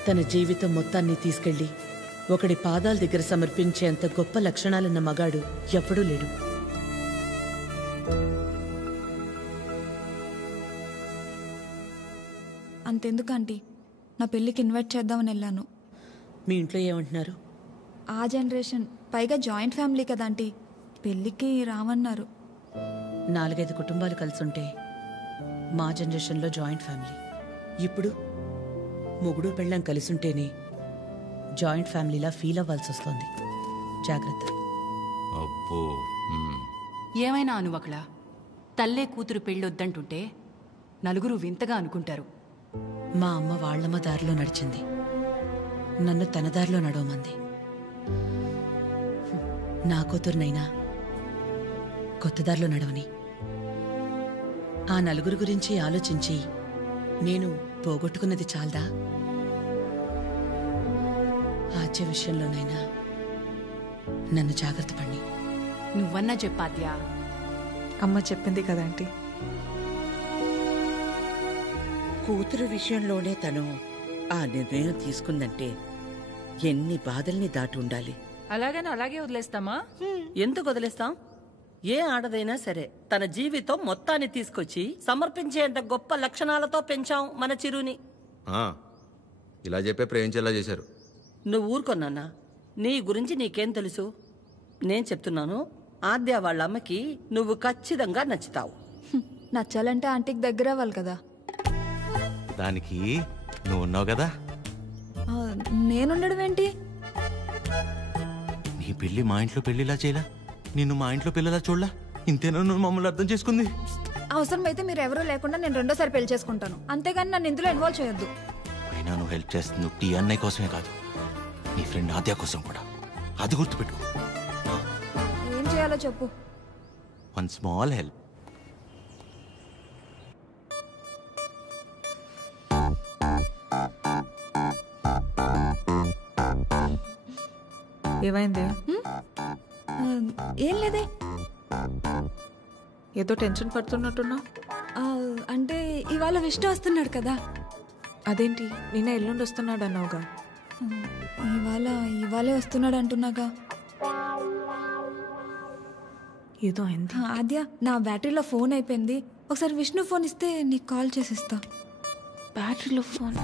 తన జీవితం మొత్తాన్ని తీసుకెళ్లి ఒకడి పాదాల దగ్గర సమర్పించేంత గొప్ప లక్షణాలున్న మగాడు ఎప్పుడూ లేడు. అంతెందుకు ఆంటీ, నా పెళ్ళికి ఇన్వైట్ చేద్దామని వెళ్ళాను. మీ ఇంట్లో ఏమంటున్నారు? ఆ జనరేషన్, పైగా జాయింట్ ఫ్యామిలీ కదా ఆంటీ, పెళ్ళికి రామన్నారు. 4-5 కుటుంబాలు కలిసుంటే మా జనరేషన్లో జాయింట్ ఫ్యామిలీ. ఇప్పుడు మొగుడు పెళ్ళం కలిసుంటేనే జాయింట్ ఫ్యామిలీలా ఫీల్ అవ్వాల్సి వస్తుంది. జాగ్రత్త. అబ్బో. ఏమైనా అనువకలా తల్లే కూతురు పెళ్ళొద్దంటుంటే నలుగురు వింతగా అనుకుంటారు. మా అమ్మ వాళ్ళమ్మ దారిలో నడిచింది, నన్ను తన దారిలో నడవమంది. నా కూతురునైనా కొత్త దారిలో నడవని. ఆ నలుగురు గురించి ఆలోచించి నేను పోగొట్టుకున్నది చాలదా? ఆచే విషయంలోనైనా నన్ను జాగ్రత్త పడి. నువ్వన్నా చెప్పాద్యా. అమ్మ చెప్పింది కదా ఆంటీ. కూతురు విషయంలోనే తను ఆ నిర్ణయం తీసుకుందంటే ఎన్ని బాధల్ని దాటి ఉండాలి. అలాగని అలాగే వదిలేస్తామా? ఎందుకు వదిలేస్తాం? ఏ ఆడదైనా సరే తన జీవితం మొత్తాన్ని తీసుకొచ్చి సమర్పించేంత గొప్ప లక్షణాలతో పెంచాం మన చిరుని. ఇలా చెప్పే ప్రేమించేలా చేశారు. నువ్వు ఊరుకొన్నానా? నీ గురించి నీకేం తెలుసు? నేను చెప్తున్నాను, ఆద్య వాళ్ళ అమ్మకి నువ్వు ఖచ్చితంగా నచ్చుతావు. నచ్చాలంటే ఆంటీకి దగ్గర అవ్వాలి కదా. దానికి నువ్వు ఉన్నావు కదా. నేనుండడం ఏంటి? నీ పెళ్లి మా ఇంట్లో పెళ్లిలా చేయలా, నిన్ను మా ఇంట్లో పిల్లలా చూడలా. ఇంతేనా నువ్వు మమ్మల్ని అర్థం చేసుకుంది? అవసరమైతే మీరు ఎవరూ లేకుండా నేను రెండోసారి పెళ్లి చేసుకుంటాను, అంతేగాని నన్ను ఇందులో ఇన్వాల్వ్ చేయొద్దు. అయినా నువ్వు హెల్ప్ చేస్తుంది టీ అన్నయ్య కోసమే కాదు, నీ ఫ్రెండ్ ఆద్య కోసం కూడా. అది గుర్తుపెట్టుకో. ఏం చేయాలో చెప్పు. One small help. ఏమైంది? ఏం లేదే. ఏదో టెన్షన్ పడుతున్నట్టున్నా. అంటే ఇవాళ విష్ణు వస్తున్నాడు కదా. అదేంటి నిన్న ఎల్లుండి వస్తున్నాడు అన్నావుగా. ఇవాళే వస్తున్నాడు అంటున్నాగా. ఏదో అయింది. ఆద్య, నా బ్యాటరీలో ఫోన్ అయిపోయింది, ఒకసారి విష్ణు ఫోన్ ఇస్తే నీకు కాల్ చేసిస్తా. బ్యాటరీలో ఫోన్?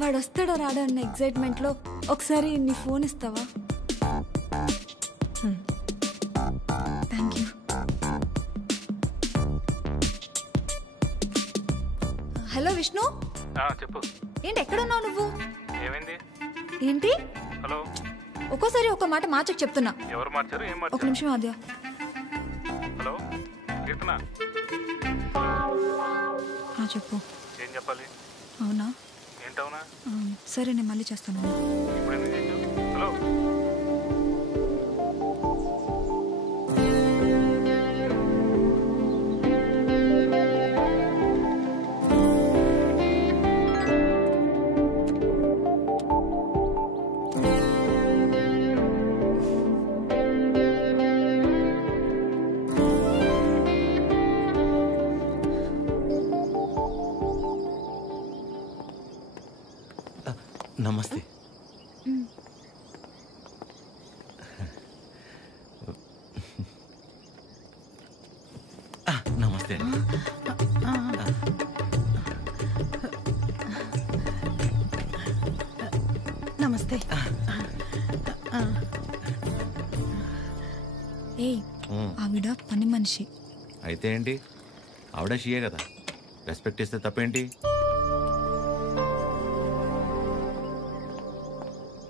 వాడు వస్తాడో రాడో అన్న ఎక్సైట్మెంట్లో ఒకసారి నీ ఫోన్ ఇస్తావా? Thank you. హలో విష్ణు. చెప్పు. ఏంటి ఎక్కడున్నావు నువ్వు? ఏమైంది? ఏంటి? హలో. ఒక్కోసారి ఒక మాట మార్చకు చెప్తున్నా. ఎవరు మార్చారు? ఏం మార్చారు? ఒక నిమిషం ఆద్య. హలో కీర్తన. చెప్పు. ఏం చెప్పాలి? అవునా? ఏంటవునా? సరే నేను మళ్ళీ చేస్తాను. ఇప్పుడు ఎందుకు చేసావు? హలో. నమస్తే. నమస్తే అండి. నమస్తే. ఏయ్ ఆవిడ పని మనిషి. అయితే ఏంటి, ఆవిడ షియే కదా, రెస్పెక్ట్ ఇస్తే తప్పేంటి?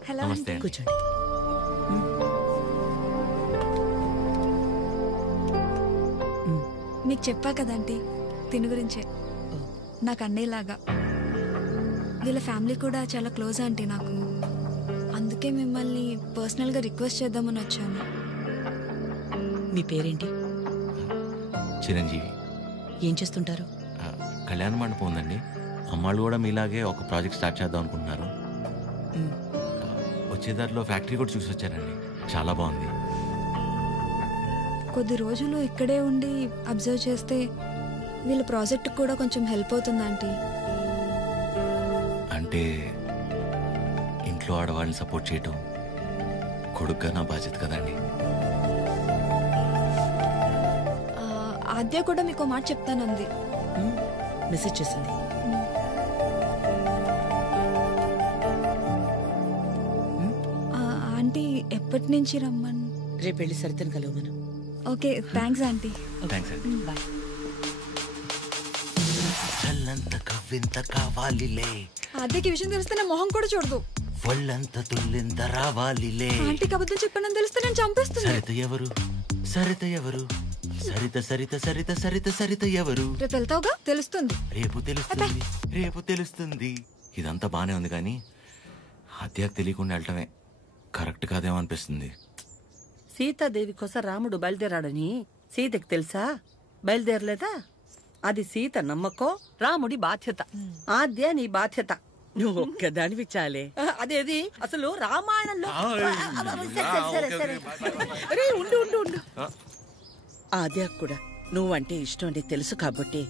హలో నమస్తే అండి. కూర్చోండి. మీకు చెప్పా కదంటీ తిని గురించే. నాకు అన్నయ్యలాగా. వీళ్ళ ఫ్యామిలీ కూడా చాలా క్లోజ్ ఆంటీ నాకు. అందుకే మిమ్మల్ని పర్సనల్గా రిక్వెస్ట్ చేద్దామని వచ్చాను. మీ పేరేంటి? చిరంజీవి. ఏం చేస్తుంటారు? కళ్యాణ మండపం ఉందండి. అమ్మాళ్ళు కూడా మీలాగే ఒక ప్రాజెక్ట్ స్టార్ట్ చేద్దాం అనుకుంటున్నారు. వచ్చేదారిలో ఫ్యాక్టరీ కూడా చూసి వచ్చారండి, చాలా బాగుంది. కొద్ది రోజులు ఇక్కడే ఉండి అబ్జర్వ్ చేస్తే వీళ్ళ ప్రాజెక్ట్ కూడా కొంచెం హెల్ప్ అవుతుంది ఆంటీ. అంటే ఇంట్లో ఆడవాళ్ళని సపోర్ట్ చేయటం కొడుగ్గా నా బాధ్యత కదండి. ఆద్య కూడా మీకు మాట చెప్తానంది. మెసేజ్ చేసింది. ఆంటీ ఎప్పటి నుంచి రమ్మని? రేపు వెళ్ళి సరితను కలవమను. Okay thanks aunty. థ్యాంక్స్ అండి. బాయ్. చల్లంత కవ్వింత కావాలిలే, ఆద్యకి విషయం తెలిస్తే నా మొహం కూడా చూడదు. ఒళ్ళంత తుల్లింత రావాలిలే. ఆంటీకి అబద్ధం చెప్పానని తెలిస్తే నేను చంపేస్తుంది. సరిత ఎవరు, సరిత ఎవరు, సరిత సరిత సరిత సరిత సరిత ఎవరు? రేపు వెళ్తావుగా తెలుస్తుంది. రేపు తెలుస్తుంది, రేపు తెలుస్తుంది. ఇదంతా బానే ఉంది కానీ హత్యకు తెలియకుండా వెళ్ళటమే కరెక్ట్ కాదేమో అనిపిస్తుంది. సీతాదేవి కోసం రాముడు బయలుదేరాడని సీతకి తెలుసా? బయలుదేరలేదా? అది సీత నమ్మకం, రాముడి బాధ్యత. ఆద్య నీ బాధ్యత. నువ్వు ఒక్కదానివి చాలే. అదేది అసలు రామాయణంలో అరే, ఉండు ఉండు ఉండు. ఆద్య కూడా నువ్వంటే ఇష్టం అని తెలుసు కాబట్టి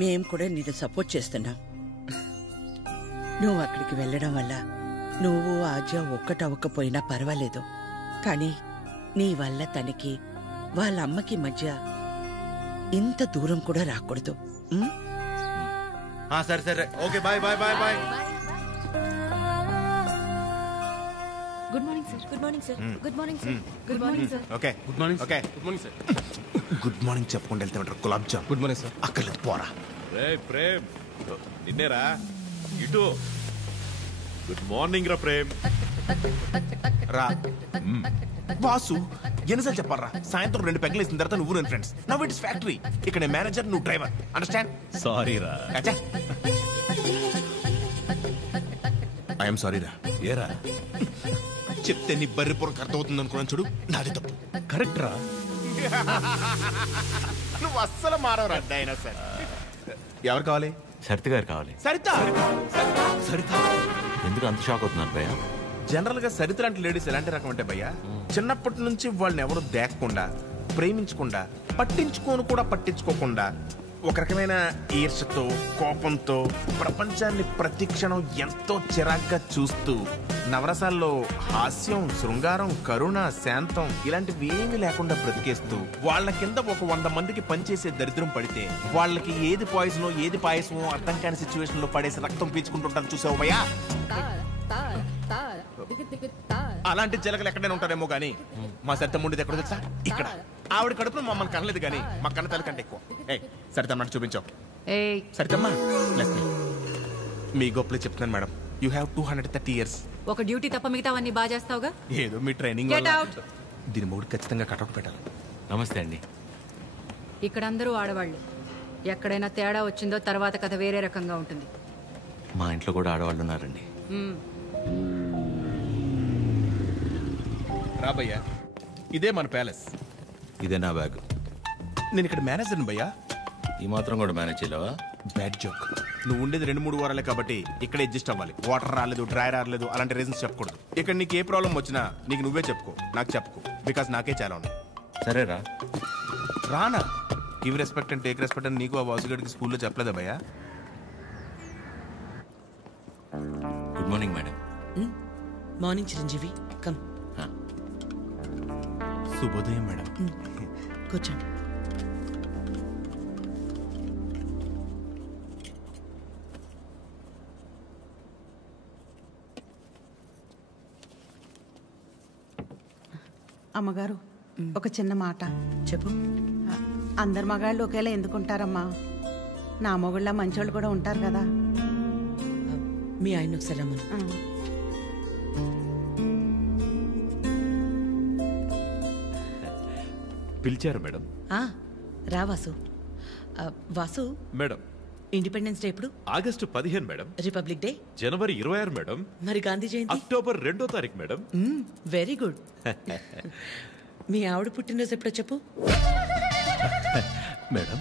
మేం కూడా నిన్ను సపోర్ట్ చేస్తున్నాం. నువ్వు అక్కడికి వెళ్ళడం వల్ల నువ్వు ఆద్య ఒక్కటవ్వకపోయినా పర్వాలేదు, కానీ నీ వల్ల తనకి వాళ్ళ అమ్మకి మధ్య ఇంత దూరం కూడా రాకూడదు. సరే సరే, okay, bye bye bye bye. Good morning sir. Good morning sir. Good morning sir. Good morning sir. Okay good morning. Okay good morning sir. Good morning చెప్పుకుంటూ వెళ్తే ఉంటారు. Gulab jam. Good morning sir. అక్కర్లేదు, పోరా. రే ప్రేమ్, నిన్నేరా ఇటు. గుడ్ మార్నింగ్ రా ప్రేమ్. రా వాసు, ఎన్నిసార్లు చెప్పాలరా? సాయంత్రం 2 పెగ్గలు వేసిన తర్వాత నువ్వు నేను ఫ్రెండ్స్. Now it's factory. ఇక్కడ మేనేజర్, నువ్వు డ్రైవర్. అండర్స్టాండ్? సారీ రా. ఐఎమ్ సారీ రా. ఏరా చెప్తే నీ బర్రి పొరకు అర్థమవుతుంది అనుకున్నాను చూడు, నాది తప్పు. కరెక్ట్ రా. నువ్వు అస్సలు మారవరా డైనోసార్. ఎవరు కావాలి? సరిత గారు కావాలి. సరిత. సరిత ఎందుకు అంత షాక్ అవుతున్నారు భయ్యా? జనరల్ గా సరిత లాంటి లేడీస్ ఎలాంటి రకం అంటే భయ్యా, చిన్నప్పటి నుంచి వాళ్ళని ఎవరు దేకకుండా, ప్రేమించకుండా, పట్టించుకోను కూడా పట్టించుకోకుండా, ఒక రకమైన ఈర్షతో, కోపంతో ప్రపంచాన్ని ప్రతి క్షణం ఎంతో చిరాగ్గా చూస్తూ, నవరసాల్లో హాస్యం, శృంగారం, కరుణ, శాంతం ఇలాంటివి ఏమీ లేకుండా బ్రతికేస్తూ, వాళ్ళ కింద ఒక 100 మందికి పనిచేసే దరిద్రం పడితే వాళ్ళకి ఏది పాయిజనో ఏది పాయసమో అర్థం కాని సిచ్యువేషన్ లో పడేసి రక్తం పీల్చుకుంటుంటారు. చూసావు భయ్యా? అలాంటి జలగలు ఎక్కడైనా ఉంటారేమో గానీ మా సరిత ముండిది ఎక్కడ తెలుసా? ఇక్కడ. ఆవిడ కడుపులో మమ్మల్ని కనలేదు కానీ మా కన్న తల్లి కంటే ఎక్కువ. సరిత అన్నట్టు చూపించావు. సరితమ్మా, మీ గొప్పలే చెప్తున్నాను మేడం. You have 230 years. ఒక డ్యూటీ తప్ప మిగతావన్నీ బాగా చేస్తావుగా. ఏదో మీ ట్రైనింగ్ Get out. దీని మూడు ఖచ్చితంగా కటౌట్ పెట్టాలి. నమస్తే అండి. ఇక్కడ అందరూ ఆడవాళ్ళు. ఎక్కడైనా తేడా వచ్చిందో తర్వాత కథ వేరే రకంగా ఉంటుంది. మా ఇంట్లో కూడా ఆడవాళ్ళు ఉన్నారండి. రాబయ్యా, ఇదే మన ప్యాలెస్. ఇదే నా బ్యాగ్. నేను ఇక్కడ మేనేజర్ని భయ్యా. ఈ మాత్రం కూడా మేనేజ్ చేయలేవా? Bad joke. నువ్వు ఉండేది 2-3 వారాలే కాబట్టి ఇక్కడ అడ్జస్ట్ అవ్వాలి. వాటర్ రాలేదు, డ్రై రాలేదు అలాంటి రీజన్స్ చెప్పకూడదు. ఇక్కడ నీకు ఏ ప్రాబ్లం వచ్చినా నీకు నువ్వే చెప్పుకో, నాకు చెప్పుకో. బికాస్ నాకే చాలా ఉన్నాయి. సరేరా. రానా? Give respect and take respect అని నీకు ఆ వాసుగడికి స్కూల్లో చెప్పలేదా భయ్యా? Good morning madam. Morning Chiranjeevi come. శుభోదయం మేడం. కూర్చోండి. అమ్మగారు ఒక చిన్న మాట చెప్పు. అందరు మగాళ్ళు ఒకేలా ఎందుకుంటారమ్మా? నా మొగుళ్ళ మంచోళ్ళు కూడా ఉంటారు కదా. మీ ఆయన ఒకసారి రమ్మను. పిలిచారు మేడం. రా Vasu. Vasu, madam independence day ఎప్పుడు? August 15 madam. రిపబ్లిక్ డే జనవరి 26 మేడం. మరి గాంధీ జయంతి? అక్టోబర్ 2వ తారీఖు మేడం. Very good. మీ ఆవిడ పుట్టినరోజు ఎప్పుడో చెప్పు. మేడం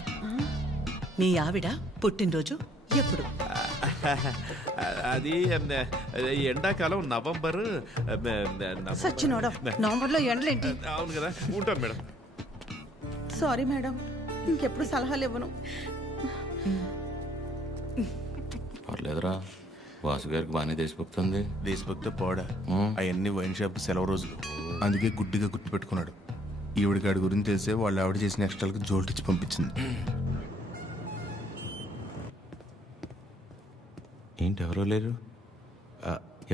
మీ ఆవిడ పుట్టినరోజు ఎప్పుడు? అది ఎండాకాలం నవంబర్. సచ్చినోడా, నవంబర్లో ఎండలేంటి? అవును కదా, ఉంటాను మేడం. సారీ మేడం, ఇంకెప్పుడు సలహాలు ఇవ్వను. పర్లేదురా, వాసు గారికి బాగానే దేశభక్తుంది. దేశభక్తి పోడా, అవన్నీ వైన్ షాప్ సెలవు రోజులు, అందుకే గుడ్డిగా గుర్తుపెట్టుకున్నాడు. ఈవిడికాడి గురించి తెలిసే వాళ్ళు ఆవిడ చేసిన ఎక్స్ట్రాలకు జోల్టిచ్చి పంపించింది. ఏంటి ఎవరో లేరు?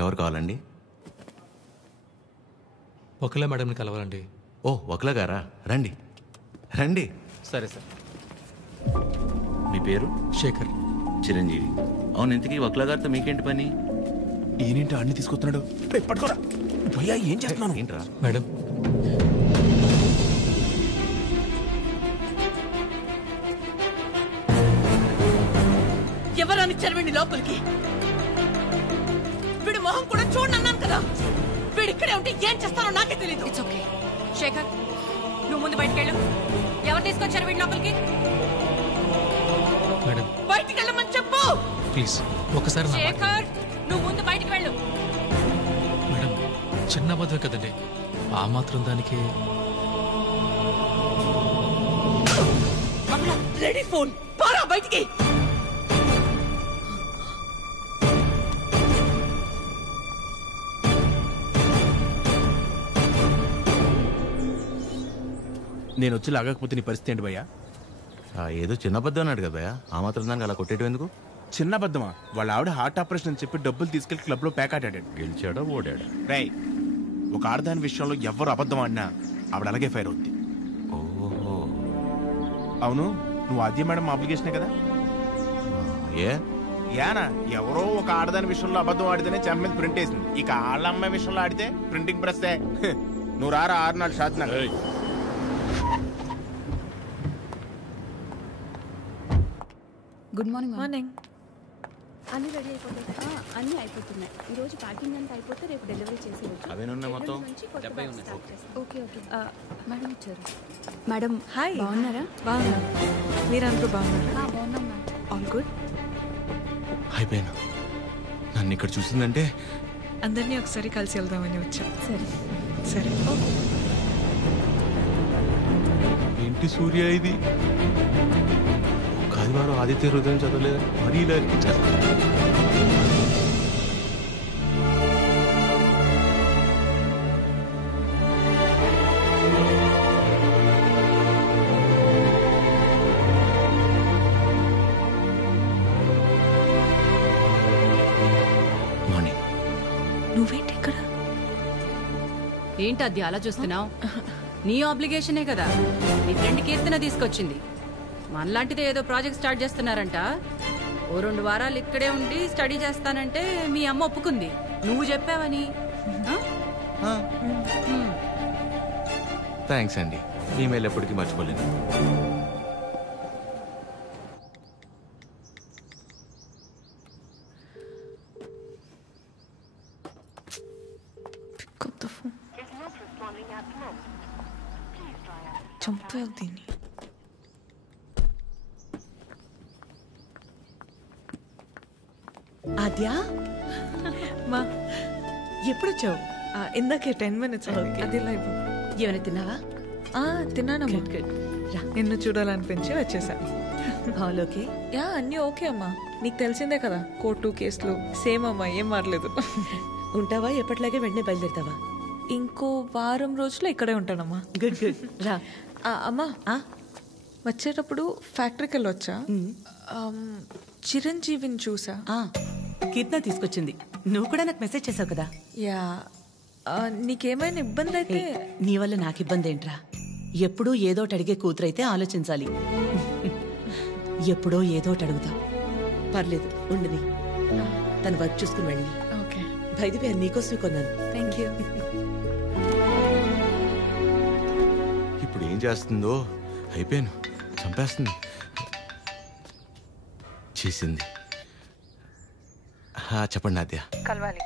ఎవరు కావాలండి? ఒకలా మేడంని కలవాలండి. ఓ ఒకలా గారా, రండి రండి. సరే సార్. మీ పేరు? శేఖర్. చిరంజీవి. అవును, ఇంతకీ ఒకలా గారితో మీకేంటి పని? ఈయనేంటి అన్ని తీసుకొస్తున్నాడు? పట్టుకోరా భయ్యా, ఏం చేస్తున్నాను? ఏంట్రా మేడం? ఎవరని చదివండి లోపలికి. వీడి మొహం కూడా చూడండి అన్నాను కదా. వీడు ఇక్కడే ఉంటే ఏం చేస్తానో నాకే తెలీదు. It's okay. శేఖర్, నువ్వు ముందు బయటకెళ్ళు. ఎవరు తీసుకొచ్చారు వీడి లోపలికి? మేడం బయటికి వెళ్ళమని చెప్పు. ప్లీజ్ ఒకసారి నా మాట. శేఖర్, నువ్వు ముందు బయటికి వెళ్ళు. మేడం చిన్న అబద్ధం కదండి, ఆ మాత్రం దానికి. రెడీ ఫోన్ పారా బయటికి. నేను వచ్చి లాగకపోతే నీ పరిస్థితి ఏంటి భయ్యా? ఏదో చిన్న అబద్ధం అన్నాడు కదా భయ్యా, ఆ మాత్రం దానికి అలా కొట్టేయడం ఎందుకు? చిన్న అబద్ధమా? వాళ్ళ ఆవిడ హార్ట్ ఆపరేషన్ అని చెప్పి డబ్బులు తీసుకెళ్లి క్లబ్ లో ప్యాక్ ఆడాడు. గెలిచాడా ఓడాడా? రేయ్, ఒక ఆడదాని విషయంలో ఎవరు అబద్ధం ఆడినా ఆవిడ అలాగే ఫైర్ అవుద్ది. ఓహో, అవును, నువ్వు ఆద్య మేడం అప్లికేషనే కదా? యానా ఎవరో ఒక ఆడదాని విషయంలో అబద్ధం ఆడితేనే చెంప మీద ప్రింట్ వేసింది. ఇక ఆళ్ళ అమ్మాయి విషయంలో ఆడితే ప్రింటింగ్ ప్రెస్. నువ్వు రారా 6 నాడు Shadnagar. Good morning. Morning. అన్ని రెడీ అయిపోతాయి. అన్ని అయిపోతున్నాయి. ఈ రోజు ప్యాకింగ్ అంతా అయిపోతే రేపు డెలివరీ చేసేయచ్చు. అవేనున్నాయి మొత్తం? Okay okay. మేడం వచ్చారు. Madam hi. బాగున్నారా? బాగున్నా. మీరందరూ బాగున్నారా? బాగున్నాం మ్యామ్. All good. అయిపోయినా నన్ను ఇక్కడ చూసిందంటే అందరినీ ఒకసారి కలిసి వెళ్దామని వచ్చాం. సరే సరే. ఏంటి సూర్య ఇది? ఆదివారం ఆదిత్య హృదయం చదవలేదు, మరీ ఇలా ఇరికించారు. మార్నింగ్. నువ్వేంటి ఇక్కడ? ఏంటి అది అలా చూస్తున్నావు? నీ ఆబ్లిగేషనే కదా. నీ ఫ్రెండ్ కీర్తన తీసుకొచ్చింది. మనలాంటిదే ఏదో ప్రాజెక్ట్ స్టార్ట్ చేస్తున్నారంట. ఓ 2 వారాలు ఇక్కడే ఉండి స్టడీ చేస్తానంటే మీ అమ్మ ఒప్పుకుంది. నువ్వు చెప్పావని. థ్యాంక్స్ అండి, ఈమెయిల్ ఎప్పటికీ మర్చిపోలేను. చంపాలి దీన్ని. ఆద్యా, మా ఎప్పుడొచ్చావు? ఇందాకే 10 minutes అది లైవ్. ఏమైనా తిన్నావా? తిన్నానమ్మా. నిన్ను చూడాలనిపించి వచ్చేసా. All okay? యా, అన్నీ ఓకే అమ్మా. నీకు తెలిసిందే కదా, కోర్టు కేసులు సేమ్ అమ్మా, ఏం మారలేదు. ఉంటావా? ఎప్పటిలాగే వెంటనే బయలుదేరుతావా? ఇంకో వారం రోజులు ఇక్కడే ఉంటానమ్మా. గుడ్ గుడ్ రా. అమ్మా వచ్చేటప్పుడు ఫ్యాక్టరీకి వెళ్ళొచ్చా? చిరంజీవిని చూసా. కీర్తన తీసుకొచ్చింది. నువ్వు కూడా నాకు మెసేజ్ చేసావు కదా. యా. నీకేమైనా ఇబ్బంది అయితే? నీ వల్ల నాకు ఇబ్బంది ఏంట్రా? ఎప్పుడూ ఏదోటి అడిగే కూతురైతే ఆలోచించాలి. ఎప్పుడో ఏదోటి అడుగుతా. పర్లేదు ఉండని. తను వర్క్ చూసుకుని వెళ్ళి. ఓకే. బైది పేరు నీకోసమే కొన్నాను. Thank you. ఇప్పుడు ఏం చేస్తుందో అయిపోయాను. చంపేస్తుంది. చేసింది. చెప్పండి నాద్య. కలవాలి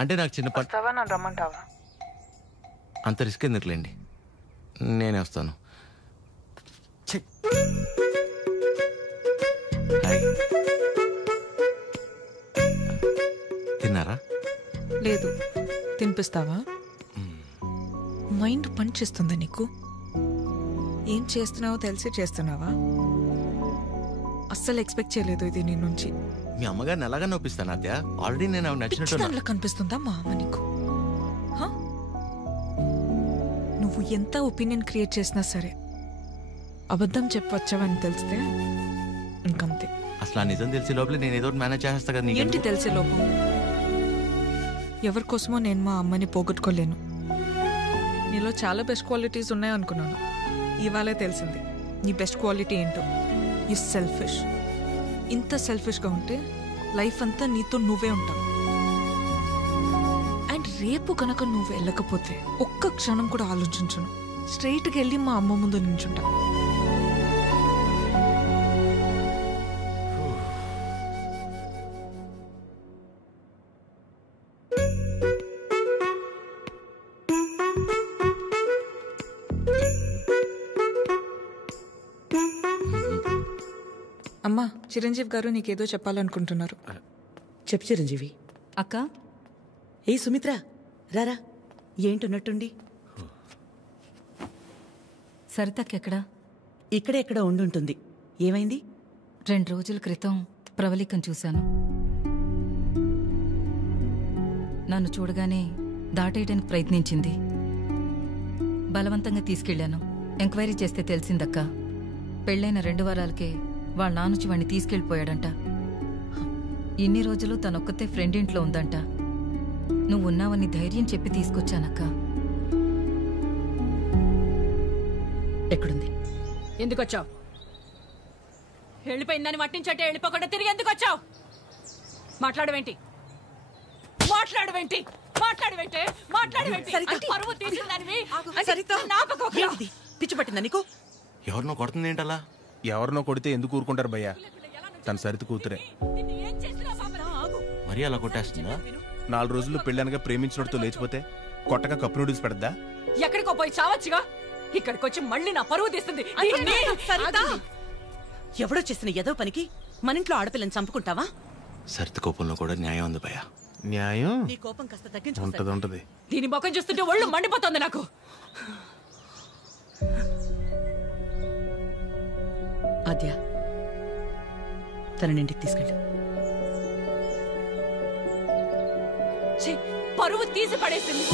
అంటే నాకు చిన్న పని. వస్తావా? నన్ను రమ్మంటావా? అంత రిస్క్ ఎందుకులేండి, నేనే వస్తాను. తిన్నారా? లేదు. తినిపిస్తావా? మైండ్ పని చేస్తుందా నీకు? ఏం చేస్తున్నావో తెలిసి చేస్తున్నావా? అస్సలు ఎక్స్పెక్ట్ చేయలేదు ఇది నీ నుంచి. మీ అమ్మగారిని ఎలాగా నొప్పిస్తాను నాద్య? ఆల్రెడీ నేను నచ్చినట్టు. దానిలో కనిపిస్తుందా మా అమ్మ నీకు? నువ్వు ఎంత ఒపీనియన్ క్రియేట్ చేసినా సరే అబద్ధం చెప్పవచ్చావని తెలిస్తే ఇంకంతే. అసలు ఆ నిజం తెలిసే లోపల నేను ఏదో మేనేజ్ చేస్తా కదా. ఏంటి తెలిసే లోపం? ఎవరి కోసమో నేను మా అమ్మని పోగొట్టుకోలేను. నీలో చాలా బెస్ట్ క్వాలిటీస్ ఉన్నాయనుకున్నాను. ఇవాళే తెలిసింది నీ బెస్ట్ క్వాలిటీ ఏంటో. You selfish. ఇంత సెల్ఫిష్గా ఉంటే లైఫ్ అంతా నీతో నువ్వే ఉంటావు. అండ్ రేపు కనుక నువ్వు వెళ్ళకపోతే ఒక్క క్షణం కూడా ఆలోచించను. స్ట్రైట్కి వెళ్ళి మా అమ్మ ముందు నించుంటా. అమ్మా, చిరంజీవి గారు నీకేదో చెప్పాలనుకుంటున్నారు. చెప్పు చిరంజీవి. అక్క. ఏ సుమిత్ర రారా. ఏంటున్నట్టుండి? సరితకెక్కడా? ఇక్కడే ఎక్కడ ఉండుంటుంది. ఏమైంది? 2 రోజుల క్రితం ప్రవళికను చూశాను. నన్ను చూడగానే దాటేయడానికి ప్రయత్నించింది. బలవంతంగా తీసుకెళ్లాను. ఎంక్వైరీ చేస్తే తెలిసిందక్క, పెళ్ళైన 2 వారాలకే వాళ్ళ నానుచి వాడిని తీసుకెళ్ళిపోయాడంట. ఇన్ని రోజులు తనొక్కతే ఫ్రెండ్ ఇంట్లో ఉందంట. నువ్వున్నావని ధైర్యం చెప్పి తీసుకొచ్చానక్క. ఎక్కడుంది? ఎందుకొచ్చావు? వెళ్ళిపోయిందని మట్టించట్టే వెళ్ళిపోకుండా తిరిగి ఎందుకు వచ్చావు? మాట్లాడవేంటి? మాట్లాడవేంటి? మాట్లాడవేంటి? మాట్లాడవేంటి? పరువు తీసిందానివి. పిచ్చి పట్టిందా నీకు? ఎవరినో కొడుతుంది ఏంటలా? ఎవరినో కొడితే ఎందుకు ఊరుకుంటారు భయ్యా? తన సరిత కూతురే. మరీ అలా కొట్టేస్తుందా? 4 రోజుల్లో పెళ్ళనగా ప్రేమించినోడితో లేచిపోతే కొట్టగా కప్పు నూడిల్స్ పెడద్దా? ఎక్కడికో పోయి చావచ్చుగా. ఇక్కడికొచ్చి మళ్ళీ నా పరువు తీస్తుంది. ఎవడో చేసిన ఏదో పనికి మన ఇంట్లో ఆడపిల్లని చంపుకుంటావా? సరిత కోపంలో కూడా న్యాయం ఉంది భయ్యా. న్యాయం? నీ కోపం కాస్త తగ్గించు. ఉంటది. దీని ముఖం చూస్తుంటే ఒళ్ళు మండిపోతుంది నాకు. ఆద్య, తనని ఇంటికి తీసుకెళ్ళు. పరువు తీసి పడేసింది.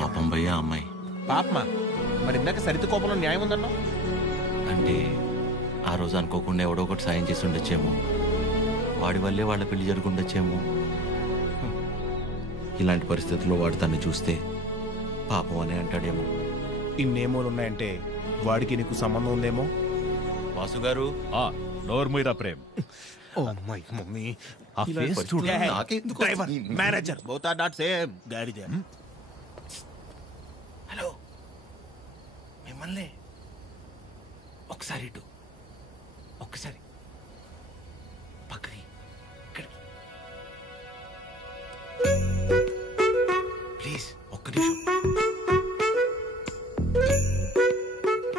పాపం భయ్యా అమ్మాయి. పాపమా? మరి ఇందాక సరిత కోపంలో న్యాయం ఉందన్నా? అంటే ఆ రోజు అనుకోకుండా ఎవడో ఒకటి సాయం చేసి ఉండొచ్చేమో. వాడి వల్లే వాళ్ళ పెళ్లి జరుగుండొచ్చేమో. ఇలాంటి పరిస్థితుల్లో వాడు తను చూస్తే పాపం అనే అంటాడేమో. ఇన్నేమోలు ఉన్నాయంటే వాడికి నీకు సంబంధం ఉందేమో. వాసు గారు, నోర్మీరా ప్రేమ్. ఓ మై మమ్మీ, ఆ ఫేస్ చూడు. Driver, manager both are not same. గాడిద. హలో, మిమ్మల్ని ఒకసారి ఇటు, ఒక్కసారి పక్కకి, ఇక్కడికి ప్లీజ్, ఒక్క నిమిషం.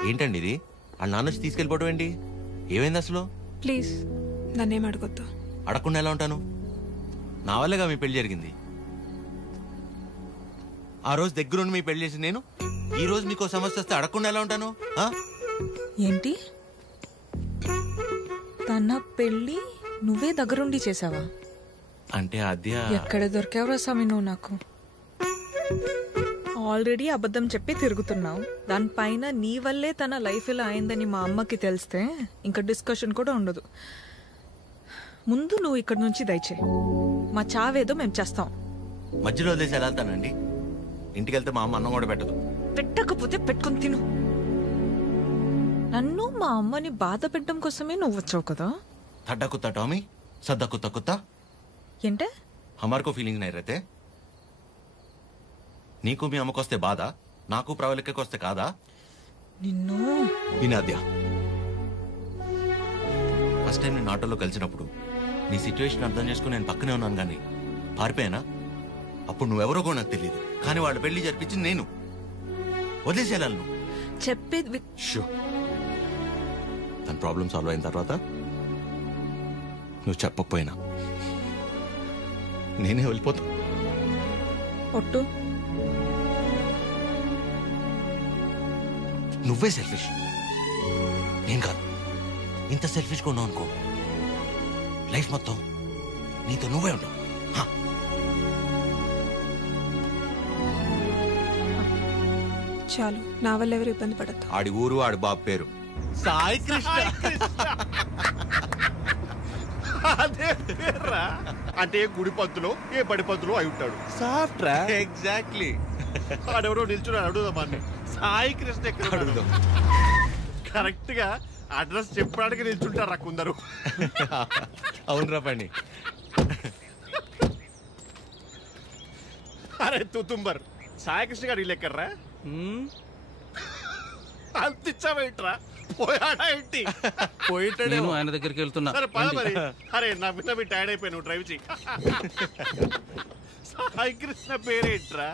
ఏంటండి ఇది? ఆ నాన్న వచ్చి తీసుకెళ్ళిపోవడం ఏంటి? ఏమైంది అసలు? ప్లీజ్ నన్నేం అడగొద్దు. అడగకుండా ఎలా ఉంటాను? నా వల్లగా మీ పెళ్లి జరిగింది. ఆ రోజు దగ్గరుండి మీ పెళ్లి చేసి నేను ఈ రోజు మీకు సమస్య వస్తే అడగకుండా ఎలా ఉంటాను? ఏంటి తన పెళ్ళి నువ్వే దగ్గరుండి చేసావా? అంటే అద్య ఎక్కడ దొరికావురా స్వామి నువ్వు నాకు? ఆల్రెడీ అబద్ధం చెప్పి తిరుగుతున్నావు. దానిపైన నీ వల్లే తన లైఫ్ ఇలా అయిందని మా అమ్మకి తెలిస్తే ఇంకా డిస్కషన్ కూడా ఉండదు. ముందు నువ్వు ఇక్కడి నుంచి దయచే. మా చావేదో మేము చేస్తాం. మధ్యలో వదిలేసి ఎలా వెళ్తానండి? ఇంటికి వెళ్తే మా అమ్మ అన్నం కూడా పెట్టదు. పెట్టకపోతే పెట్టుకుని తిను. నన్ను మా అమ్మని బాధ పెట్టడం కోసమే నువ్వు వచ్చావు కదా. थड्डा कुत्ता टॉमी, सद्दा कुत्ता कुत्ता ఏంటే हमारे को फीलिंग नहीं रहते. నీకు మీ అమ్మకొస్తే బాధ, నాకు ప్రవళికకొస్తే కాదా? నిన్ను వినాద్య, ఫస్ట్ టైం నేను ఆటోలో కలిసినప్పుడు నీ సిచ్యువేషన్ అర్థం చేసుకుని నేను పక్కనే ఉన్నాను కానీ పారిపోయానా? అప్పుడు నువ్వెవరో కూడా నాకు తెలియదు, కానీ వాళ్ళ పెళ్లి జరిపించింది నేను. వదిలేసేయాలి నువ్వు చెప్పేది. తన ప్రాబ్లం సాల్వ్ అయిన తర్వాత నువ్వు చెప్పకపోయినా నేనే వెళ్ళిపోతా. ఒట్టు నువ్వే సెల్ఫిష్, నేను కాదు. ఇంత సెల్ఫిష్గా ఉన్నావు అనుకో, లైఫ్ మొత్తం నీతో నువ్వే ఉంటావు. చాలు, నా వల్ల ఎవరు ఇబ్బంది పడద్దు. ఆడి ఊరు ఆడి బాబు పేరు సాయి కృష్ణ. అదే పేర్రా. అంటే ఏ గుడి పంతులో ఏ బడి పంతులో అయి ఉంటాడు. సాఫ్ట్రా. ఎగ్జాక్ట్లీ. ఆడెవరో నిల్చున్నాడు, అడుగుదామని. సాయి కృష్ణ ఎక్కడ అడుగుదాం. కరెక్ట్ గా అడ్రస్ చెప్పడానికి నిల్చుంటారా కొందరు. అవునరా పండి. అరే తుతుంబర్, సాయి కృష్ణ గారు ఇల్లు ఎక్కర్రా? అంతిచ్చావేంట్రా? పోయాడా ఏంటి? పోయిటాడు. ఆయన దగ్గరికి వెళ్తున్నా. సరే పద మరి. అరే నా విన్న మీ టైర్డ్ అయిపోయి నువ్వు డ్రైవ్ చేయి. సాయి కృష్ణ పేరేంట్రా?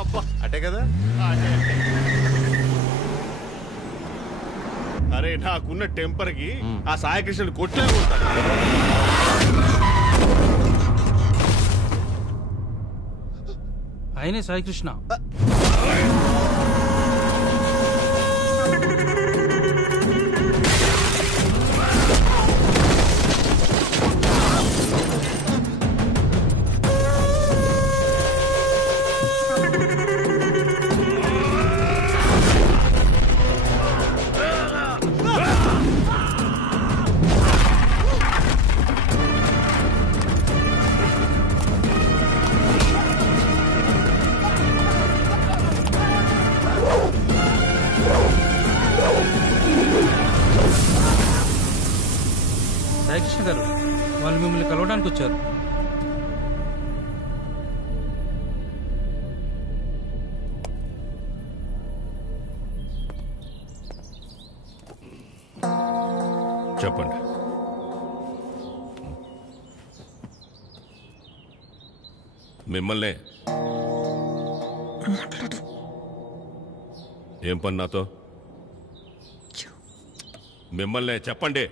అబ్బా అటే కదా. అరే నాకున్న టెంపర్ కి ఆ సాయి కృష్ణుడు కొట్లే ఉంటాడు. ఆయనే సాయి కృష్ణ. సాయికృష్ణ గారు, వాళ్ళు మిమ్మల్ని కలవడానికి వచ్చారు. చెప్పండి. మిమ్మల్నే. ఏం పని నాతో? మిమ్మల్నే చెప్పండి.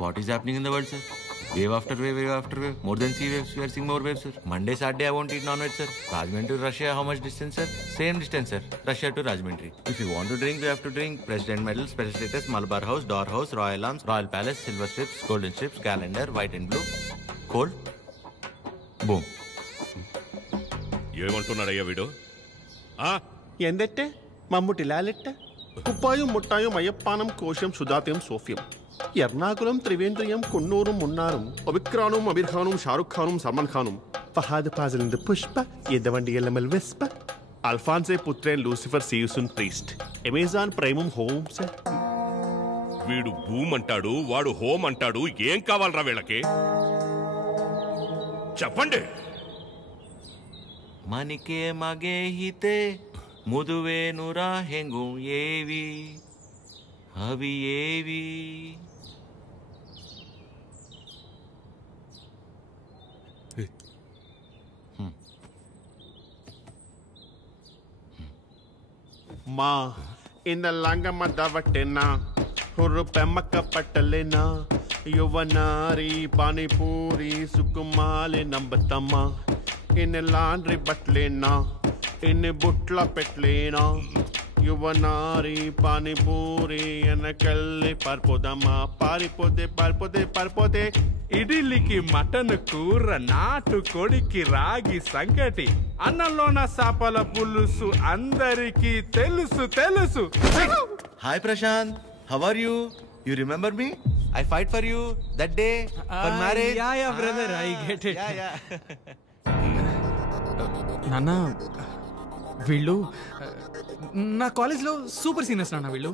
What is happening in the world, sir? Wave after wave, wave after wave. More than sea waves, we are seeing more waves, sir. Monday, Saturday, I won't eat non-veg, sir. Rajahmundry to Russia, how much distance, sir? Same distance, sir. Russia to Rajahmundry. If you want to drink, you have to drink President Medal, Special Status, Malabar House, Door House, Royal Arms, Royal Palace, Silver Strips, Golden Strips, Calendar, White and Blue. Cold. Boom. ఏమంటున్నాడయ్యా వీడు? ఎందెట్టే మమ్ముటి లాలెట్ట కుప్పాయం ముట్టాయం అయ్యప్పానం కోశం సుధాత్యం సోఫ్యం ఎర్నాకులం త్రివేంద్రియం కొన్నూరు మున్నారం ఒబిక్రానుం అమీర్ ఖానుం షారుఖ్ ఖానుం సల్మాన్ ఖానుం ఫహాద్ ఫాజిల్ పుష్ప ఎద్దవండి ఎల్లమల్ వెస్ప అల్ఫాన్సే పుత్రేన్ లూసిఫర్ సీయుసున్ ప్రీస్ట్ అమెజాన్ ప్రైమం హోమ్స్. వీడు భూమ్ అంటాడు, వాడు హోమ్ అంటాడు. ఏం కావాలరా వీళ్ళకి? చెప్పండి. మనికే మగే హితే ముదువేనురా హెంగు ఏవి అవి ఏవి? మా ఇంద లంగమ్మ దవట్టెన్నా ಹುರು ಪೆಮ್ಮಕ್ಕ ಪಟ್ಟಲೆನ ಯುವನಾರಿ ಪಾನಿಪೂರಿ ಸುಕುಮಾಲೆ ನಂಬತಮ್ಮ ಇನ್ನು ಲಾಂಡ್ರಿ ಬಟ್ಲೇನಾ ಇನ್ನು ಬುಟ್ಲ పెట్లేనా యువనారి పానీపూరి వెనకల్లి పారిపోదమ్మా పారిపోతే పారిపోతే పారిపోతే ఇడ్లీకి మటన్ కూర నాటు కోడికి రాగి సంగటి అన్నంలోన చేపల పులుసు అందరికీ తెలుసు తెలుసు. Hi Prashanth, how are you? You remember me? I fight for you that day for marriage. Yeah yeah brother, I get it. నాన్న వీళ్ళు నా కాలేజ్లో సూపర్ సీనియర్స్ నాన్న. వీళ్ళు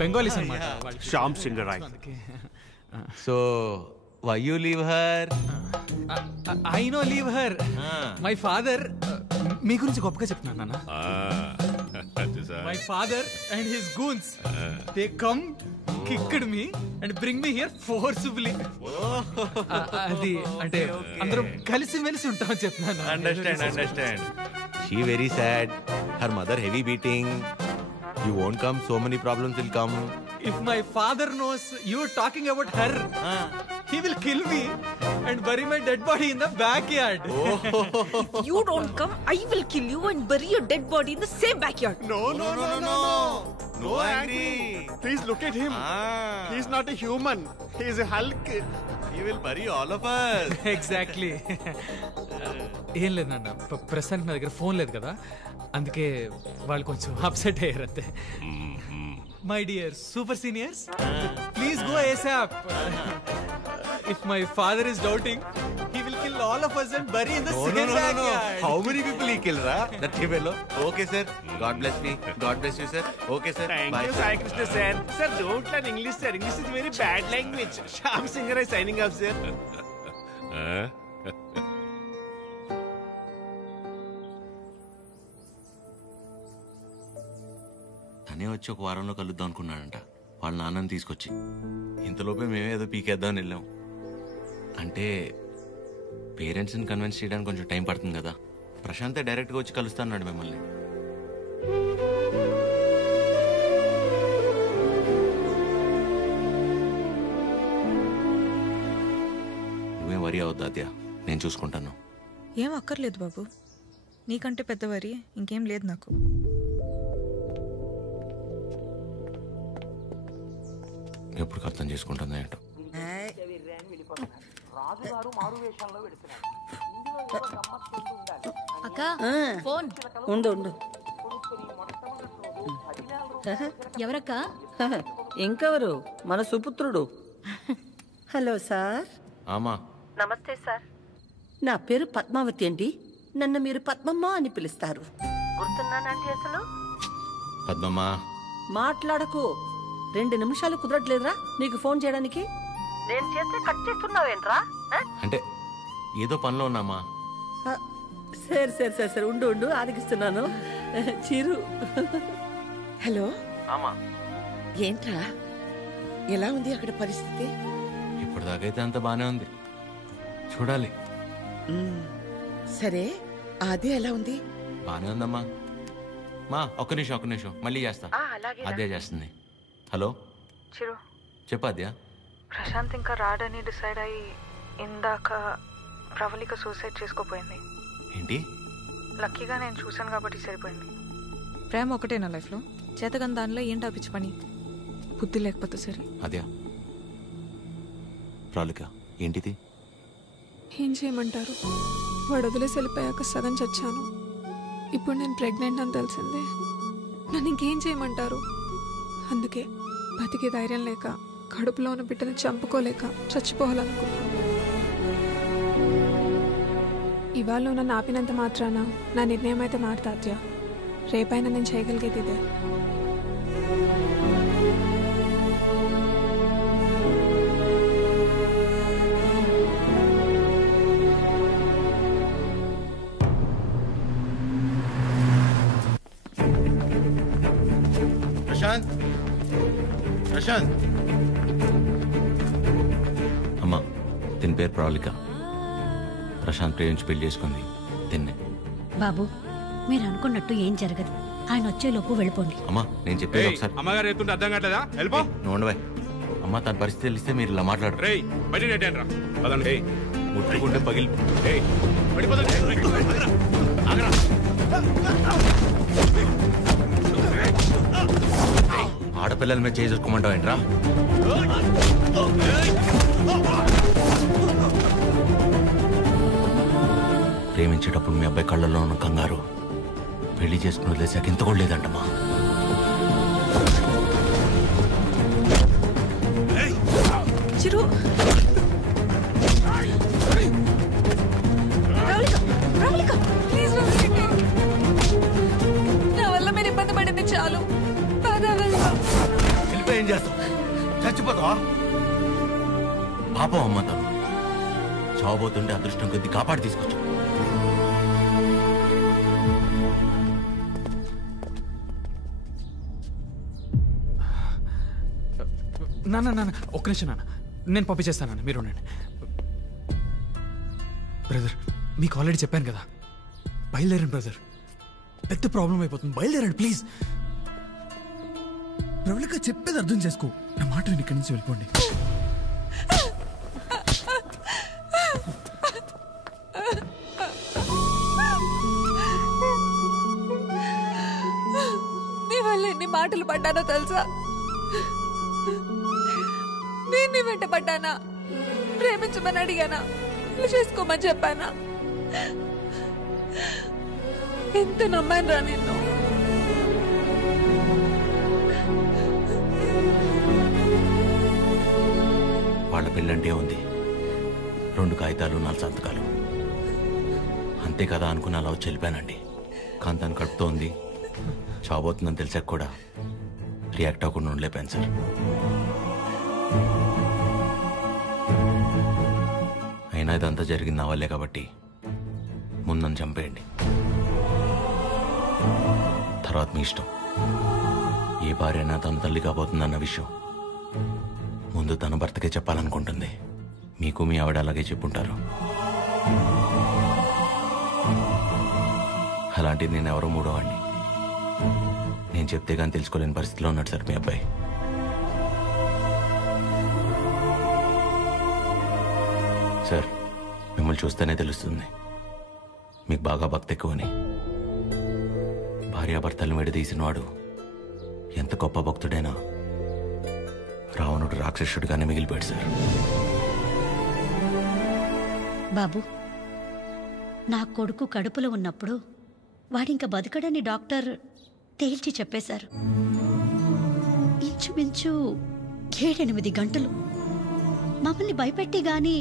బెంగాలీస్ అన్నమాట. Shyam Singh Roy. So why you leave her? I no leave her. My father మీ గురించి గొప్పగా చెప్తున్నాను నాన్న. My father and his goons they come kicked me and bring me here forcefully. అది అంటే అందరం కలిసి మెలిసి ఉంటామని చెప్తున్నాను. Understand. She very sad. Her mother heavy beating. You won't come. So many problems will come. If my father knows you are talking about her, he will kill me and bury my dead body in the backyard. If you don't come, I will kill you and bury your dead body in the same backyard. No. No angry. Please look at him. He's not a human. He is a Hulk. He will bury all of us. Exactly. ఏం లేదు నాన్న, ప్రస్తుతానికి నా దగ్గర phone లేదు కదా, అందుకే వాళ్ళు కొంచెం అప్సెట్ అయ్యారు అంతే. My dear super seniors, please go ASAP. If my father is doubting, he will kill all of us and bury in the same backyard. How many people he killed, ra? That fellow. Okay, sir. God bless me. God bless you, sir. Okay, sir. Thank you, Sai Krishna, sir. Sir, don't learn English, sir. English is very bad language. Shyam Singh is signing off, sir. తనే వచ్చి ఒక వారంలో కలుద్దాం అనుకున్నాడంట వాళ్ళ నాన్నని తీసుకొచ్చి. ఇంతలోపే మేమేదో పీకేద్దామని వెళ్ళాం. అంటే పేరెంట్స్ని కన్విన్స్ చేయడానికి కొంచెం టైం పడుతుంది కదా. ప్రశాంతే డైరెక్ట్గా వచ్చి కలుస్తాన్నాడు మిమ్మల్ని. నువ్వేం వరి అవద్దు అద్యా, నేను చూసుకుంటాను. ఏం అక్కర్లేదు బాబు, నీకంటే పెద్ద వరి ఇంకేం లేదు నాకు. ఎప్పుడు అర్థం చేసుకుంటుందా ఏంటో. అక్క ఫోన్ ఉండు. ఎవరక్క? ఇంకెవరు, మన సుపుత్రుడు. Hello sir. ఆమా. నమస్తే సార్, నా పేరు పద్మావతి అండి. నన్ను మీరు పద్మమ్మ అని పిలుస్తారు. గుర్తున్నానండి అసలు? పద్మమ్మ మాట్లాడకు. 2 నిమిషాలు కుదరట్లేదురా నీకు ఫోన్ చేయడానికి? నేను చేస్తే కట్ చేస్తున్నావేంట్రా? అంటే ఏదో పనిలో ఉన్నామా? సరే ఉండు ఆదిగిస్తున్నాను. చిరు. హలో. ఆమా. ఏంట్రా, ఎలా ఉంది అక్కడ పరిస్థితి? ఇప్పటిదాకైతే అంత బానే ఉంది, చూడాలి. సరే, అదే ఎలా ఉంది? బానే ఉందమ్మా. మా ఒక్క నిమిషం మళ్ళీ చేస్తా. అదే చేస్తుంది. హలో చిరు, చెప్పద్యా. ప్రశాంత్ ఇంకా రాడని డిసైడ్ అయ్యి ఇందాక ప్రవళిక సూసైడ్ చేసుకోపోయింది. ఏంటి? లక్కీగా నేను చూశాను కాబట్టి సరిపోయింది. ప్రేమ ఒకటే నా లైఫ్లో, చేతగని దానిలో ఏంటి ఆపించి పని? బుద్ధి లేకపోతే సరే. అద్యా ప్రవళిక ఏంటిది? ఏం చేయమంటారు, వాడు వదిలేసి వెళ్ళిపోయాక సగం చచ్చాను. ఇప్పుడు నేను ప్రెగ్నెంట్ అని తెలిసిందే. నన్ను ఇంకేం చేయమంటారు? అందుకే బతికే ధైర్యం లేక, కడుపులో ఉన్న బిడ్డను చంపుకోలేక చచ్చిపోవాలనుకున్నాను. ఇవాళ నన్ను ఆపినంత మాత్రాన నా నిర్ణయం అయితే మారుతాత్య. రేపైనా నేను చేయగలిగేది ఇదే. ప్రశాంత్ అమ్మా, దీని పేరు ప్రవళిక. ప్రశాంత్ ప్రేమించి పెళ్లి చేసుకుంది తిన్నే. బాబు, మీరు అనుకున్నట్టు ఏం జరగదు. ఆయన వచ్చేలోపు వెళ్ళిపోండి. అమ్మా, నేను చెప్పేది ఒకసారి. అమ్మగారు ఎత్తుంటే అర్థం కావట్లేదా? వెళ్ళిపో. నువ్వు ఉండవే. అమ్మ తన పరిస్థితి తెలిస్తే మీరు ఇలా మాట్లాడరు. ముట్టుకుంటే పగిలి ఆడపిల్లల మీద చేసుకోమంటావు ఏంట్రా? ప్రేమించేటప్పుడు మీ అబ్బాయి కళ్ళల్లో ఉన్న కంగారు పెళ్లి చేసుకుని వదిలేసాక ఇంత కూడా లేదంటమ్మా. చిరు నా వల్ల మీరు ఇబ్బంది పడింది చాలు. వెళ్ళిపోయి ఏం చేస్తావు? చచ్చిపోతావా? పాపం అమ్మ తను చావబోతుంటే అదృష్టం కొద్ది కాపాడి తీసుకొచ్చు. నాన్న ఒక్క నిమిషం నాన్న, నేను పంపించేస్తాను నాన్న, మీరు ఉండండి. బ్రదర్ మీకు ఆల్రెడీ చెప్పాను కదా, బయలుదేరండి బ్రదర్, పెద్ద ప్రాబ్లం అయిపోతుంది, బయలుదేరండి ప్లీజ్. ప్రవళిక చెప్పేది అర్థం చేసుకో, నా మాట విని ఇక్కడి నుంచి వెళ్ళిపోండి. నీ వల్ల ఎన్ని మాటలు పడ్డానో తెలుసా? నేను నీ వెంట పడ్డానా? ప్రేమించమని అడిగానా? పెళ్లి చేసుకోమని చెప్పానా? ఎంత నమ్మాను రా నిన్ను. వాళ్ళ పెళ్ళంటే ఉంది, 2 కాగితాలు 4 సంతకాలు అంతే కదా అనుకుని అలా వచ్చి వెళ్ళిపోయానండి. కానీ తను కడుపుతో ఉంది, చావబోతుందని తెలిసాక కూడా రియాక్ట్ అవ్వకుండా ఉండలేపాను సార్. అయినా ఇదంతా జరిగింది నా వల్లే కాబట్టి ముందు నన్ను చంపేయండి, తర్వాత మీ ఇష్టం. ఏ భార్య అయినా తన తల్లి కాబోతుందన్న విషయం ముందు తన భర్తకే చెప్పాలనుకుంటుంది. మీకు మీ ఆవిడ అలాగే చెప్పుంటారు. అలాంటిది నేను ఎవరో మూడోవాడిని. నేను చెప్తే కానీ తెలుసుకోలేని పరిస్థితిలో ఉన్నాడు సార్ మీ అబ్బాయి. సార్ మిమ్మల్ని చూస్తేనే తెలుస్తుంది మీకు బాగా భక్తి ఎక్కువని. భార్యాభర్తలను విడదీసినవాడు ఎంత గొప్ప భక్తుడైనా రావణుడు రాక్షసుడిగానే మిగిలిపోయాడు సార్. బాబు, నా కొడుకు కడుపులో ఉన్నప్పుడు వాడింక బతకడని డాక్టర్ తేల్చి చెప్పేశారు. ఇంచుమించు 7-8 గంటలు మమ్మల్ని భయపెట్టి గాని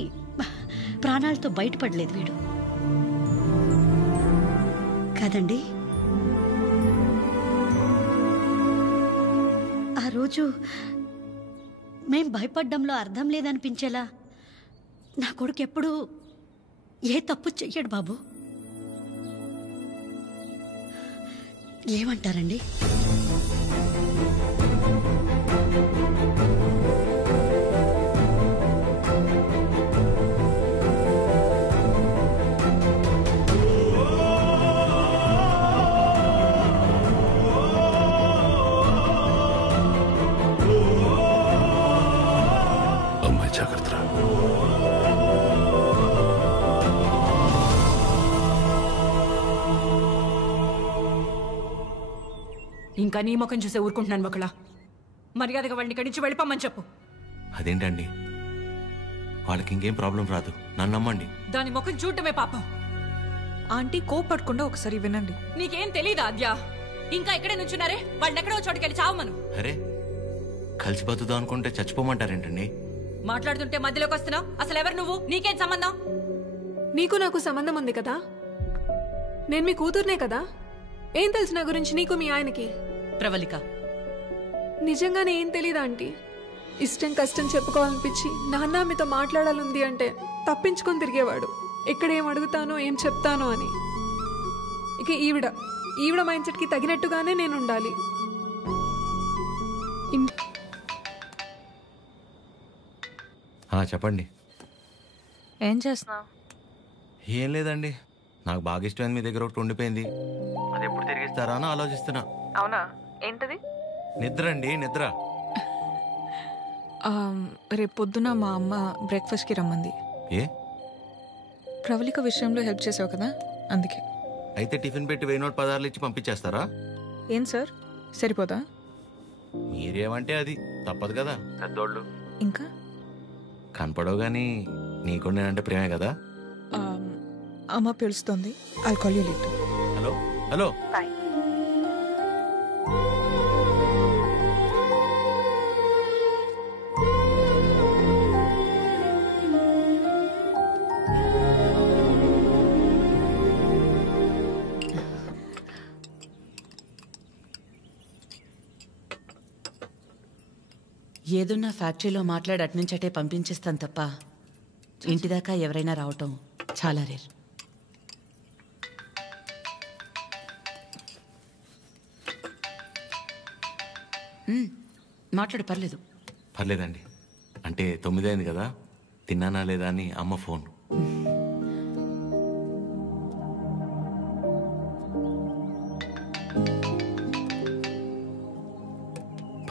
ప్రాణాలతో బయటపడలేదు వీడు కదండి. ఆ రోజు మేం భయపడ్డంలో అర్థం లేదనిపించేలా నా కొడుకు ఎప్పుడూ ఏ తప్పు చెయ్యడు బాబు. ఏమంటారండి? అమ్మాయి జాగ్రత్త. ఇంకా నీ ముఖం చూసే ఊరుకుంటున్నాను ఒకలా. మర్యాదగా వాళ్ళని ఇక్కడి నుంచి వెళ్ళిపోమని చెప్పు. అదేంటండి, వాళ్ళకి ఇంకేం ప్రాబ్లం రాదు, నన్ను నమ్మండి. దాని ముఖం చూడటమే పాపం. ఆంటీ కోపడకుండా ఒకసారి వినండి. నీకేం తెలీదా అద్యా? ఇంకా ఇక్కడే నుంచున్నారే, వాళ్ళని ఎక్కడో చోటుకెళ్ళి చావమను. అరే కలిసి బతుకుదాం అనుకుంటే చచ్చిపోమంటారేంటండి? మాట్లాడుతుంటే మధ్యలోకి వస్తున్నావు. అసలు ఎవరు నువ్వు? నీకేం సంబంధం? నీకు నాకు సంబంధం ఉంది కదా, నేను మీ కూతుర్నే కదా. ఏం తెలుసు నా గురించి నీకు మీ ఆయనకి? ప్రవళిక, నిజంగానే ఏం తెలీదా ఆంటీ? ఇష్టం కష్టం చెప్పుకోవాలనిపించి నాన్న మీతో మాట్లాడాలంది అంటే తప్పించుకొని తిరిగేవాడు, ఎక్కడ ఏం అడుగుతానో ఏం చెప్తానో అని. ఇక ఈవిడ మైండ్ సెట్కి తగినట్టుగానే నేను ఉండాలి. చెప్పండి. ఏం చేస్తున్నావు? ఏం లేదండి, నాకు బాగా ఇష్టమైంది మీ దగ్గర ఒకటి ఉండిపోయింది, అది ఎప్పుడు తిరిగిస్తారా అని ఆలోచిస్తున్నా. అవునా? ఏంటది? నిద్ర అండి, నిద్ర. రేపు పొద్దున మా అమ్మ బ్రేక్ఫాస్ట్కి రమ్మంది. ఏ ప్రవళిక విషయంలో హెల్ప్ చేసావు కదా, అందుకే. అయితే టిఫిన్ పెట్టి 1000 నోట్ 10 ఇచ్చి పంపించేస్తారా? ఏం సార్, సరిపోదా? మీరేమంటే అది తప్పదు కదా, పెద్దోళ్ళు. ఇంకా కనపడవు కానీ నీకు నేనంటే ప్రేమే కదా. అమ్మ పిలుస్తోంది, I'll call you later. Hello hello. ఏదున్నా ఫ్యాక్టరీలో మాట్లాడి అట్నుంచటే పంపించేస్తాను తప్ప ఇంటిదాకా ఎవరైనా రావటం చాలా రేర్. మాట్లాడు, పర్లేదు. పర్లేదండి. అంటే 9 అయింది కదా, తిన్నానా లేదా అని అమ్మ ఫోన్.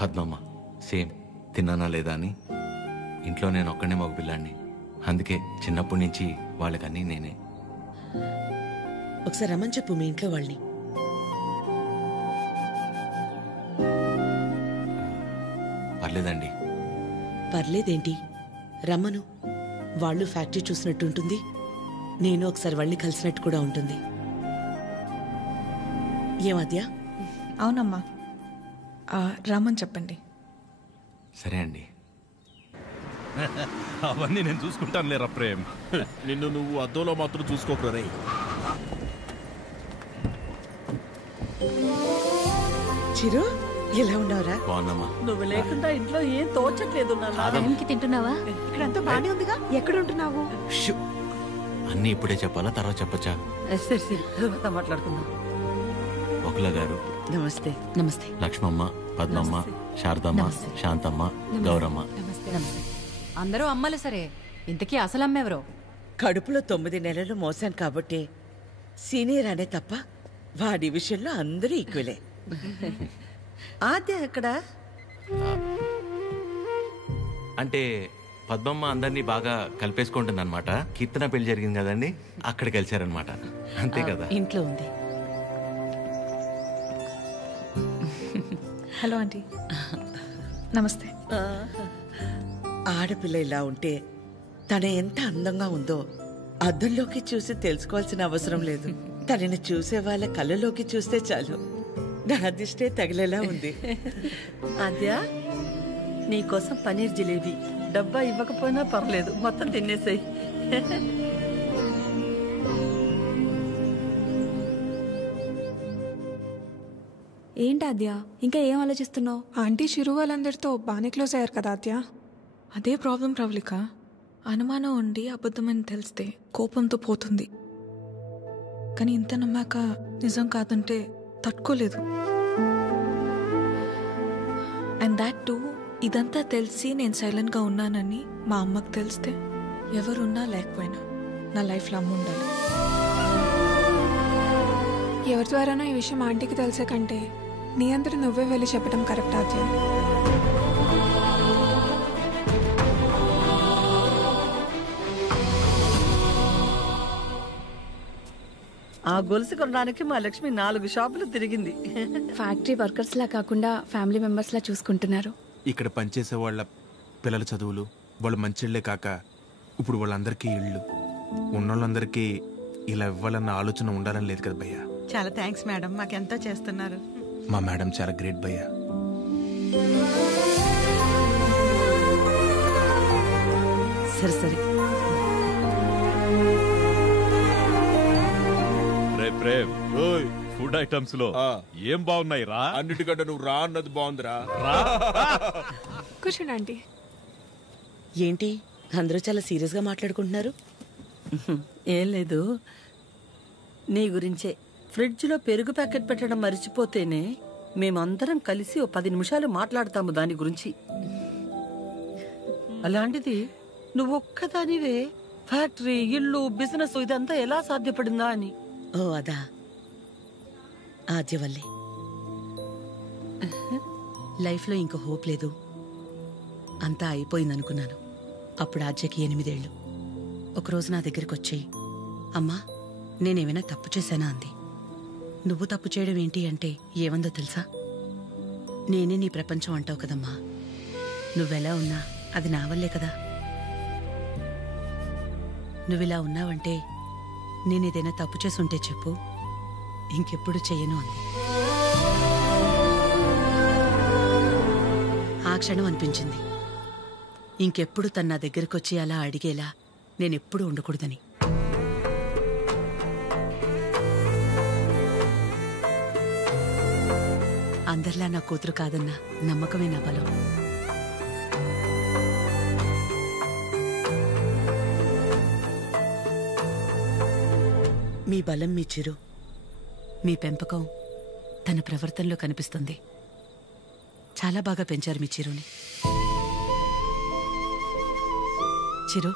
పద్మమ్మ సేమ్ తిన్నానా లేదా అని. ఇంట్లో నేను ఒక్కనే మగపిల్లాడిని, అందుకే చిన్నప్పటి నుంచి వాళ్ళకన్నీ నేనే. ఒకసారి రమ్మని చెప్పు మీ ఇంట్లో వాళ్ళని. పర్లేదండి. పర్లేదేంటి, రమ్మను. వాళ్ళు ఫ్యాక్టరీ చూసినట్టు ఉంటుంది, నేను ఒకసారి వాళ్ళని కలిసినట్టు కూడా ఉంటుంది. ఏమద్యా? అవునమ్మా, రమ్మని చెప్పండి. సరే అండి. అవన్నీ నేను చూసుకుంటాను లేరా ప్రేమ్. నిన్ను నువ్వు అద్దంలో మాత్రం చూసుకోకరా రే. చిరు, ఎలా ఉన్నావురా? బాగున్నామా? నువ్వు లేకుండా ఇంట్లో ఏం తోచట్లేదు నాన్న. టైంకి తింటున్నావా? ఇక్కడంతా బానే ఉందిగా. ఎక్కడ ఉంటున్నావు? అన్నీ ఇప్పుడే చెప్పాలా, తర్వాత చెప్పచ్చా? సరే సరే, తర్వాత మాట్లాడుకుందాం. ఒకల గారు నమస్తే. నమస్తే. లక్ష్మమ్మ, పద్మమ్మ, శారదమ్మ, శాంతమ్మ, గౌరమ్మ. అందరూ అమ్మలే. సరే, ఇంతకీ అసలు అమ్మెవరో? కడుపులో 9 నెలలు మోసాను కాబట్టి సీనియర్ అనే తప్ప వాడి విషయంలో అందరూ ఈక్వలే. ఆద్య ఎక్కడ? అంటే పద్మమ్మ అందరినీ బాగా కలిపేసుకుంటుంది అనమాట. కీర్తన పెళ్లి జరిగింది కదండి, అక్కడ కలిశారనమాట. అంతే కదా. ఇంట్లో ఉంది. Hello aunty. నమస్తే. ఆడపిల్ల ఇలా ఉంటే తన ఎంత అందంగా ఉందో అద్దంలోకి చూసి తెలుసుకోవాల్సిన అవసరం లేదు. తనని చూసే వాళ్ళ కళ్ళలోకి చూస్తే చాలు. నా దిష్టే తగిలేలా ఉంది. ఆద్య, నీకోసం పనీర్ జిలేబీ. డబ్బా ఇవ్వకపోయినా పర్లేదు, మొత్తం తినేసాయి. ఏంటి ఆద్య, ఇంకా ఏం ఆలోచిస్తున్నావు? ఆంటీ చిరు వాళ్ళందరితో బాగానే క్లోజ్ అయ్యారు కదా ఆద్య. అదే ప్రాబ్లం ప్రవళిక. అనుమానం ఉండి అబద్ధమని తెలిస్తే కోపంతో పోతుంది, కానీ ఇంత నమ్మాక నిజం కాదంటే తట్టుకోలేదు. అండ్ దాట్ టూ, ఇదంతా తెలిసి నేను సైలెంట్గా ఉన్నానని మా అమ్మకు తెలిస్తే ఎవరున్నా లేకపోయినా నా లైఫ్లో అమ్మ ఉండాలి. ఎవరి ద్వారానో ఈ విషయం ఆంటీకి తెలిసే కంటే నీ అందరూ నువ్వే వెళ్ళి చెప్పడం కరెక్ట్ ఆద్య. ఆ గొలుసు కొనడానికి మా లక్ష్మి 4 షాపులు తిరిగింది. ఫ్యాక్టరీ వర్కర్స్ లా కాకుండా ఫ్యామిలీ మెంబర్స్ లా చూసుకుంటున్నారు. ఇక్కడ పనిచేసే వాళ్ళ పిల్లల చదువులు, వాళ్ళ మంచిళ్లే కాక ఇప్పుడు వాళ్ళందరికీ ఇళ్ళు ఉన్నోళ్ళందరికీ ఇలా ఇవ్వాలన్న ఆలోచన ఉండాలని లేదు కదా భయ్యా. చాలా థ్యాంక్స్ మేడం, మాకెంతో చేస్తున్నారు. మా మేడం చాలా గ్రేట్ భయ్యా. సరే సరే. ప్రేమ్, ఫుడ్ ఐటమ్స్ లో ఏం బాగున్నాయి రా? అన్నిటికంటే నువ్వు రా అన్నది బాగుందిరా. కూర్చోండి ఆంటీ. ఏంటి అందరూ చాలా సీరియస్గా మాట్లాడుకుంటున్నారు? ఏం లేదు, నీ గురించే. ఫ్రిడ్జ్లో పెరుగు ప్యాకెట్ పెట్టడం మర్చిపోతేనే మేమందరం కలిసి 10 నిమిషాలు మాట్లాడతాము దాని గురించి. అలాంటిది నువ్వొక్కదానివే ఫ్యాక్టరీ, ఇల్లు, బిజినెస్ ఇదంతా ఎలా సాధ్యపడిందా అని. ఓ అదా, ఆద్యవల్లి. లైఫ్లో ఇంకో హోప్ లేదు. అంతా అయిపోయిందనుకున్నాను. అప్పుడు ఆద్యకి 8 ఏళ్ళు. ఒకరోజు నా దగ్గరికి వచ్చి, అమ్మా నేనేమైనా తప్పు చేశానా అంది. నువ్వు తప్పు చేయడం ఏంటి అంటే ఏమందో తెలుసా? నేనే నీ ప్రపంచం అంటావు కదమ్మా, నువ్వెలా ఉన్నా అది నా వల్లే కదా. నువ్విలా ఉన్నావంటే నేనేదైనా తప్పు చేసుంటే చెప్పు, ఇంకెప్పుడు చెయ్యను అంది. ఆ క్షణం అనిపించింది ఇంకెప్పుడు తన నా దగ్గరకొచ్చి అలా అడిగేలా నేనెప్పుడు ఉండకూడదని. అందరిలా నా కూతురు కాదన్న నమ్మకమే నా బలం. మీ బలం మీ చిరు, మీ పెంపకం తన ప్రవర్తనలో కనిపిస్తుంది. చాలా బాగా పెంచారు మీ చిరుని. చిరు,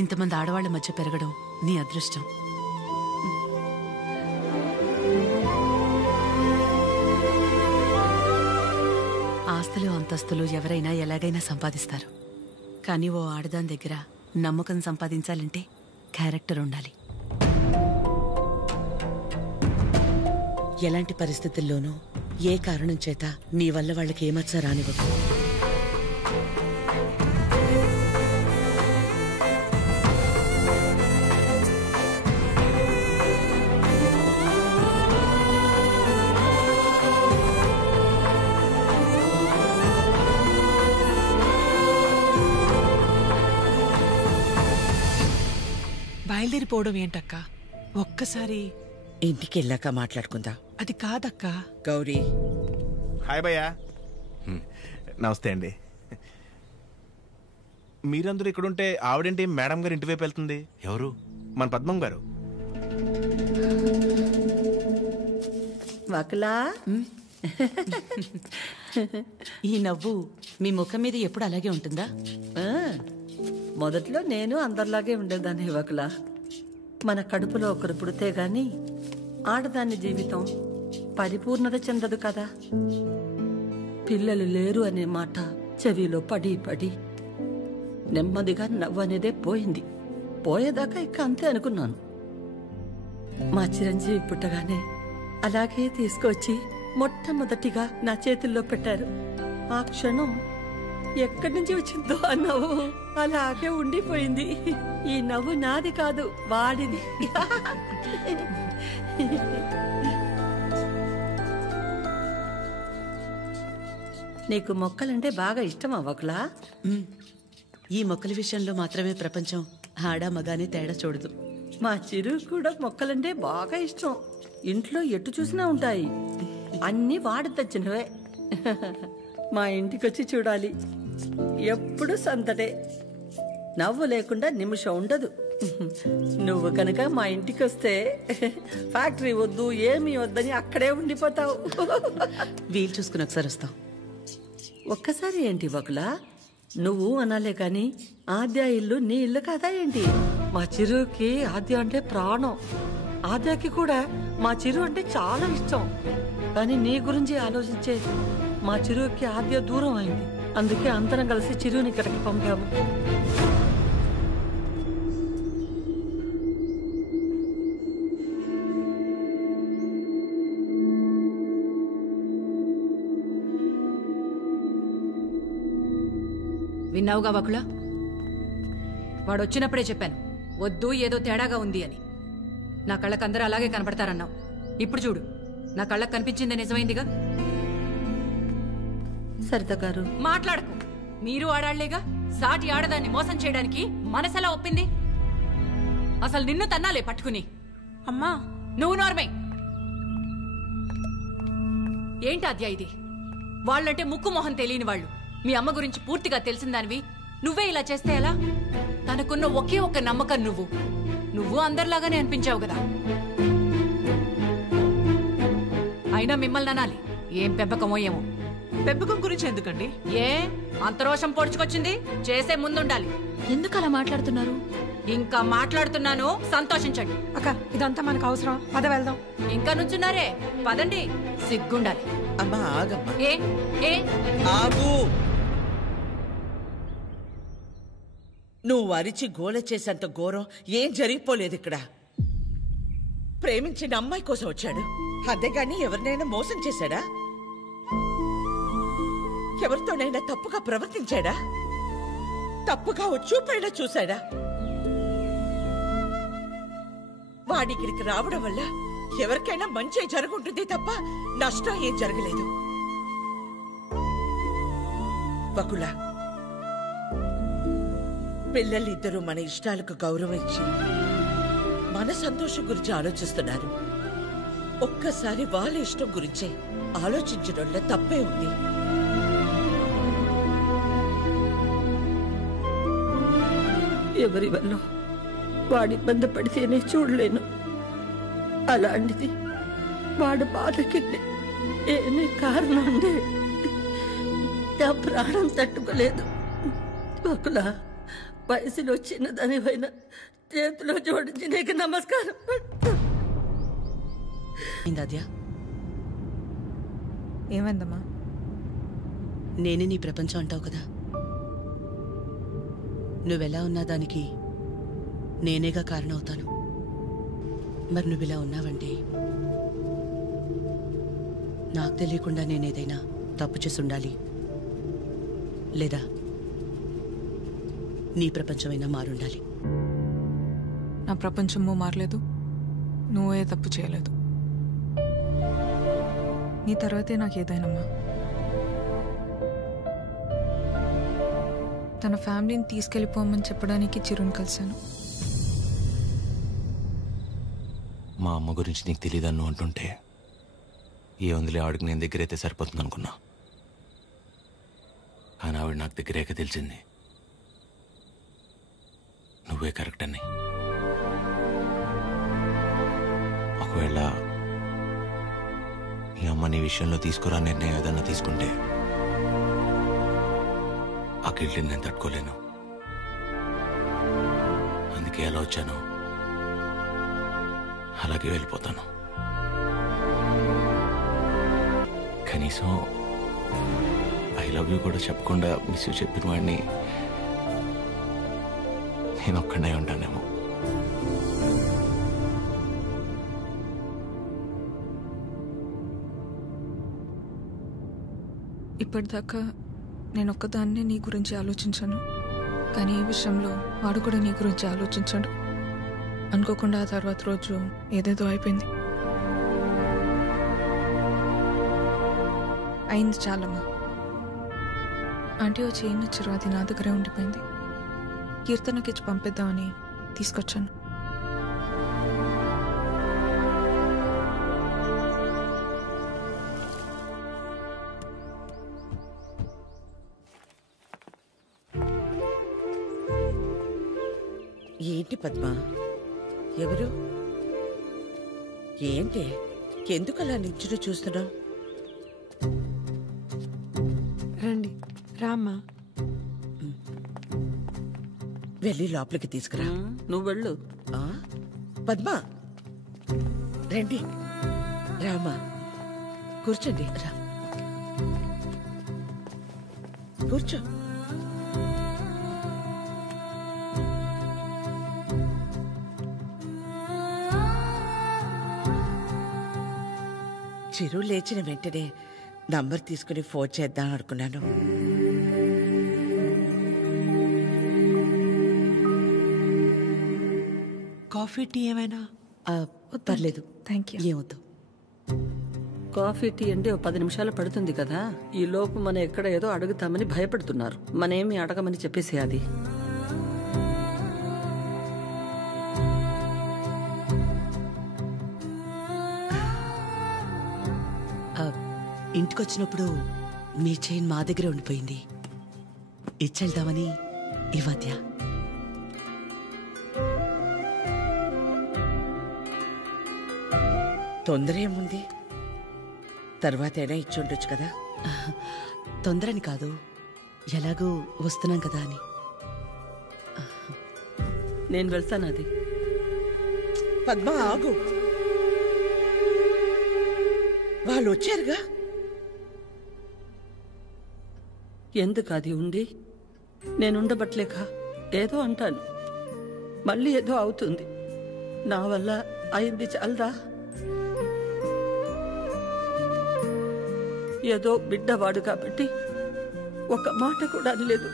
ఇంతమంది ఆడవాళ్ల మధ్య పెరగడం నీ అదృష్టం. ఆస్తులు అంతస్తులు ఎవరైనా ఎలాగైనా సంపాదిస్తారు, కానీ ఓ ఆడదాని దగ్గర నమ్మకం సంపాదించాలంటే క్యారెక్టర్ ఉండాలి. ఎలాంటి పరిస్థితుల్లోనూ ఏ కారణం చేత నీ వల్ల వాళ్ళకి ఏమచ్చ రానివ్వదు. బయలుదేరిపోవడం ఏంటక్క? ఒక్కసారి ఇంటికి వెళ్ళాక మాట్లాడుకుందాం. అది కాదక్క. గౌరీ, హాయ్ భయ్యా. నమస్తే అండి. మీరందరూ ఇక్కడుంటే ఆవిడేంటి మేడం గారు ఇంటివైపు వెళ్తుంది? ఎవరు? మన పద్మం గారు. వకలా, ఈ నవ్వు మీ ముఖం మీద ఎప్పుడు అలాగే ఉంటుందా? మొదట్లో నేను అందరిలాగే ఉండేదాన్ని వకలా. మన కడుపులో ఒకరు పుడితే గాని ఆడదాని జీవితం పరిపూర్ణత చెందదు కదా. పిల్లలు లేరు అనే మాట చెవిలో పడి పడి నెమ్మదిగా నవ్వు అనేదే పోయింది. పోయేదాకా ఇక అంతే అనుకున్నాను. మా చిరంజీవి పుట్టగానే అలాగే తీసుకొచ్చి మొట్టమొదటిగా నా చేతుల్లో పెట్టారు. ఆ క్షణం ఎక్కడి నుంచి వచ్చిందో ఆ నవ్వు అలాగే ఉండిపోయింది. ఈ నవ్వు నాది కాదు, వాడిది. నీకు మొక్కలంటే బాగా ఇష్టమా వకలా? ఈ మొక్కల విషయంలో మాత్రమే ప్రపంచం ఆడా మగానే తేడా చూడదు. మా చిరు కూడా మొక్కలంటే బాగా ఇష్టం. ఇంట్లో ఎటు చూసినా ఉంటాయి. అన్నీ వాడు తెచ్చినవే. మా ఇంటికొచ్చి చూడాలి, ఎప్పుడు సందడే. నవ్వు లేకుండా నిమిషం ఉండదు. నువ్వు కనుక మా ఇంటికి వస్తే ఫ్యాక్టరీ వద్దు ఏమీ వద్దని అక్కడే ఉండిపోతావు. వీలు చూసుకుని ఒకసారి వస్తాం. ఒక్కసారి ఏంటి వకులా, నువ్వు అనాలే కాని ఆద్య ఇల్లు నీ ఇల్లు కాదా ఏంటి? మా చిరుకి ఆద్య అంటే ప్రాణం. ఆద్యకి కూడా మా చిరు అంటే చాలా ఇష్టం. కానీ నీ గురించి ఆలోచించే మా చిరుకి ఆద్య దూరం అయింది. అందుకే అందరం కలిసి చిరుని ఇక్కడికి పంపాము. విన్నావుగా వకుల, వాడు వచ్చినప్పుడే చెప్పాను వద్దు, ఏదో తేడాగా ఉంది అని. నా కళ్ళకు అందరూ అలాగే కనపడతారన్నావు. ఇప్పుడు చూడు, నా కళ్ళకు కనిపించింది నిజమైందిగా. సరిత గారు మాట్లాడకు. మీరు ఆడాళ్లేగా. సాటి ఆడదాన్ని మోసం చేయడానికి మనసెలా ఒప్పింది? అసలు నిన్ను తన్నాలే పట్టుకుని. అమ్మా నువ్వు నోర్మే. ఏంటి అద్యా ఇది? వాళ్ళంటే ముక్కు మొహం తెలియని వాళ్ళు. మీ అమ్మ గురించి పూర్తిగా తెలిసిన దానివి నువ్వే ఇలా చేస్తే ఎలా? తనకున్న ఒకే ఒక్క నమ్మకం నువ్వు అందరిలాగానే అనిపించావు కదా. అయినా మిమ్మల్ని అనాలి. ఏం పెంపకమో ఏమో. పెంపకం గురించి ఎందుకండి? ఏ అంత రోషం పొడుచుకొచ్చింది? చేసే ముందుండాలి. ఎందుకు అలా మాట్లాడుతున్నారు? ఇంకా మాట్లాడుతున్నాను, సంతోషించండి. అక్క, ఇదంతా మనకు అవసరం. పద వెళ్దాం. ఇంకా నుంచున్నారే, పదండి. సిగ్గుండాలి. అమ్మా ఆగమ్మా. ఏ ఏ ఆగు. నువ్వు అరిచి గోల చేసేంత ఘోరం ఏం జరిగిపోలేదు ఇక్కడ. ప్రేమించిన అమ్మాయి కోసం వచ్చాడు, అంతేగాని ఎవరినైనా మోసం చేశాడా? ఎవరితోనైనా తప్పుగా ప్రవర్తించాడా? తప్పుగా చూపైనా చూశాడా? వాడిక్కడికి రావడం వల్ల ఎవరికైనా మంచి జరుగుంటుంది తప్ప నష్టం ఏం జరగలేదు. వకుల, పిల్లలిద్దరూ మన ఇష్టాలకు గౌరవం ఇచ్చి మన సంతోషం గురించి ఆలోచిస్తున్నారు. ఒక్కసారి వాళ్ళ ఇష్టం గురించే ఆలోచించడంలో తప్పే ఉంది. ఎవరి వల్ల వాడి ఇబ్బంది పడితేనే చూడలేను. అలాంటిది వాడు బాధకి ఏమీ కారణం ఉండే నా ప్రాణం తట్టుకోలేదు. బకులా, వయసులో చిన్నదానివైనా చేతిలో జోడించి నీకు నమస్కారం. ఏమైందమ్మా? నేనే నీ ప్రపంచం అంటావు కదా, నువ్వెలా ఉన్నా దానికి నేనేగా కారణమవుతాను. మరి నువ్విలా ఉన్నావంటే నాకు తెలియకుండా నేనేదైనా తప్పు చేసి ఉండాలి, లేదా నీ ప్రపంచమైనా మారుండాలి. నా ప్రపంచము మారలేదు, నువ్వే తప్పు చేయలేదు. నీ తర్వాతే నాకేదైనమ్మా. తన ఫ్యామిలీని తీసుకెళ్ళిపోమని చెప్పడానికి చిరుని కలిశాను. మా అమ్మ గురించి నీకు తెలియదన్ను అంటుంటే ఏ వందలే ఆవిడకి నేను దగ్గరైతే సరిపోతుంది అనుకున్నా. కానీ ఆవిడ నాకు దగ్గరేక తెలిసింది నువ్వే కరెక్ట్ అని. ఒకవేళ ఈ అమ్మ నీ విషయంలో తీసుకురా నిర్ణయం ఏదన్నా తీసుకుంటే ఆ గిల్ట్ని నేను తట్టుకోలేను. అందుకే ఎలా వచ్చాను అలాగే వెళ్ళిపోతాను. కనీసం ఐ లవ్ యూ కూడా చెప్పకుండా మిస్ యూ చెప్పిన వాడిని నేను ఒక్కడే ఉంటానేమో. ఇప్పటిదాకా నేను ఒక్కదాన్నే నీ గురించి ఆలోచించాను, కానీ ఈ విషయంలో వాడు కూడా నీ గురించి ఆలోచించాడు. అనుకోకుండా ఆ తర్వాత రోజు ఏదేదో అయిపోయింది. అయింది చాలమ్మా. ఆంటీ వచ్చి ఏం ఇచ్చారు, అది నా దగ్గరే ఉండిపోయింది. కీర్తనకిచ్చి పంపిద్దామని తీసుకొచ్చాను. ఏంటి పద్మ, ఎవరు? ఏంటి, ఎందుకు అలా నించుని చూస్తున్నావు? రండి, రామ్మా. వెళ్ళి లోపలికి తీసుకురా. నువ్వు వెళ్ళు. పద్మ, రండి. రామా, కూర్చోండి. రా, కూర్చో. చిరు లేచిన వెంటనే నంబర్ తీసుకుని ఫోన్ చేద్దాం అనుకున్నాను. కాఫీ టీ ఏమైనా? పర్లేదు, థ్యాంక్ యూ. ఏమవుతావు? కాఫీ టీ అంటే 10 నిమిషాలు పడుతుంది కదా. ఈ లోపు మనం ఎక్కడ ఏదో అడుగుతామని భయపడుతున్నారు. మనేమి అడగమని చెప్పేసి అది. ఇంటికొచ్చినప్పుడు మీ చైన్ మా దగ్గరే ఉండిపోయింది, ఇచ్చెళ్దామని ఈ మధ్య. తొందర ఏముంది, తర్వాత అయినా ఇచ్చుండొచ్చు కదా. తొందరని కాదు, ఎలాగూ వస్తున్నాం కదా అని. నేను వెళ్తాను. అది పద్మ, ఆగు. వాళ్ళు వచ్చారుగా. ఎందుకు అది ఉండి నేనుండబట్లేక ఏదో అంటాను, మళ్ళీ ఏదో అవుతుంది. నా వల్ల అయింది చాలదా? ఏదో బిడ్డవాడు కాబట్టి ఒక మాట కూడా అనలేదు.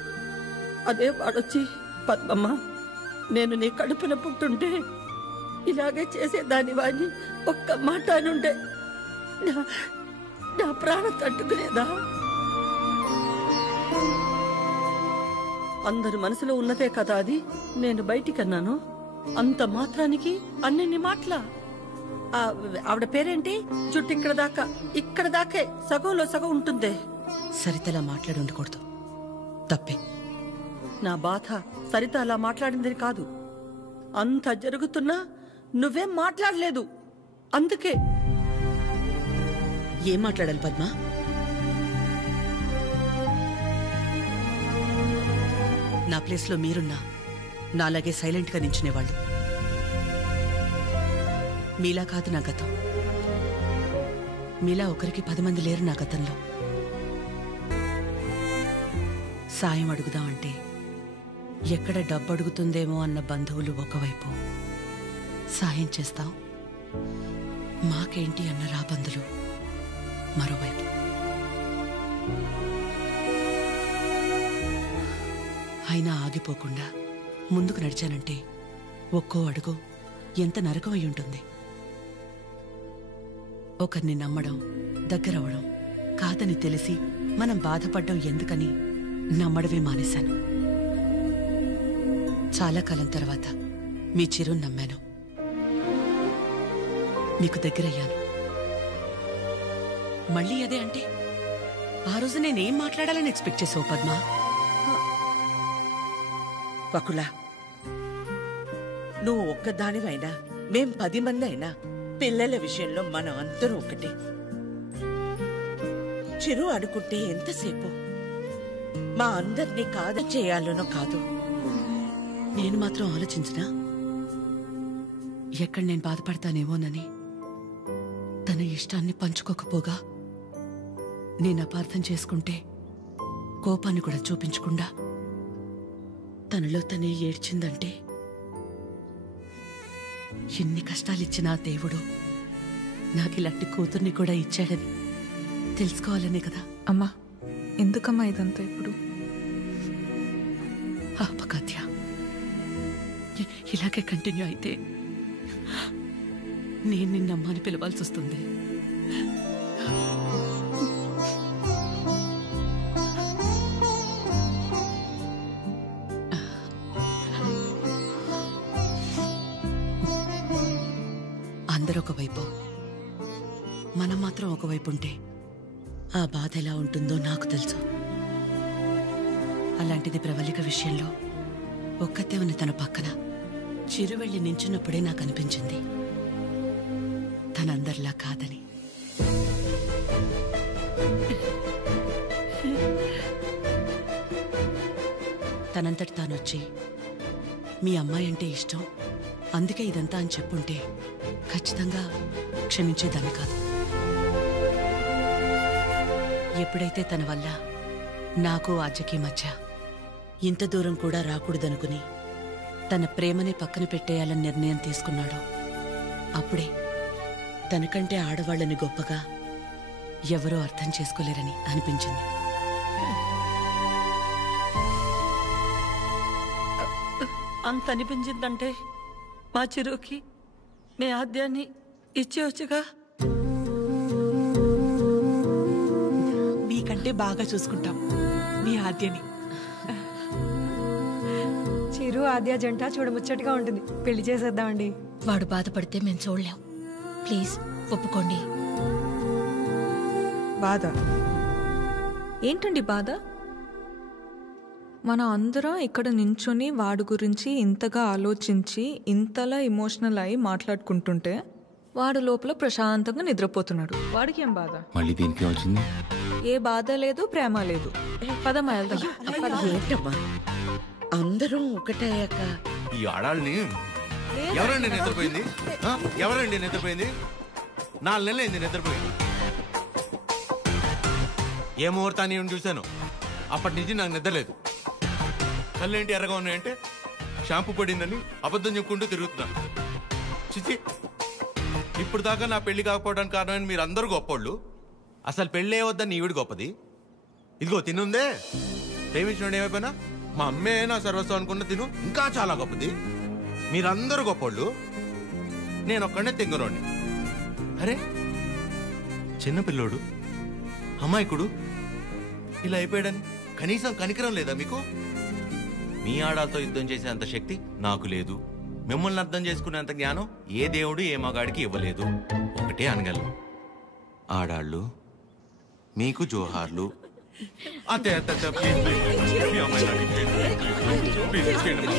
అదే వాడొచ్చి, పద్మమ్మ నేను నీ కడుపున పుట్టుంటే ఇలాగే చేసేదాని వాడిని ఒక్క మాట అనుండే నా ప్రాణం తట్టుకునేదా? అందరి మనసులో ఉన్నదే కదా అది. నేను బయటికన్నాను, అంత మాత్రానికి అన్నెన్ని మాటలా? ఆవిడ పేరేంటి? జుట్టు ఇక్కడ దాకే సగంలో సగం ఉంటుందే. సరితలా మాట్లాడి ఉండకూడదు, తప్పే. నా బాధ సరిత అలా మాట్లాడింది కాదు. అంత జరుగుతున్నా నువ్వేం మాట్లాడలేదు. అందుకే. ఏం మాట్లాడాలి పద్మ? నా ప్లేస్లో మీరున్నా నాలాగే సైలెంట్గా నించునేవాళ్ళు. మీలా కాదు నా గతం. మీలా ఒకరికి 10 మంది లేరు నా గతంలో. సాయం అడుగుదామంటే ఎక్కడ డబ్బు అడుగుతుందేమో అన్న బంధువులు ఒకవైపు, సాయం చేస్తాం మాకేంటి అన్న రాబందులు మరోవైపు. అయినా ఆగిపోకుండా ముందుకు నడిచానంటే ఒక్కో అడుగు ఎంత నరకమై ఉంటుంది. ఒకరిని నమ్మడం, దగ్గరవడం కాదని తెలిసి మనం బాధపడ్డం ఎందుకని నమ్మడమే మానేశాను. చాలా కాలం తర్వాత మీ చిరుని నమ్మాను, మీకు దగ్గరయ్యాను. మళ్ళీ అదే అంటే ఆ రోజు నేనేం మాట్లాడాలని ఎక్స్పెక్ట్ చేసావు పద్మ? వకుల, నువ్వు ఒక్కదానివైనా మేం 10 మంది అయినా పిల్లల విషయంలో మనం అందరూ ఒకటే. చిరు అనుకుంటే ఎంతసేపు మా అందరినీ కాదు చేయాలనో కాదు. నేను మాత్రం ఆలోచించినా ఎక్కడ నేను బాధపడతానేమోనని. తన ఇష్టాన్ని పంచుకోకపోగా నేను అపార్థం చేసుకుంటే కోపాన్ని కూడా చూపించకుండా తనలో తనే ఏడ్చిందంటే ఎన్ని కష్టాలిచ్చినా దేవుడు నాకిలాంటి కూతుర్ని కూడా ఇచ్చాడని తెలుసుకోవాలనే కదా. అమ్మా, ఎందుకమ్మా ఇదంతా ఇప్పుడు? ఆపకాత్య, ఇలాగే కంటిన్యూ అయితే నేను నిన్నమ్మని పిలవాల్సి వస్తుంది. అందరూ ఒకవైపు, మనం మాత్రం ఒకవైపు ఉంటే ఆ బాధ ఎలా ఉంటుందో నాకు తెలుసు. అలాంటిది ప్రవళిక విషయంలో ఒక్కతే ఉన్న తన పక్కన చిరు వెళ్ళి నించున్నప్పుడే నాకు అనిపించింది తనందరిలా కాదని. తనంతటి తానొచ్చి మీ అమ్మాయి అంటే ఇష్టం అందుకే ఇదంతా అని చెప్పుంటే ఖచ్చితంగా క్షమించేదాన్ని కాదు. ఎప్పుడైతే తన వల్ల నాకు ఆజ్యకి మధ్య ఇంత దూరం కూడా రాకూడదనుకుని తన ప్రేమనే పక్కన పెట్టేయాలని నిర్ణయం తీసుకున్నాడో అప్పుడే తనకంటే ఆడవాళ్ళని గొప్పగా ఎవరూ అర్థం చేసుకోలేరని అనిపించింది. అంత అనిపించిందంటే మా చిరుకి మీ ఆద్యాన్ని ఇచ్చేవచ్చుగా. మీకంటే బాగా చూసుకుంటాం మీ ఆద్యని. చిరు ఆద్య జంట చూడముచ్చటగా ఉంటుంది. పెళ్లి చేసేద్దామండి. వాడు బాధపడితే మేము చూడలేం. ప్లీజ్ ఒప్పుకోండి. బాధ ఏంటండి బాధ? మన అందరం ఇక్కడ నించుని వాడి గురించి ఇంతగా ఆలోచించి ఇంతలా ఎమోషనల్ అయి మాట్లాడుకుంటుంటే వాడు లోపల ప్రశాంతంగా నిద్రపోతున్నాడు. వాడికి ఏం బాధ? మళ్ళీ దీనికి వచ్చింది. ఏ బాధ లేదు, ప్రేమ లేదు. పదమ్మా వెళ్దాం. ఏంటమ్మా అందరం ఒకటయ్యాక ఈ ఆడాళ్ళని ఎవరండి నిద్రపోయింది? ఎవరండి నిద్రపోయింది? 4 నెలలు అయింది నిద్రపోయింది. ఏ ముహూర్తాన్ని చూశాను అప్పటి నుంచి నాకు నిద్రలేదు. కళ్ళేంటి ఎర్రగా ఉన్నాయంటే షాంపూ పడిందని అబద్ధం చెప్పుకుంటూ తిరుగుతున్నా. చిచి, ఇప్పుడు దాకా నా పెళ్లి కాకపోవడానికి కారణమైన మీరు అందరూ గొప్పోళ్ళు. అసలు పెళ్ళే వద్దని ఈవిడ గొప్పది. ఇదిగో తినుందే, ప్రేమించినోడు ఏమైపోయినా మా అమ్మే నా సర్వస్వం అనుకున్న తిను ఇంకా చాలా గొప్పది. మీరందరూ గొప్పోళ్ళు, నేను ఒక్కడే తెంగరోండి. అరే చిన్నపిల్లోడు, అమాయకుడు ఇలా అయిపోయాడని కనీసం కనికరం లేదా మీకు? మీ ఆడాలతో యుద్ధం చేసేంత శక్తి నాకు లేదు. మిమ్మల్ని అర్థం చేసుకునేంత జ్ఞానం ఏ దేవుడు ఏ మగాడికి ఇవ్వలేదు. ఒకటే అనగలను, ఆడాళ్ళు మీకు జోహార్లు. అంతే అంతే ప్లీజ్ ప్లీజ్ మీ అమ్మాయి నాకు ప్లీజ్ తీసుకెళ్ళండి.